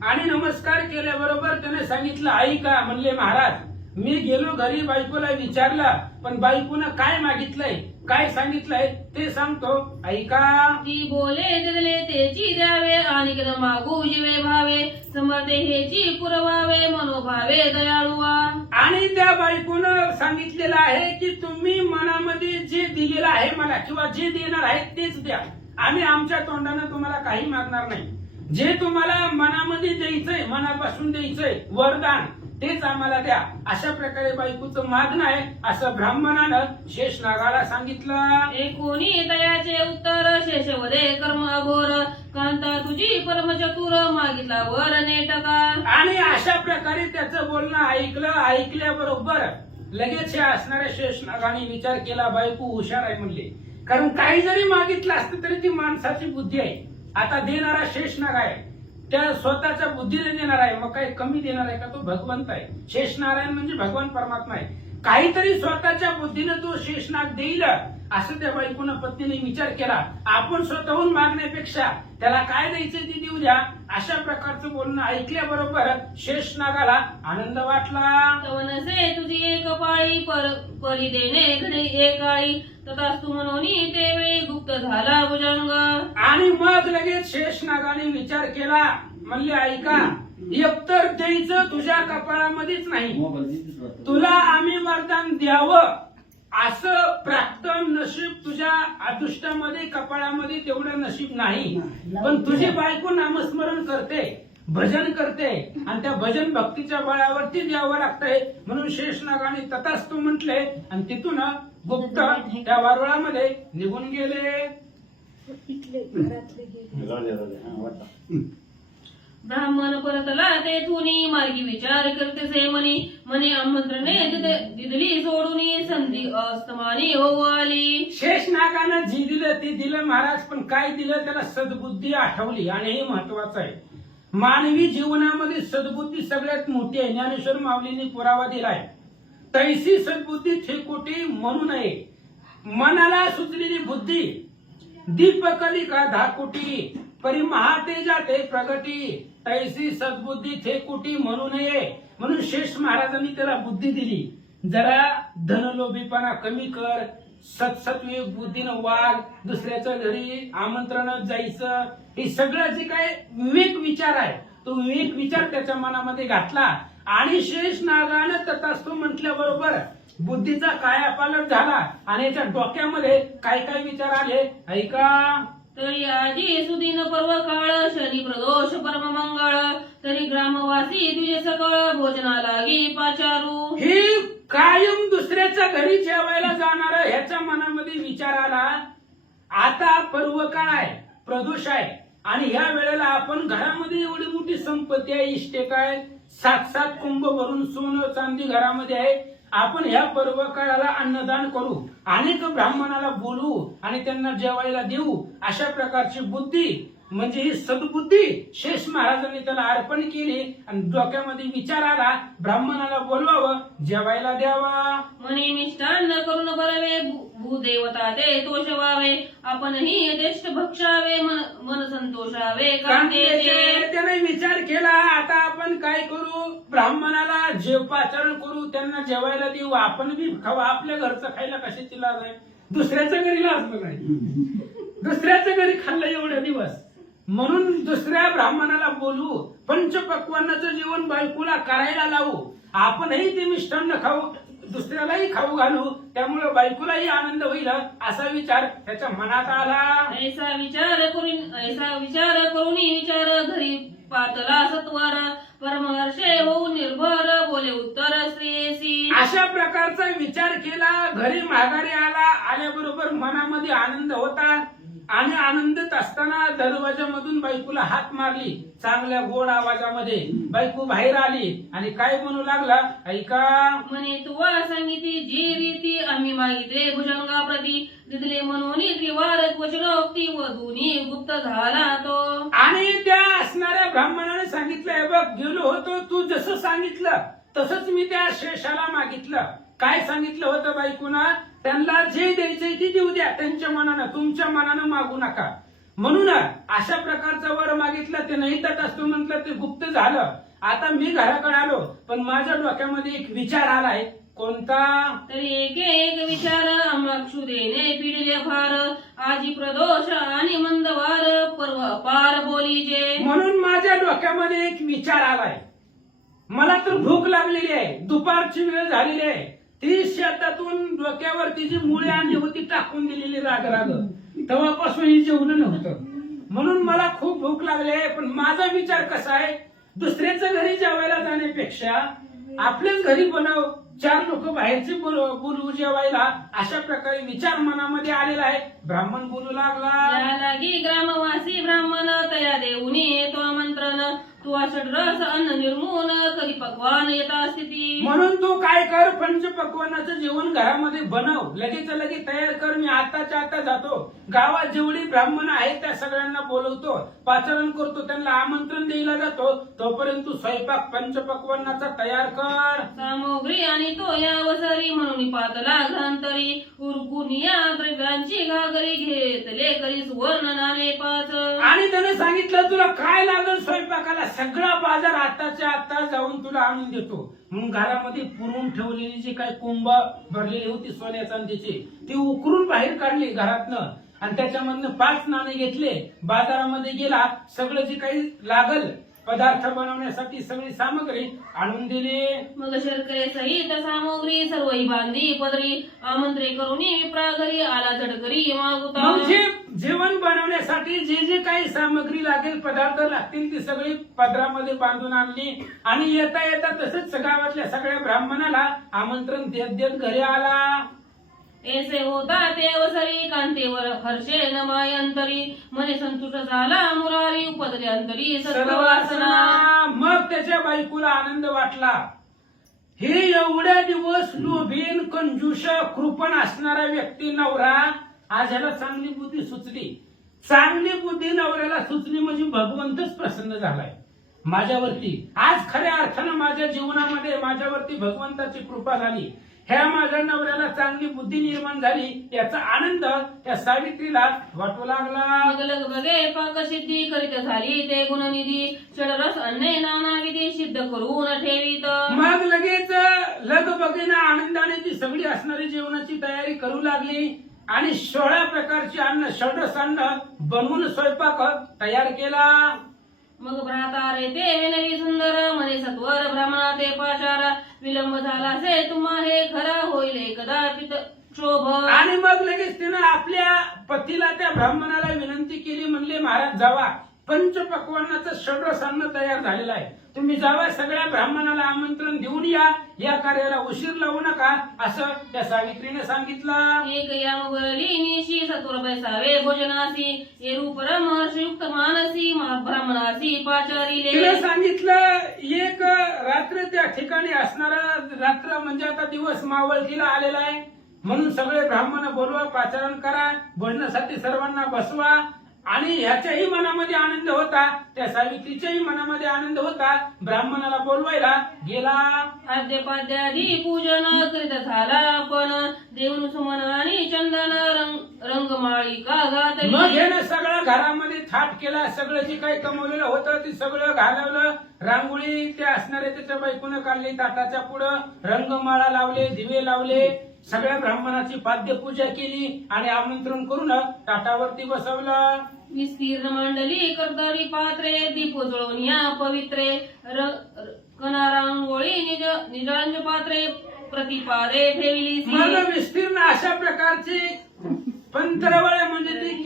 आणि नमस्कार केल्याबरोबर त्याने सांगितलं ऐका. म्हणले महाराज मी गेलो घरी, बायकोला विचारलं पण बायकोनं काय मागितलंय काय सांगितलंय ते सांगतो ऐका. ती बोले दिले तेची द्यावे आणि मागू जीवे भावे समर्थे हेची पुरवावे मनोभावे दयाळुवा. आणि त्या बायकोनं सांगितलेलं आहे की तुम्ही मनामध्ये जे दिलेलं आहे मला किंवा जे देणार आहे तेच द्या. आम्ही आमच्या तोंडानं तुम्हाला काही मागणार नाही. जे तुम्हाला मनामध्ये द्यायचंय, मनापासून द्यायचंय वरदान तेच आम्हाला द्या. अशा प्रकारे बायकोचं मागणं आहे असं ब्राह्मणानं शेषनागाला सांगितलं. एकोणी दयाचे उत्तर शेषवदे कर्म अघोर कांता तुझी परमचतुर मागितला वर नेटका. आणि अशा प्रकारे त्याचं बोलणं ऐकलं. ऐकल्याबरोबर लगेच हे असणाऱ्या शेषनागाने विचार केला बायको हुशार आहे म्हणले. कारण काही जरी मागितलं असतं तरी ती माणसाची बुद्धी आहे. आता देणारा शेषनाग आहे त्या स्वतःच्या बुद्धीने देणार आहे. मग काही कमी देणार आहे का? तो भगवंत आहे. शेषनारायण म्हणजे भगवान परमात्मा आहे. काहीतरी स्वतःच्या बुद्धीने तो शेषनाग देईल असं त्या बायकोनं पत्नीने विचार केला. आपण स्वतःहून मागण्यापेक्षा त्याला काय द्यायचं ते देऊ द्या. अशा प्रकारचं बोलणं ऐकल्याबरोबर शेषनागाला आनंद वाटला. तवनसे तुझी एक पाळी परी देणे घडे एकाळी तथास्तु मनोनी ते वेळी गुप्त झाला भुजंग. आणि मग लगेच शेषनागाने विचार केला. म्हणले ऐका एकतर द्यायचं तुझ्या कपाळामध्येच नाही, तुला आम्ही वरदान द्यावं असं प्राप्त नशीब तुझ्या अदृष्टामध्ये कपाळामध्ये तेवढं नशीब नाही. पण तुझी बायको नामस्मरण करते, भजन करते आणि त्या भजन भक्तीच्या बळावरती द्यावं लागतंय. म्हणून शेषनागाने तथास्तु म्हटले आणि तिथून गुप्त त्या वारुळामध्ये निघून गेले. ब्राह्मण परतला तेथुनी मार्गी विचार करते से मनी मनी आमंत्रणे दिदली सोडून संधी अस्तमानी होऊ आली. शेषनागानं जी दिलं ते दिलं महाराज. पण काय दिलं त्याला सद्बुद्धी आठवली. आणि हे महत्वाचं आहे. मानवी जीवनामध्ये सद्बुद्धी सगळ्यात मोठी आहे. ज्ञानेश्वर माऊलींनी पुरावा दिलाय. तैसी सद्बुद्धी ठेकोटी म्हणू नये. मनाला सुचलेली बुद्धी दीपकली का धाकोटी परी महातेजा ते प्रगती तैसी सद्बुद्धी ठेकोटी म्हणू नये. म्हणून शेष महाराजांनी त्याला बुद्धी दिली. जरा धनलोभीपणा कमी कर, सत्सत्विक बुद्धीनं वाग, दुसऱ्याच्या घरी आमंत्रणात जायचं, हे सगळं जे काय विवेक विचार आहे तो विवेक विचार त्याच्या मनामध्ये घातला. आणि शेष नागानं तथास्तु म्हटल्याबरोबर बुद्धीचा कायापालट झाला आणि याच्या डोक्यामध्ये काय काय विचार आले ऐका. तरी आजी सुदिन पर्व काळ शनी प्रदोष परम मंगळ तरी ग्रामवासी तुझे सकळ भोजना लागी पाचारू. ही कायम दुसऱ्याच्या घरी जेवायला जाणार ह्याच्या मनामध्ये विचार आला. आता पर्व काळ आहे, प्रदोष आहे आणि ह्या वेळेला आपण घरामध्ये एवढी मोठी संपत्ती आहे, इष्टे काय 7-7 कुंभ भरून सोनं चांदी घरामध्ये आहे आपण ह्या पर्व काळाला अन्नदान करू, अनेक ब्राह्मणाला बोलवू आणि त्यांना जेवायला देऊ, अशा प्रकारची बुद्धी म्हणजे ही सद्बुद्धी शेष महाराजांनी त्याला अर्पण केली आणि डोक्यामध्ये विचार आला ब्राह्मणाला बोलवावं, जेवायला द्यावा. म्हणे मिष्टान्न करून बरावे भूदेवता ते तोष व्हावे, आपणही यथेष्ट भक्षावे मन संतोषावे कांतेचे. त्याने विचार केला आता आपण काय करू, ब्राह्मणाला जेवपाचरण करू, त्यांना जेवायला देऊ, आपण बी खावा. आपल्या घरचं खायला कशाची लाज आहे, दुसऱ्याच्या घरी लाजलं नाही, दुसऱ्याच्या घरी खाल्लं एवढे दिवस, म्हणून दुसऱ्या ब्राह्मणाला बोलवू, पंचपक्वान्नाचं जेवण बायकोला करायला लावू, आपणही ते मिष्टान्न खाऊ, दुसऱ्यालाही खाऊ घालू, त्यामुळे बायकोलाही आनंद होईल असा विचार त्याच्या मनात आला. ऐसा विचार करून विचार घरी पातला सत्वर परमहर्षे होऊन निर्भर बोले उत्तर श्रेयसी. अशा प्रकारचा विचार केला, घरी माघारी आल्याबरोबर मनामध्ये आनंद होता आणि आनंदत असताना दरवाजामधून बायकोला हाक मारली, चांगल्या गोड आवाजामध्ये बायको बाहेर आली आणि काय म्हणू लागला, ऐका. म्हणे तुवा सांगितली जी रीती आम्ही मागितले भुजंगाप्रती, दिदले म्हणून त्रिवार वचनोक्ती वधूनी गुप्त झाला तो. आणि त्या असणाऱ्या ब्राह्मणाने सांगितलं, हे बघ गेलो होतो, तू जसं सांगितलं तसंच मी त्या शेषाला मागितलं. काय सांगितलं होतं बायकोना, त्यांना जे द्यायचंय ते देऊ द्या त्यांच्या मनानं, तुमच्या मनानं मागू नका. म्हणून अशा प्रकारचा वर मागितलं, ते नाही तर असतो म्हटलं, ते गुप्त झालं. आता मी घराकडे आलो, पण माझ्या डोक्यामध्ये एक विचार आलाय. कोणता? तरी एक विचार अक्षुदेने पिढले फार, आजी प्रदोष आणि मंदवार पर्व पार बोली जे. म्हणून माझ्या डोक्यामध्ये एक विचार आलाय. मला तर भूक लागलेली आहे, दुपारची वेळ झालेली आहे, ती शेतातून डोक्यावर तिची मुळे आणली होती टाकून दिलेली राग तेव्हापासून ही जेवण नव्हतं, म्हणून मला खूप भूक लागली आहे. पण माझा विचार कसा आहे, दुसऱ्याच्या घरी जेवायला जाण्यापेक्षा आपल्याच घरी बनव, 4 लोक बाहेरचे बोलवू जेवायला, अशा प्रकारे विचार मनामध्ये आलेला आहे. ब्राह्मण बोलू लागला, या लागी ग्रामवासी ब्राह्मण तया देऊनी तो आमंत्रण, तू रस अन्न निर्मून कधी पक्वान येता स्थिती. म्हणून तू काय कर, पंचपक्वानाचं जेवण घरामध्ये बनव, लगेच तयार कर. मी आताच्या आता जातो, गावात जेवढी ब्राह्मण आहेत त्या सगळ्यांना बोलवतो, पाचारण करतो, त्यांना आमंत्रण द्यायला जातो. तोपर्यंत तू स्वयंपाक पंचपक्वानाचा तयार कर. सामग्री आणि तो या वसरी म्हणून पातला घांतरी, उरकून या द्रव्यांची घागरी घेतले करी सुवर्ण नावे 5. आणि त्याने सांगितलं तुला काय लागेल स्वयंपाकाला, सगळा बाजार आताच्या आता जाऊन तुला आणून देतो. म्हणून घरामध्ये पुरून ठेवलेली जी काही कुंभ भरलेली होती सोन्या चांदीची, ती उकरून बाहेर काढली घरातनं आणि त्याच्यामधनं 5 नाणे घेतले, बाजारामध्ये गेला, सगळं जे काही लागल पदार्थ बनवण्यासाठी सगळी सामग्री आणून दिली. मग शर्करे सहित सामग्री सर्वही बांधी पदरी, आमंत्रे करून विप्रा घरी आला झटकरी मागुता. मग जे जेवण बनवण्यासाठी जे जे काही सामग्री लागेल, पदार्थ लागतील, ती सगळी पदरामध्ये बांधून आणली आणि येता येता तसंच गावातल्या सगळ्या ब्राह्मणाला आमंत्रण देत देत घरी आला. ऐसे होता ते अवसरी कांतेवर हर्षे नमाय अंतरी, मने संतुष्ट झाला मुरारी उपदले अंतरी सत्वासना. मग त्याच्या बायकोला आनंद वाटला. हे एवढ्या दिवस लोभीन कंजूष कृपण असणारा व्यक्ती नवरा, आज ह्याला चांगली बुद्धी सुचली. चांगली बुद्धी नवऱ्याला सुचली म्हणजे भगवंतच प्रसन्न झालाय माझ्यावरती. आज खऱ्या अर्थानं माझ्या जीवनामध्ये माझ्यावरती भगवंताची कृपा झाली. ह्या माझ्या नवऱ्याला चांगली बुद्धी निर्माण झाली, याचा आनंद त्या सावित्रीला वाटू लागला. मग बघे पाक सिद्धी करीत झाली ते गुणनिधी, षडरस अन्ने नाना विधी सिद्ध करून ठेवीत. मग लगेच लगबगीनं आनंदाने ती सगळी असणारी जेवणाची तयारी करू लागली आणि 16 प्रकारची अन्न, षडरस अन्न बनवून स्वयंपाक तयार केला. मग भ्राता रे ते नवी सुंदर, म्हणे सत्वर ब्राह्मणा ते पाचार, विलंब झाला से तुम्हा हे खरा होईल कदाचित शोभ. आणि मग लगेच तिनं आपल्या पतीला त्या ब्राह्मणाला विनंती केली, म्हणले महाराज जावा, पंचपक्वान्नाचं षड्रस अन्न तयार झालेलं आहे. तुम्ही जावा, सगळ्या ब्राह्मणाला आमंत्रण देऊन या कार्याला उशीर लावू नका असं त्या सावित्रीने सांगितलं. एक याम बलिनीशी सत्वर बैसावे भोजनासी येरू परमहर्षयुक्त मानसी ब्राह्मणासी पाचारीले. तिला सांगितलं एक रात्र त्या ठिकाणी असणारा, रात्र म्हणजे आता दिवस मावळतीला आलेला आहे, म्हणून सगळे ब्राह्मण बोलवा, पाचारण करा, भोजनासाठी सर्वांना बसवा. आणि ह्याच्याही मनामध्ये आनंद होता, त्या सावित्रीच्याही मनामध्ये आनंद होता. ब्राह्मणाला बोलवायला गेला. आद्यपाद्यादी पूजन करीत झाला पण देऊन सुमन आणि चंदन रंगमाळिका घातली. मग यानं सगळं घरामध्ये थाट केला, सगळं जे काही कमवलेलं होतं ते सगळं घालवलं. रांगोळी त्या असणाऱ्या त्याच्या बायकोनं काढली, ताटाच्या पुढं रंगमाळा लावले, दिवे लावले, सगळ्या ब्राह्मणाची पाद्यपूजा केली आणि आमंत्रण करून ताटावरती बसवलं. विस्तीर्ण मंडली कर्दळी पात्रे दीप उजळून या पवित्रे कनारांगोळी निजांज पात्रे प्रतिपादे ठेवली. मग विस्तीर्ण अशा प्रकारची पंतरवाळ्या म्हणजे ती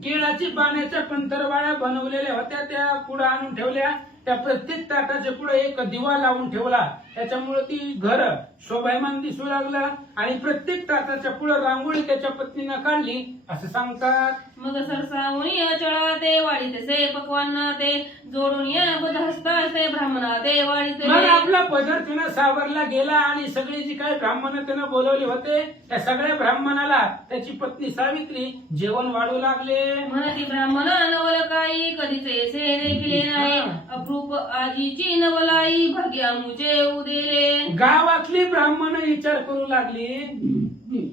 केळाची पाण्याच्या पंतरवाळ्या बनवलेल्या होत्या, त्या पुढे आणून ठेवल्या. त्या प्रत्येक ताटाच्या पुढे एक दिवा लावून ठेवला, त्याच्यामुळे ती घर शोभायमान दिसू लागलं. आणि प्रत्येक ताटाच्या पुढे रांगोळी त्याच्या पत्नीनं काढली असं सांगतात. मग सरसावणी चळा ते वाढीते पक्वांना ते जोडून या बुध हस्ता ते ब्राह्मणा ते वाढीते. मग आपला पदर त्यानं सावरला गेला आणि सगळे जी काही ब्राह्मण त्यानं बोलवले होते त्या सगळ्या ब्राह्मणाला त्याची पत्नी सावित्री जेवण वाढू लागले. म्हणती ब्राह्मण नवल काही कधीच ऐसे देखिले नाही अप्रूप आजीची नवलाई भाग्या मुझे उदेले. गावातली ब्राह्मण विचार करू लागली,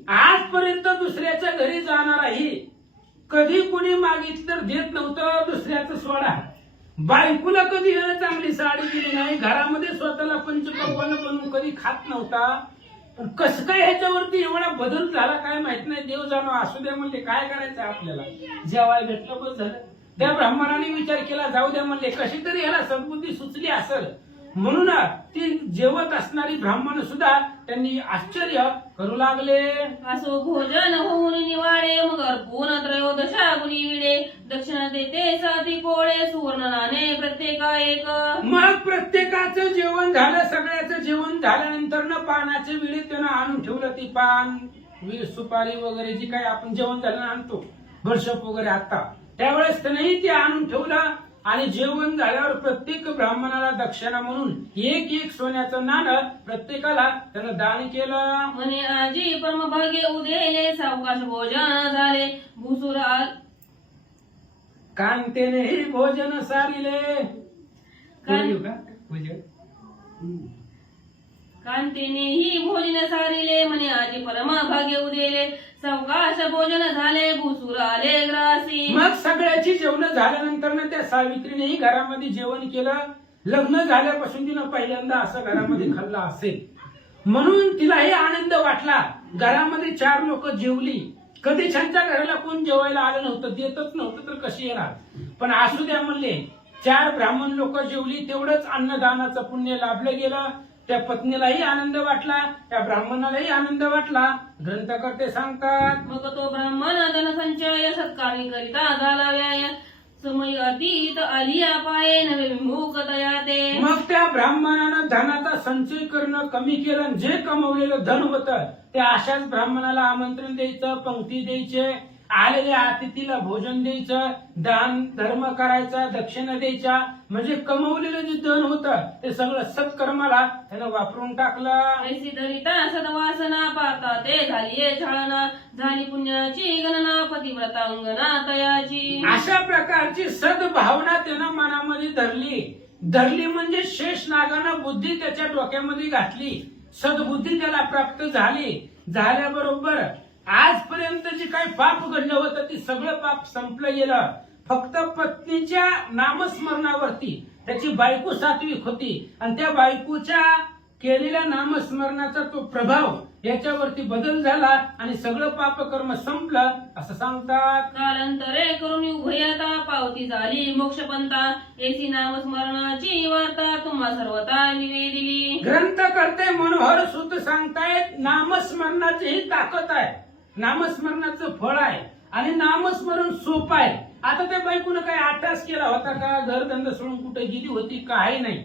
आजपर्यंत दुसऱ्याच्या घरी जाणाराही कधी कुणी मागितलं देत नव्हतं, दुसऱ्याचं सोडा. बायकोला कधी चांगली साडी दिली नाही, घरामध्ये स्वतःला पंचपक्वान्न बनवून कधी खात नव्हता. पण कसं काय ह्याच्यावरती एवढा बदल झाला काय माहित नाही. देव जाणो, असू द्या म्हणले, काय करायचं आपल्याला, जेवाय भेटलं बस झालं. त्या ब्राह्मणाने विचार केला, जाऊ द्या म्हणले, कशी तरी ह्याला सद्बुद्धी सुचली असेल. म्हणून ती जेवत असणारी ब्राह्मण सुद्धा त्यांनी आश्चर्य करू लागले. असो भोजन होऊन निवाडे मग अर्पून त्रयोदशा गुणी विडे दक्षिणा देते साधी कोळे सुवर्ण नाणे प्रत्येका एक. मग प्रत्येकाचं जेवण झालं, सगळ्याचं जेवण झाल्यानंतर न पानाचे विडे त्यानं आणून ठेवलं. ती पान, सुपारी वगैरे जी काही आपण जेवण झालं आणतो, वर्षप वगैरे आता, त्यावेळेस त्यानंही ते आणून ठेवलं. आणि जेवण झाल्यावर प्रत्येक ब्राह्मणाला दक्षिणा म्हणून एक एक सोन्याचं नाणं प्रत्येकाला त्यानं दान केलं. म्हणे आजी परमभाग्य उदेले सावकाश भोजन झाले भूसुर कांतेनेही भोजन सारिले. कांतेनेही भोजन सारिले म्हणे आजी परमभाग्य उदेले सावकाश भोजन झाले भूसुर आले ग्रासी. मग सगळ्याची जेवण झाल्यानंतर ना त्या सावित्रीनेही घरामध्ये जेवण केलं. लग्न झाल्यापासून तिनं पहिल्यांदा असं घरामध्ये खाल्लं असेल, म्हणून तिलाही आनंद वाटला. घरामध्ये 4 लोक जेवली. कधी त्यांच्या घराला कोण जेवायला आलं नव्हतं, देतच नव्हतं, तर कशी येणार. पण असू द्या म्हणले, 4 ब्राह्मण लोक जेवली, तेवढंच अन्नदानाचं पुण्य लाभलं गेलं. त्या पत्नीलाही आनंद वाटला, त्या ब्राह्मणालाही आनंद वाटला. ग्रंथकर्ते सांगतात, मग तो ब्राह्मण धनसंचय सत्कार्य करिता झाला व्याय समय अतीत आलिया पाये नवे विमुख तया ते. मग त्या ब्राह्मणानं धनाचा संचय करणं कमी केलं. जे कमवलेलं धन होतं ते अशाच ब्राह्मणाला आमंत्रण द्यायचं, पंक्ती द्यायचे, आलेल्या अतिथीला भोजन द्यायचं, दान धर्म करायचा, दक्षिणा द्यायच्या. म्हणजे कमवलेलं जे धन होतं ते सगळं सत्कर्माला त्यानं वापरून टाकलं. ऐसी धरिता सदवासना पाहता ते झालीये छळना झाली पुण्याची गणना पतिव्रता अंगना तयाची. अशा प्रकारची सद्भावना त्यानं मनामध्ये धरली म्हणजे शेष नागानं बुद्धी त्याच्या डोक्यामध्ये घातली. सद्बुद्धी त्याला प्राप्त झाल्याबरोबर आजपर्यंत जे काही पाप घडलं होतं ते सगळं पाप संपलं गेलं. फक्त पत्नीच्या नामस्मरणावरती त्याची बायको सात्विक होती आणि त्या बायकोच्या केलेल्या नामस्मरणाचा तो प्रभाव याच्यावरती बदल झाला आणि सगळं पापकर्म संपलं असं सांगतात. कालांतरे करून उभयता पावती झाली मोक्षपंथा एसी नामस्मरणाची वार्ता तुम्हा सर्वता निवेदिली. ग्रंथकर्ते मनोहर सुत सांगतायत, नामस्मरणाची ही ताकद आहे, नामस्मरणाचं फळ आहे. आणि नामस्मरण सोपं आहे. आता त्या बायकोनं काय अट्टास केला होता का, घरधंदा सोडून कुठे गेली होती, काही नाही.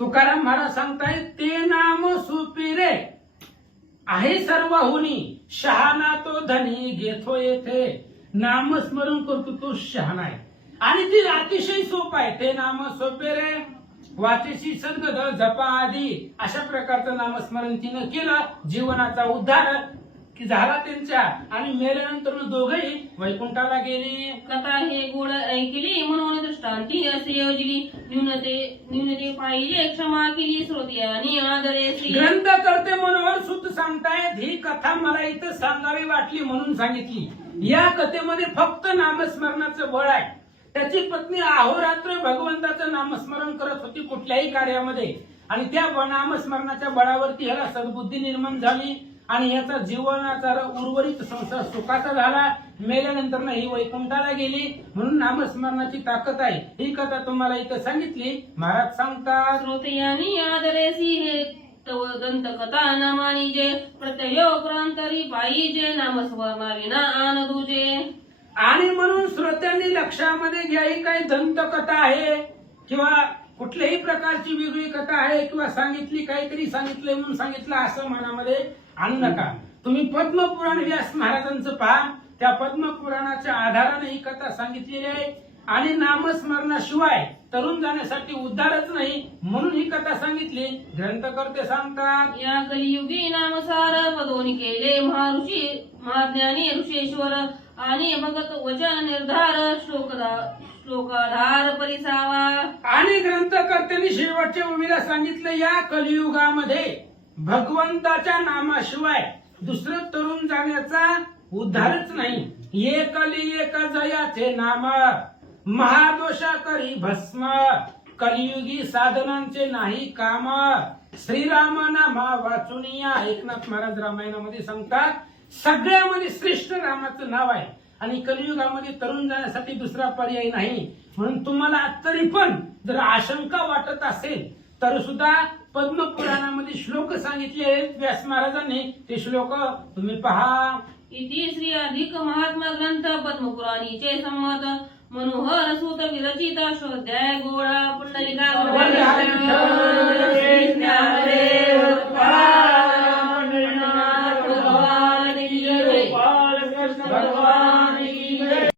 तुकाराम महाराज सांगताय ते नाम सोपे रे आहे सर्वहुनी, शहाणा तो धनी घेतो येथे. नामस्मरण करतो तो शहाणा आहे आणि ती अतिशय सोपं आहे. ते नाम सोपे रे वाचेशी सद्गत जपा आदी अशा प्रकारचं नामस्मरण तिनं केलं. जीवनाचा उद्धार की झाला त्यांच्या आणि मेल्यानंतर दोघही वैकुंठाला गेली. कथा हे गोड ऐकली म्हणून दृष्टांती असे योजली. न्यूनते पाहिजे क्षमा केली श्रोत्यांनी आदरेसी. ग्रंथकर्ते मनोहर सुत सांगतायत ही कथा मला इथं सांगावी वाटली म्हणून सांगितली. या कथेमध्ये फक्त नामस्मरणाचं बळ आहे. त्याची पत्नी अहोरात्र भगवंताचं नामस्मरण करत होती कुठल्याही कार्यामध्ये आणि त्या नामस्मरणाच्या बळावरती ह्याला सद्बुद्धी निर्माण झाली आणि याचा जीवनाचा उर्वरित संसार सुखाचा झाला. मेल्यानंतर ही वैकुंठाला गेली. म्हणून नामस्मरणाची ताकद आहे. ही कथा तुम्हाला इथं सांगितली. महाराज सांगतात श्रोत्यांनी आदरेसी हे तव दंत कथा नामानी जे प्रत्ययोक्रांतरी पाहिजे नामस्मरणा विना आन तुझे. आणि म्हणून श्रोत्यांनी लक्षामध्ये घ्या ही काही दंतकथा आहे किंवा कुठल्याही प्रकारची वेगळी कथा आहे किंवा सांगितली काहीतरी सांगितलंय म्हणून सांगितलं असं मनामध्ये आणू नका. तुम्ही पद्मपुराण व्यास महाराजांचं पहा. त्या पद्मपुराणाच्या आधाराने ही कथा सांगितलेली आहे आणि नामस्मरणाशिवाय तरुण जाण्यासाठी उद्धारच नाही म्हणून ही कथा सांगितली. ग्रंथकर्ते सांगतात या कलियुगी नामसार पदोनी केले महाऋषी महाज्ञानी ऋषेश्वर आणि भगत वचन निर्धार श्लोकाधार परिसावा. आणि ग्रंथकर्त्यांनी शेवटच्या उमेला सांगितलं या कलियुगामध्ये भगवंताच्या नामाशिवाय दुसरं तरुण जाण्याचा उद्धारच नाही. ये कली एक जयाचे नाम महादोषा करी भस्म. कलियुगी साधनांचे नाही काम. श्रीराम नामा वाचुनिया. एकनाथ महाराज रामायणामध्ये सांगतात सगळ्यामध्ये श्रेष्ठ रामाचं नाव आहे आणि कलियुगामध्ये तरुण जाण्यासाठी दुसरा पर्याय नाही. म्हणून तुम्हाला तरी पण जर आशंका वाटत असेल तर सुद्धा पद्मपुराणामध्ये श्लोक सांगितले आहेत व्यास महाराजांनी. ते श्लोक तुम्ही पहा. इति श्री अधिक महात्मा ग्रंथ पद्मपुराणीचे संमत मनोहर सूत विरचित अष्टोध्याय गोळा पुंडलिका